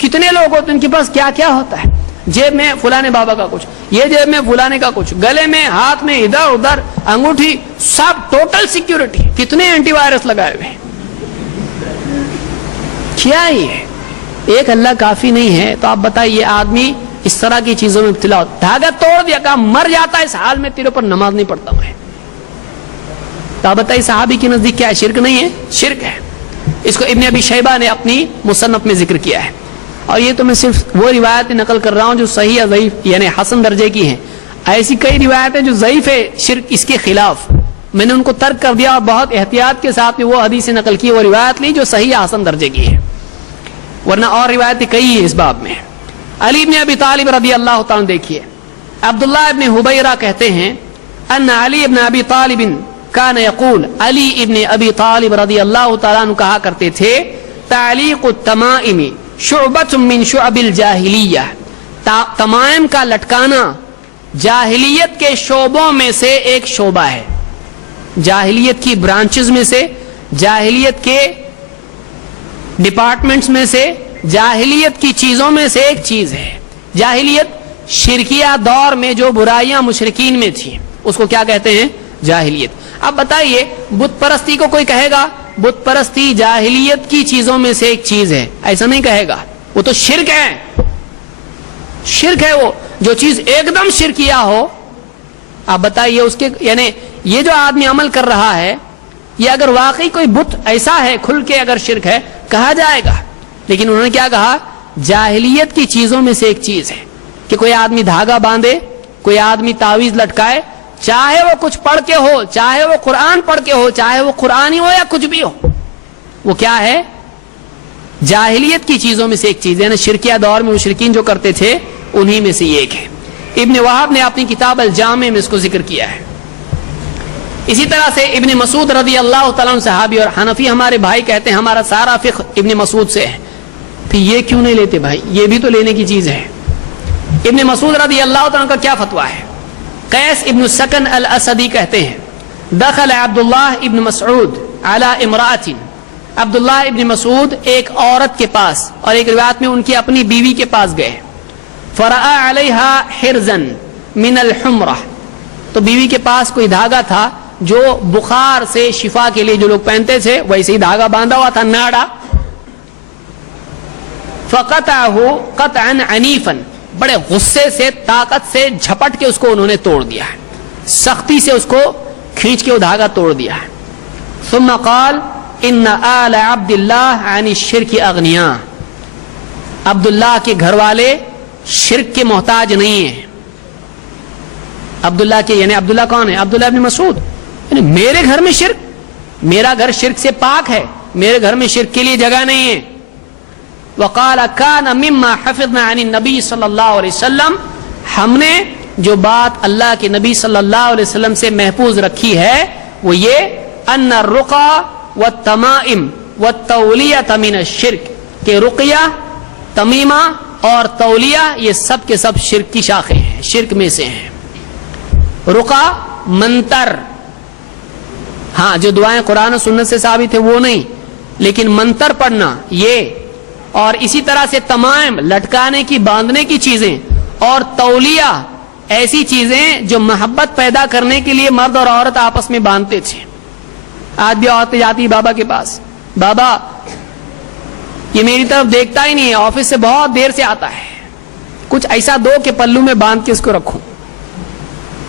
کتنے لوگ ہوتے ہیں ان کے پاس, کیا کیا ہوتا ہے, جیب میں فلانے بابا کا کچھ, یہ جیب میں فلانے کا کچھ, گلے میں, ہاتھ میں, ادھر ادھر, انگوٹھی, سب ٹوٹل سیکیورٹی. کتنے اینٹی وائرس لگائے ہوئے. کیا یہ ایک اللہ کافی نہیں ہے؟ تو آپ بتائیے آدمی اس طرح کی چیزوں میں ابتلا ہوتا. دھاگا توڑ دیا, کہا مر جاتا اس حال میں تیرے پر نماز نہیں پڑھتا میں. تو آپ بتائیے صحابی کے نزدیک کیا ہے؟ شرک نہیں ہے؟ شرک ہے. اس کو ابن ابی شیبہ نے اپنی مصنف میں ذکر کیا ہے. اور یہ تو میں صرف وہ روایت نقل کر رہا ہوں جو صحیح یا ضعیف یعنی حسن درجے کی ہیں. ایسی کئی روایتیں جو ضعیف ہے شرک اس کے خلاف, میں نے ان کو ترک کر دیا اور بہت احتیاط کے ساتھ وہ حدیث نقل کی, وہ روایت لی جو صحیح یا حسن درجے کی ہے, ورنہ اور روایتیں کئی ہیں اس باب میں. علی ابن ابی طالب رضی اللہ تعالیٰ, دیکھیے عبداللہ ابن حبیرہ کہتے ہیں ان علی ابن ابی طالب کان یقول, علی ابن ابی طالب رضی اللہ تعالیٰ عنہ کہا کرتے تھے, تعلیق التمائم شعبۃ من شعب الجاہلیہ, تمائم کا لٹکانا جاہلیت کے شعبوں میں سے ایک شعبہ ہے. جاہلیت کی برانچز میں سے, جاہلیت کے ڈپارٹمنٹس میں سے, جاہلیت کی چیزوں میں سے ایک چیز ہے. جاہلیت شرکیہ دور میں جو برائیاں مشرکین میں تھیں اس کو کیا کہتے ہیں؟ جاہلیت. اب بتائیے بت پرستی کو کوئی کہے گا بت پرستی جاہلیت کی چیزوں میں سے ایک چیز ہے؟ ایسا نہیں کہے گا, وہ تو شرک ہے. شرک ہے وہ جو چیز ایک دم شرکیہ ہو. آپ بتائیے اس کے یعنی یہ جو آدمی عمل کر رہا ہے یہ اگر واقعی کوئی بت ایسا ہے کھل کے اگر شرک ہے کہا جائے گا. لیکن انہوں نے کیا کہا؟ جاہلیت کی چیزوں میں سے ایک چیز ہے کہ کوئی آدمی دھاگا باندھے, کوئی آدمی تعویذ لٹکائے, چاہے وہ کچھ پڑھ کے ہو, چاہے وہ قرآن پڑھ کے ہو, چاہے وہ قرآنی ہو یا کچھ بھی ہو, وہ کیا ہے؟ جاہلیت کی چیزوں میں سے ایک چیز. یعنی شرکیہ دور میں مشرکین جو کرتے تھے انہی میں سے یہ ایک ہے. ابن وہب نے اپنی کتاب الجامع میں اس کو ذکر کیا ہے. اسی طرح سے ابن مسعود رضی اللہ تعالیٰ عنہ صحابی, اور حنفی ہمارے بھائی کہتے ہیں ہمارا سارا فقہ ابن مسعود سے ہے. پھر یہ کیوں نہیں لیتے بھائی؟ یہ بھی تو لینے کی چیز ہے. ابن مسعود رضی اللہ تعالیٰ عنہ کا کیا فتویٰ ہے؟ قیس ابن سکن الاسدی کہتے ہیں دخل عبداللہ ابن مسعود علی امرأۃ, عبداللہ ابن مسعود ایک عورت کے پاس, اور ایک روایت میں ان کی اپنی بیوی کے پاس گئے. فرأى علیہا حرزا من الحمرہ, تو بیوی کے پاس کوئی دھاگا تھا جو بخار سے شفا کے لیے جو لوگ پہنتے تھے ویسے ہی دھاگا باندھا ہوا تھا, ناڑا. فقطعہ قطعا عنیفا, بڑے غصے سے طاقت سے جھپٹ کے اس کو انہوں نے توڑ دیا ہے, سختی سے اس کو کھینچ کے وہ دھاگا توڑ دیا ہے. ثم قال ان آل عبد اللہ عن الشرک اغنیاء, عبداللہ کے گھر والے شرک کے محتاج نہیں ہیں. عبداللہ کے یعنی عبداللہ کون ہے؟ عبداللہ ابن مسعود. یعنی میرے گھر میں شرک, میرا گھر شرک سے پاک ہے, میرے گھر میں شرک کے لیے جگہ نہیں ہے. وقال كان مما حفظنا عن النبي صلی اللہ علیہ وسلم, ہم نے جو بات اللہ کے نبی صلی اللہ علیہ وسلم سے محفوظ رکھی ہے وہ یہ ان الرقى والتمائم والتولیہ من الشرک, کہ رقیہ, تمیمہ اور تولیہ یہ سب کے سب شرک کی شاخیں ہیں, شرک میں سے ہیں. رقیہ منتر, ہاں جو دعائیں قرآن و سنت سے ثابت ہے وہ نہیں, لیکن منتر پڑھنا یہ, اور اسی طرح سے تمائم لٹکانے کی باندھنے کی چیزیں, اور تولیہ ایسی چیزیں جو محبت پیدا کرنے کے لیے مرد اور عورت آپس میں باندھتے تھے. آج بھی عورتیں جاتی بابا کے پاس, بابا یہ میری طرف دیکھتا ہی نہیں ہے, آفس سے بہت دیر سے آتا ہے, کچھ ایسا دو کہ پلو میں باندھ کے اس کو رکھوں.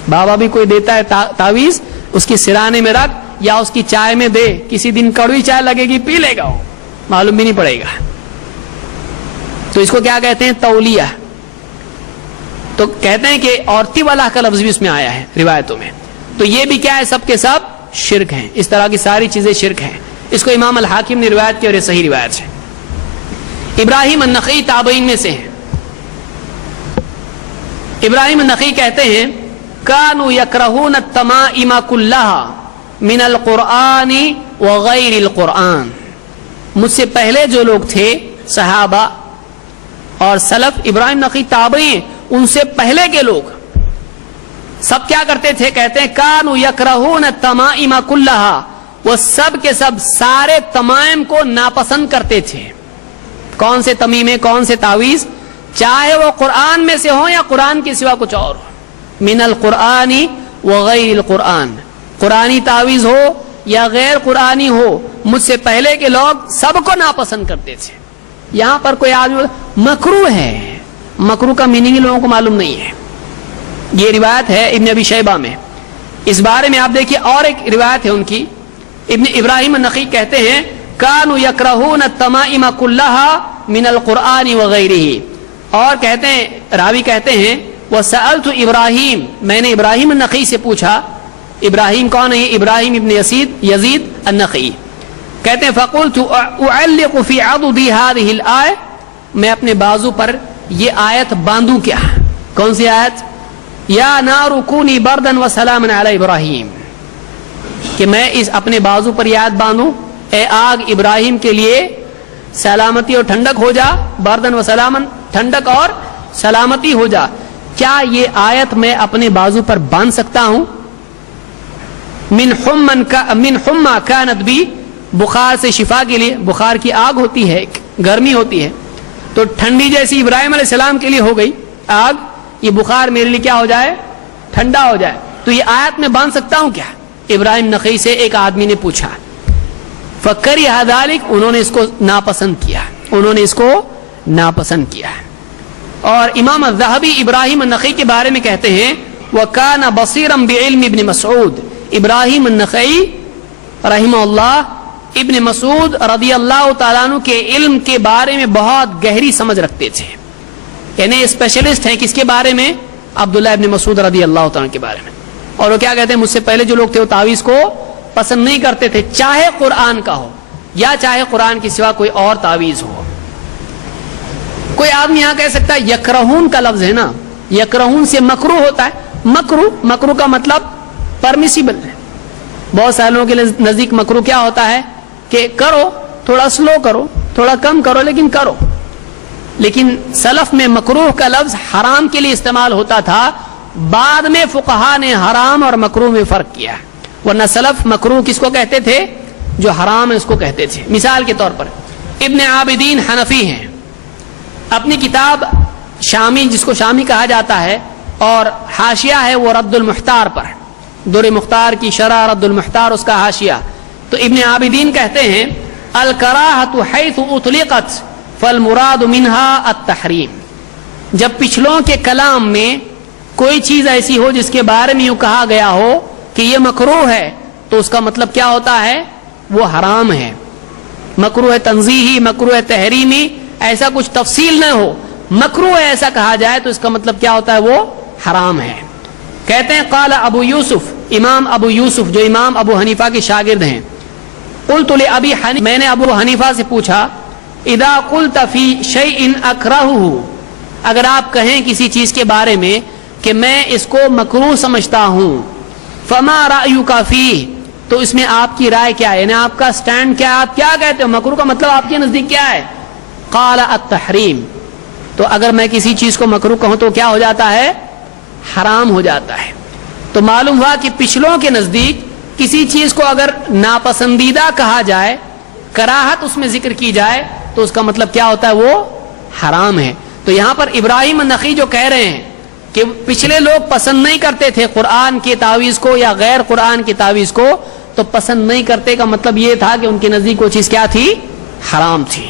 بابا بھی کوئی دیتا ہے تعویذ, اس کی سرانے میں رکھ یا اس کی چائے میں دے, کسی دن کڑوی چائے لگے گی پی لے گا, وہ معلوم بھی نہیں پڑے گا. تو اس کو کیا کہتے ہیں؟ تولیہ. تو کہتے ہیں کہ عورتی والا کا لفظ بھی اس میں آیا ہے روایتوں میں. تو یہ بھی کیا ہے؟ سب کے سب شرک ہیں. اس طرح کی ساری چیزیں شرک ہیں. اس کو امام الحاکم نے روایت کی اور یہ صحیح روایت ہے. ابراہیم النخعی تابعین میں سے ہیں. ابراہیم النخعی کہتے ہیں کانوا یکرہون التمائم کلھا من القرآن وغیر القرآن. مجھ سے پہلے جو لوگ تھے صحابہ اور سلف، ابراہیم نخعی تابعی، ان سے پہلے کے لوگ سب کیا کرتے تھے؟ کہتے ہیں کانوا یکرہون التمائم کلھا، وہ سب کے سب سارے تمائم کو ناپسند کرتے تھے. کون سے تمیمے، کون سے تعویذ؟ چاہے وہ قرآن میں سے ہوں یا قرآن کے سوا کچھ اور ہو. من القرآن وغیر القرآن، قرآنی تعویذ ہو یا غیر قرآنی ہو، مجھ سے پہلے کے لوگ سب کو ناپسند کرتے تھے. یہاں پر کوئی آدمی مکروہ ہے، مکروہ کا میننگ لوگوں کو معلوم نہیں ہے. یہ روایت ہے ابن ابی شیبہ میں. اس بارے میں آپ دیکھیے اور ایک روایت ہے ان کی. ابن ابراہیم النخعی کہتے ہیں کانوا یکرہون التمائم کلھا من القرآن وغیرہ، اور کہتے ہیں راوی کہتے ہیں وسألت ابراہیم، میں نے ابراہیم النخعی سے پوچھا. ابراہیم کون ہے؟ ابراہیم ابن یزید النخعی. کہتے ہیں فقلت اعلق فی عضدی هذه الآیہ، میں اپنے بازو پر یہ آیت باندھوں کیا؟ کون سی آیت؟ یا نار کونی بردا وسلاما علی ابراہیم، کہ میں اس اپنے بازو پر یہ آیت باندھوں، اے آگ ابراہیم کے لیے سلامتی اور ٹھنڈک ہو جا، بردن و سلاما، ٹھنڈک اور سلامتی ہو جا. کیا یہ آیت میں اپنے بازو پر باندھ سکتا ہوں؟ من حمى كانت بی، بخار سے شفا کے لیے. بخار کی آگ ہوتی ہے، گرمی ہوتی ہے، تو ٹھنڈی جیسی ابراہیم علیہ السلام کے لیے ہو گئی آگ، یہ بخار میرے لیے کیا ہو جائے؟ ٹھنڈا ہو جائے. تو یہ آیت میں باندھ سکتا ہوں کیا؟ ابراہیم نخعی سے ایک آدمی نے پوچھا. فکرہ ذلک، انہوں نے اس کو ناپسند کیا، انہوں نے اس کو ناپسند کیا. اور امام الذہبی ابراہیم النخعی کے بارے میں کہتے ہیں وَكَانَ بَصِيرًا بِعِلْمِ ابن مسعود، ابراہیم النخعی رحمہ اللہ ابن مسعود رضی اللہ تعالیٰ عنہ کے علم کے بارے میں بہت گہری سمجھ رکھتے تھے. یعنی اسپیشلسٹ ہیں کس کے بارے میں؟ عبداللہ ابن مسعود رضی اللہ تعالیٰ کے بارے میں. اور وہ کیا کہتے ہیں؟ مجھ سے پہلے جو لوگ تھے وہ تعویذ کو پسند نہیں کرتے تھے، چاہے قرآن کا ہو یا چاہے قرآن کے سوا کوئی اور تعویذ ہو. کوئی آدمی یہاں کہہ سکتا ہے یکرہون کا لفظ ہے نا، یکرہون سے مکروہ ہوتا ہے. مکروہ کا مطلب پرمیسیبل ہے. بہت سارے لوگوں کے نزدیک مکروہ کیا ہوتا ہے کہ کرو، تھوڑا سلو کرو، تھوڑا کم کرو، لیکن کرو. لیکن سلف میں مکروہ کا لفظ حرام کے لیے استعمال ہوتا تھا، بعد میں فقہا نے حرام اور مکروہ میں فرق کیا. ورنہ سلف مکروہ کس کو کہتے تھے؟ جو حرام ہے اس کو کہتے تھے. مثال کے طور پر ابن عابدین حنفی ہیں، اپنی کتاب شامی، جس کو شامی کہا جاتا ہے، اور حاشیہ ہے وہ رد المختار پر، در مختار کی شرح رد المختار اس کا حاشیہ. تو ابن عابدین کہتے ہیں الکراہۃ حیث اطلقت فالمراد منها التحریم. جب پچھلوں کے کلام میں کوئی چیز ایسی ہو جس کے بارے میں یوں کہا گیا ہو کہ یہ مکروہ ہے، تو اس کا مطلب کیا ہوتا ہے؟ وہ حرام ہے. مکروہ تنزیہی، مکروہ تحریمی، ایسا کچھ تفصیل نہ ہو، مکروہ ایسا کہا جائے تو اس کا مطلب کیا ہوتا ہے؟ وہ حرام ہے. کہتے ہیں قال ابو یوسف، امام ابو یوسف جو امام ابو حنیفہ کے شاگرد ہیں، قلت لابی حنیفہ، میں نے ابو حنیفہ سے پوچھا اذا قلت فی شیء اکرہہ، اگر آپ کہیں کسی چیز کے بارے میں کہ میں اس کو مکروہ سمجھتا ہوں، فما رأیک فیہ، تو اس میں آپ کی رائے کیا ہے؟ یعنی آپ کا سٹینڈ کیا ہے؟ آپ کیا کہتے ہو؟ مکروہ کا مطلب آپ کے نزدیک کیا ہے؟ قال التحریم. تو اگر میں کسی چیز کو مکروہ کہوں تو کیا ہو جاتا ہے؟ حرام ہو جاتا ہے. تو معلوم ہوا کہ پچھلوں کے نزدیک کسی چیز کو اگر ناپسندیدہ کہا جائے، کراہت اس میں ذکر کی جائے، تو اس کا مطلب کیا ہوتا ہے؟ وہ حرام ہے. تو یہاں پر ابراہیم النخعی جو کہہ رہے ہیں کہ پچھلے لوگ پسند نہیں کرتے تھے قرآن کے تعویذ کو یا غیر قرآن کے تعویذ کو، تو پسند نہیں کرتے کا مطلب یہ تھا کہ ان کے نزدیک وہ چیز کیا تھی؟ حرام تھی.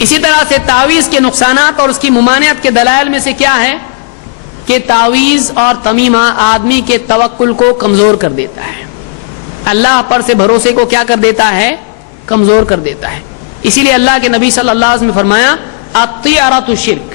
اسی طرح سے تعویذ کے نقصانات اور اس کی ممانعت کے دلائل میں سے کیا ہے کہ تعویذ اور تمیمہ آدمی کے توکل کو کمزور کر دیتا ہے، اللہ پر سے بھروسے کو کیا کر دیتا ہے؟ کمزور کر دیتا ہے. اسی لیے اللہ کے نبی صلی اللہ علیہ وسلم نے فرمایا الطیرۃ شرک،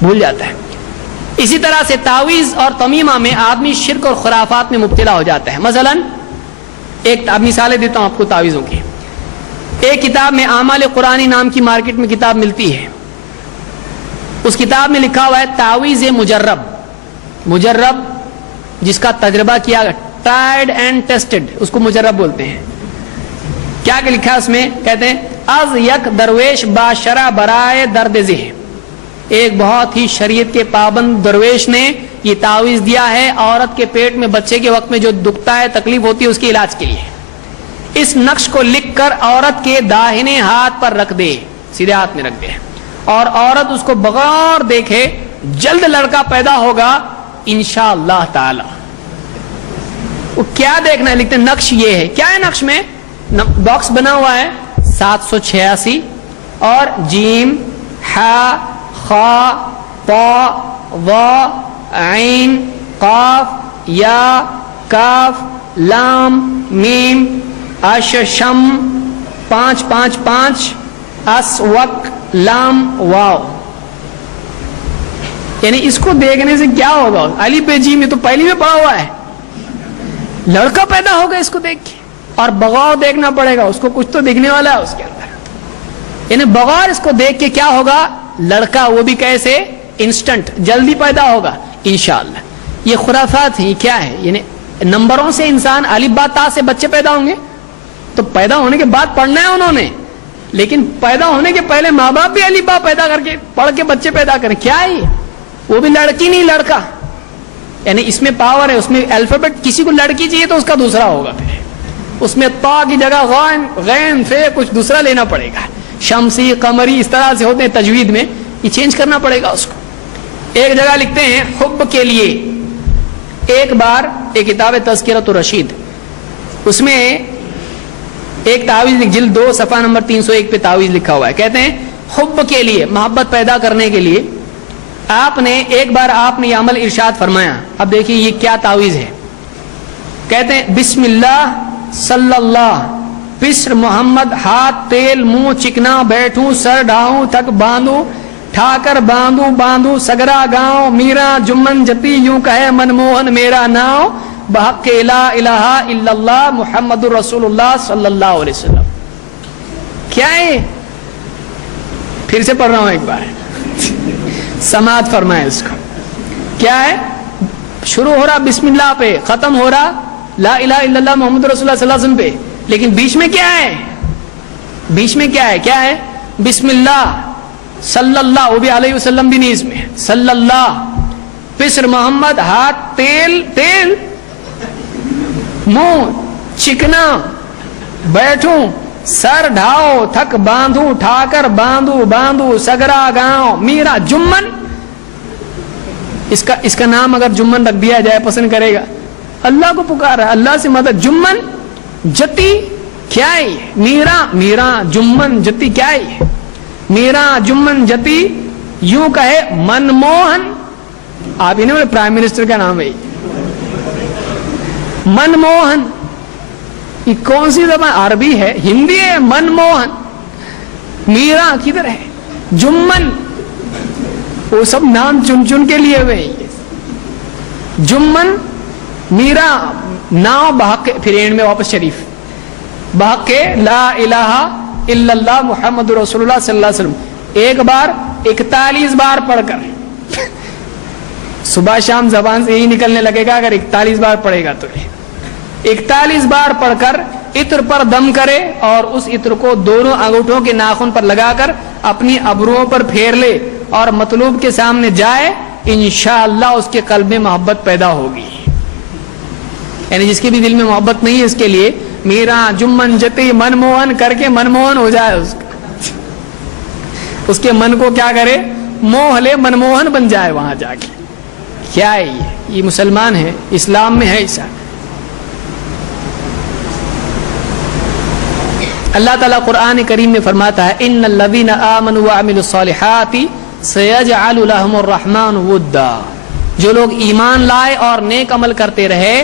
بھول جاتا ہے. اسی طرح سے تعویذ اور تمیمہ میں آدمی شرک اور خرافات میں مبتلا ہو جاتا ہے. مثلا ایک مثالیں دیتا ہوں آپ کو تعویذوں کی. ایک کتاب میں اعمال قرآنی نام کی مارکیٹ میں کتاب ملتی ہے. اس کتاب میں لکھا ہوا ہے تعویذ مجرب. مجرب جس کا تجربہ کیا گیا، ٹرائیڈ اینڈ ٹیسٹڈ، اس کو مجرب بولتے ہیں. کیا لکھا ہے اس میں؟ کہتے ہیں از یک درویش باشرہ برائے درد ذہ. ایک بہت ہی شریعت کے پابند درویش نے یہ تعویذ دیا ہے عورت کے پیٹ میں بچے کے وقت میں جو دکھتا ہے، تکلیف ہوتی ہے، اس کے علاج کے لیے. اس نقش کو لکھ کر عورت کے داہنے ہاتھ پر رکھ دے، سیدھے ہاتھ میں رکھ دے، اور عورت اس کو بغور دیکھے، جلد لڑکا پیدا ہوگا انشاءاللہ تعالی. وہ کیا دیکھنا ہے؟ لکھتے ہیں نقش یہ ہے. کیا ہے نقش میں؟ باکس بنا ہوا ہے 786 اور جیم ہا خا طا وا عین قاف یا کاف لام میم اش شم 555 اس وق لام واو. یعنی اس کو دیکھنے سے کیا ہوگا؟ علی پہ جی میں تو پہلی میں پڑا ہوا ہے، لڑکا پیدا ہوگا اس کو دیکھ کے، اور بغور دیکھنا پڑے گا، اس کو کچھ تو دیکھنے والا ہے اس کے اندر. یعنی بغور اس کو دیکھ کے کیا ہوگا؟ لڑکا، وہ بھی کیسے؟ انسٹنٹ، جلدی پیدا ہوگا انشاءاللہ. یہ خرافات ہیں. یہ کیا ہے؟ یعنی نمبروں سے انسان الف با تا سے بچے پیدا ہوں گے، تو پیدا ہونے کے بعد پڑھنا ہے انہوں نے، لیکن پیدا ہونے کے پہلے ماں باپ بھی الف با پیدا کر کے پڑھ کے بچے پیدا کریں. کیا ہے یہ؟ وہ بھی لڑکی نہیں لڑکا. یعنی اس میں پاور ہے. اس میں الفابیٹ، کسی کو لڑکی چاہیے تو اس کا دوسرا ہوگا، پھر اس میں تا کی جگہ غین فے کچھ دوسرا لینا پڑے گا. شمسی قمری اس طرح سے ہوتے ہیں تجوید میں، یہ چینج کرنا پڑے گا اس کو. ایک جگہ لکھتے ہیں حب کے لیے. ایک بار ایک کتاب تذکرۃ الرشید، اس میں ایک تعویذ جلد 2 صفحہ نمبر 301 پہ تعویذ لکھا ہوا ہے. کہتے ہیں حب کے لیے، محبت پیدا کرنے کے لیے ایک بار آپ نے یہ عمل ارشاد فرمایا. اب دیکھیے یہ کیا تعویذ ہے. کہتے ہیں بسم اللہ صلی اللہ بسر محمد ہاتھ تیل منہ چکنا بیٹھوں سر ڈھاؤں تک باندھوں ٹھا کر باندھوں باندھوں سگرا گاؤں میرا جمن جتی یوں کہے منموہن میرا ناؤ بحق لا الہ الا اللہ محمد رسول اللہ صلی اللہ علیہ وسلم. کیا ہے؟ پھر سے پڑھ رہا ہوں ایک بار، سماعت فرمائے اس کو. کیا ہے؟ شروع ہو رہا بسم اللہ پہ، ختم ہو رہا لا الہ الا اللہ محمد رسول اللہ صلی اللہ علیہ وسلم پہ، لیکن بیچ میں کیا ہے؟ بیچ میں کیا ہے؟ کیا ہے؟ بسم اللہ صلی اللہ، وہ بھی علیہ وسلم بھی نہیں، اس میں صلی اللہ بسر محمد ہاتھ تیل تیل منہ چکنا بیٹھوں سر ڈھاؤ تھک باندھوں ٹھا کر باندھوں باندھوں سگرا گاؤں میرا جمن. اس کا نام اگر جمن رکھ دیا جائے پسند کرے گا؟ اللہ کو پکارا، اللہ سے مدد. جمن جتی کیا ہے؟ میرا جمن جتی کیا ہے؟ میرا جمن جتی یوں کہے منموہن. آپ ہی نے پرائم منسٹر کا نام ہے منموہن. یہ کون سی زبان؟ عربی ہے، ہندی ہے. منموہن. میرا کدھر ہے؟ جمن وہ سب نام چن چن کے لیے ہوئے ہیں. جمن میرا ناؤ بحق، پھر اینڈ میں واپس شریف بحق لا الہ الا اللہ محمد رسول اللہ صلی اللہ علیہ وسلم. ایک بار 41 بار پڑھ کر صبح شام زبان سے یہی نکلنے لگے گا اگر 41 بار پڑھے گا تو. 41 بار پڑھ کر عطر پر دم کرے اور اس عطر کو دونوں انگوٹھوں کے ناخن پر لگا کر اپنی ابروؤں پر پھیر لے اور مطلوب کے سامنے جائے، انشاءاللہ اس کے قلب میں محبت پیدا ہوگی. یعنی جس کے بھی دل میں محبت نہیں ہے اس کے لیے میرا جمن جتی منموہن کر کے منموہن ہو جائے، اس کے من کو کیا کرے؟ موہ لے، منموہن بن جائے وہاں جا کے. کیا ہے یہ مسلمان ہے، اسلام میں ہے ایسا. اللہ تعالیٰ قرآن کریم میں فرماتا ہے ان الذین آمنوا وعملوا الصالحات سیجعل لهم الرحمن ودا. جو لوگ ایمان لائے اور نیک عمل کرتے رہے،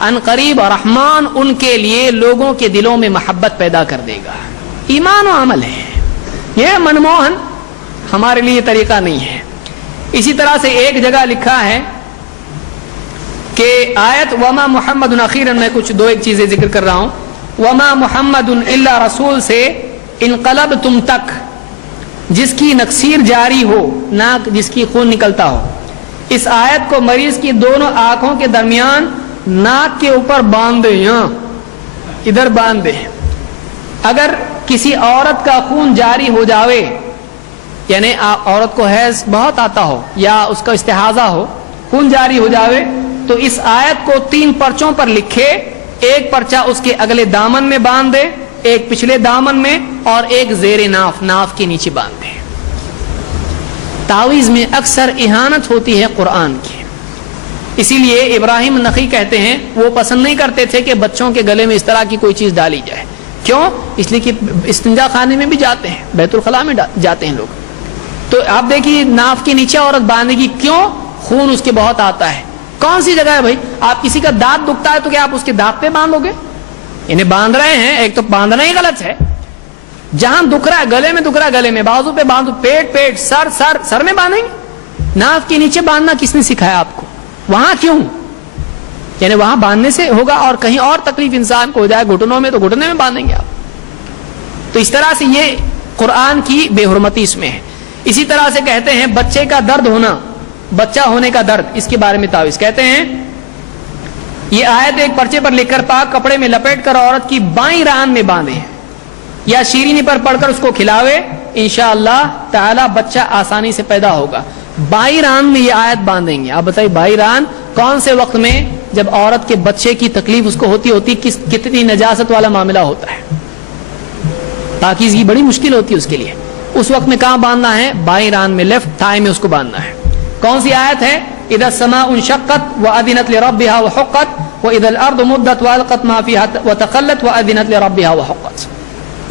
ان قریب رحمان ان کے لیے لوگوں کے دلوں میں محبت پیدا کر دے گا. ایمان و عمل ہے. یہ منموہن ہمارے لیے طریقہ نہیں ہے. اسی طرح سے ایک جگہ لکھا ہے کہ آیت وما محمد اخیراً میں کچھ ایک چیزیں ذکر کر رہا ہوں. وما محمد الا رسول سے انقلبتم تک جس کی نکسیر جاری ہو، ناک جس کی خون نکلتا ہو، اس آیت کو مریض کی دونوں آنکھوں کے درمیان ناک کے اوپر باندھ دے، یہاں ادھر باندھ دے. اگر کسی عورت کا خون جاری ہو جاوے، یعنی عورت کو حیض بہت آتا ہو یا اس کا استحاضہ ہو، خون جاری ہو جاوے، تو اس آیت کو 3 پرچوں پر لکھے، ایک پرچہ اس کے اگلے دامن میں باندھ دے، ایک پچھلے دامن میں، اور ایک زیر ناف، ناف کے نیچے باندھ دے. تعویذ میں اکثر اہانت ہوتی ہے قرآن کی. اسی لیے ابراہیم نخعی کہتے ہیں وہ پسند نہیں کرتے تھے کہ بچوں کے گلے میں اس طرح کی کوئی چیز ڈالی جائے. کیوں؟ اس لیے کہ استنجا خانے میں بھی جاتے ہیں، بیت الخلاء میں جاتے ہیں لوگ. تو آپ دیکھیے ناف کے نیچے عورت باندھے گی، کیوں؟ خون اس کے بہت آتا ہے. کون سی جگہ ہے بھائی؟ آپ کسی کا دانت دکھتا ہے تو کیا آپ اس کے دانت پہ باندھو گے؟ انہیں باندھ رہے ہیں، ایک تو باندھنا ہی غلط ہے. جہاں دکھ رہا ہے، گلے میں دکھ رہا ہے گلے میں، بازو پہ باندھو، پیٹ سر میں باندھیں گے. ناف کے نیچے باندھنا کس نے سکھایا آپ کو؟ وہاں کیوں؟ یعنی وہاں باندھنے سے ہوگا، اور کہیں اور تکلیف انسان کو ہو جائے گھٹنوں میں تو گھٹنے میں باندھیں گے آپ. تو اس طرح سے یہ قرآن کی بے حرمتی اس میں ہے. اسی طرح سے کہتے ہیں بچے کا درد ہونا، بچہ ہونے کا درد، اس کے بارے میں تعویذ کہتے ہیں یہ آیت ایک پرچے پر لکھ کر پاک کپڑے میں لپیٹ کر عورت کی بائیں ران میں باندھے یا شیرینی پر پڑھ کر اس کو کھلاوے، انشاءاللہ تعالی بچہ آسانی سے پیدا ہوگا. بائیں ران میں یہ آیت باندھیں گے. آپ بتائیے بائیں ران کون سے وقت میں؟ جب عورت کے بچے کی تکلیف اس کو ہوتی کتنی نجاست والا معاملہ ہوتا ہے، پاکیزگی بڑی مشکل ہوتی ہے اس کے لیے. اس وقت میں کہاں باندھنا ہے؟ بائیں ران میں، لیفٹ تھائی میں اس کو باندھنا ہے. کون سی آیت ہے؟ اذا السماء انشقت واذنت لربها وحقت واذا الارض مدت والقت ما فيها وتخلت واذنت لربها وحقت.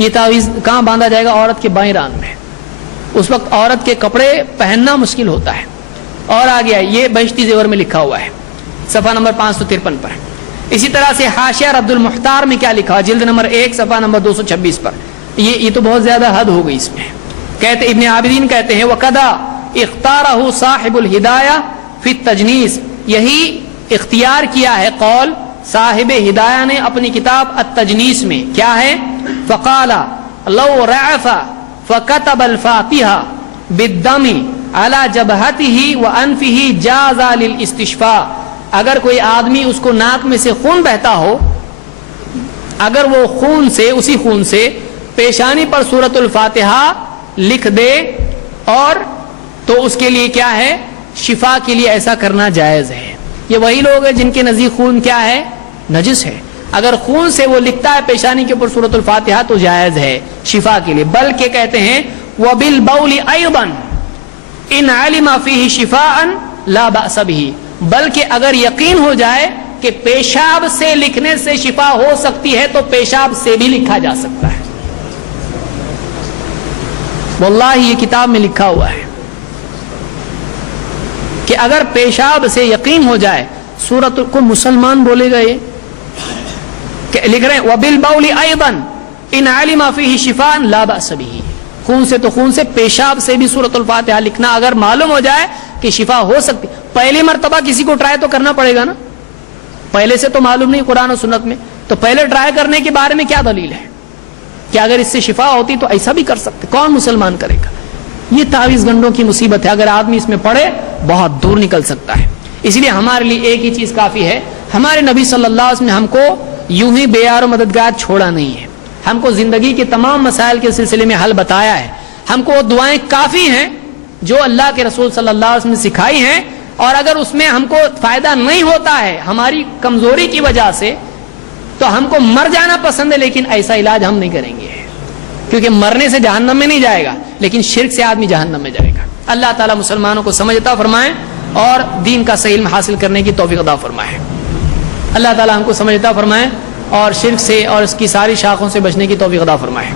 یہ تعویذ کہاں باندھا جائے گا؟ عورت کے بائیں ران میں. اس وقت عورت کے کپڑے پہننا مشکل ہوتا ہے. اور آ گیا یہ بہشتی زیور میں لکھا ہوا ہے صفحہ نمبر 553 پر. اسی طرح سے حاشیہ رد المختار میں کیا لکھا ہے؟ جلد نمبر 1 صفحہ نمبر 226 پر. یہ تو بہت زیادہ حد ہو گئی اس میں. کہتے ابن عابدین کہتے ہیں وقدا اختارہ صاحب الہدایہ فی التجنیس، یہی اختیار کیا ہے قول صاحب ہدایہ نے اپنی کتاب التجنیس میں. کیا ہے؟ فقال لو رعف فكتب الفاتحہ بالدم على جبهته وانفه جاز للاستشفاء. اگر کوئی آدمی اس کو ناک میں سے خون بہتا ہو، اگر وہ خون سے، اسی خون سے پیشانی پر سورۃ الفاتحہ لکھ دے، اور تو اس کے لیے کیا ہے؟ شفا کے لیے ایسا کرنا جائز ہے. یہ وہی لوگ ہیں جن کے نزدیک خون کیا ہے؟ نجس ہے. اگر خون سے وہ لکھتا ہے پیشانی کے اوپر سورۃ الفاتحہ تو جائز ہے شفا کے لیے. بلکہ کہتے ہیں وبالبول ایضا ان علم فیہ شفاء لا بأس به، بلکہ اگر یقین ہو جائے کہ پیشاب سے لکھنے سے شفا ہو سکتی ہے تو پیشاب سے بھی لکھا جا سکتا ہے. واللہ یہ کتاب میں لکھا ہوا ہے کہ اگر پیشاب سے یقین ہو جائے، سورت کو مسلمان بولے گا یہ کہ لکھ رہے ہیں وبالبول ایضا ان علم فیہ شفاء لا بأس به، خون سے تو خون سے، پیشاب سے بھی سورۃ الفاتحہ لکھنا اگر معلوم ہو جائے کہ شفا ہو سکتی. پہلی مرتبہ کسی کو ٹرائی تو کرنا پڑے گا نا، پہلے سے تو معلوم نہیں قرآن و سنت میں، تو پہلے ٹرائی کرنے کے بارے میں کیا دلیل ہے کہ اگر اس سے شفا ہوتی تو ایسا بھی کر سکتے؟ کون مسلمان کرے گا؟ یہ تعویذ گنڈوں کی مصیبت ہے. اگر آدمی اس میں پڑے بہت دور نکل سکتا ہے. اس لیے ہمارے لیے ایک ہی چیز کافی ہے، ہمارے نبی صلی اللہ علیہ وسلم نے ہم کو یوں ہی بے یار و مددگار چھوڑا نہیں ہے. ہم کو زندگی کے تمام مسائل کے سلسلے میں حل بتایا ہے. ہم کو وہ دعائیں کافی ہیں جو اللہ کے رسول صلی اللہ علیہ وسلم نے سکھائی ہیں، اور اگر اس میں ہم کو فائدہ نہیں ہوتا ہے ہماری کمزوری کی وجہ سے تو ہم کو مر جانا پسند ہے، لیکن ایسا علاج ہم نہیں کریں گے، کیونکہ مرنے سے جہنم میں نہیں جائے گا لیکن شرک سے آدمی جہنم میں جائے گا. اللہ تعالیٰ مسلمانوں کو سمجھ عطا فرمائے اور دین کا صحیح علم حاصل کرنے کی توفیق عطا فرمائے. اللہ تعالیٰ ہم کو سمجھ عطا فرمائے اور شرک سے اور اس کی ساری شاخوں سے بچنے کی توفیق عطا فرمائے.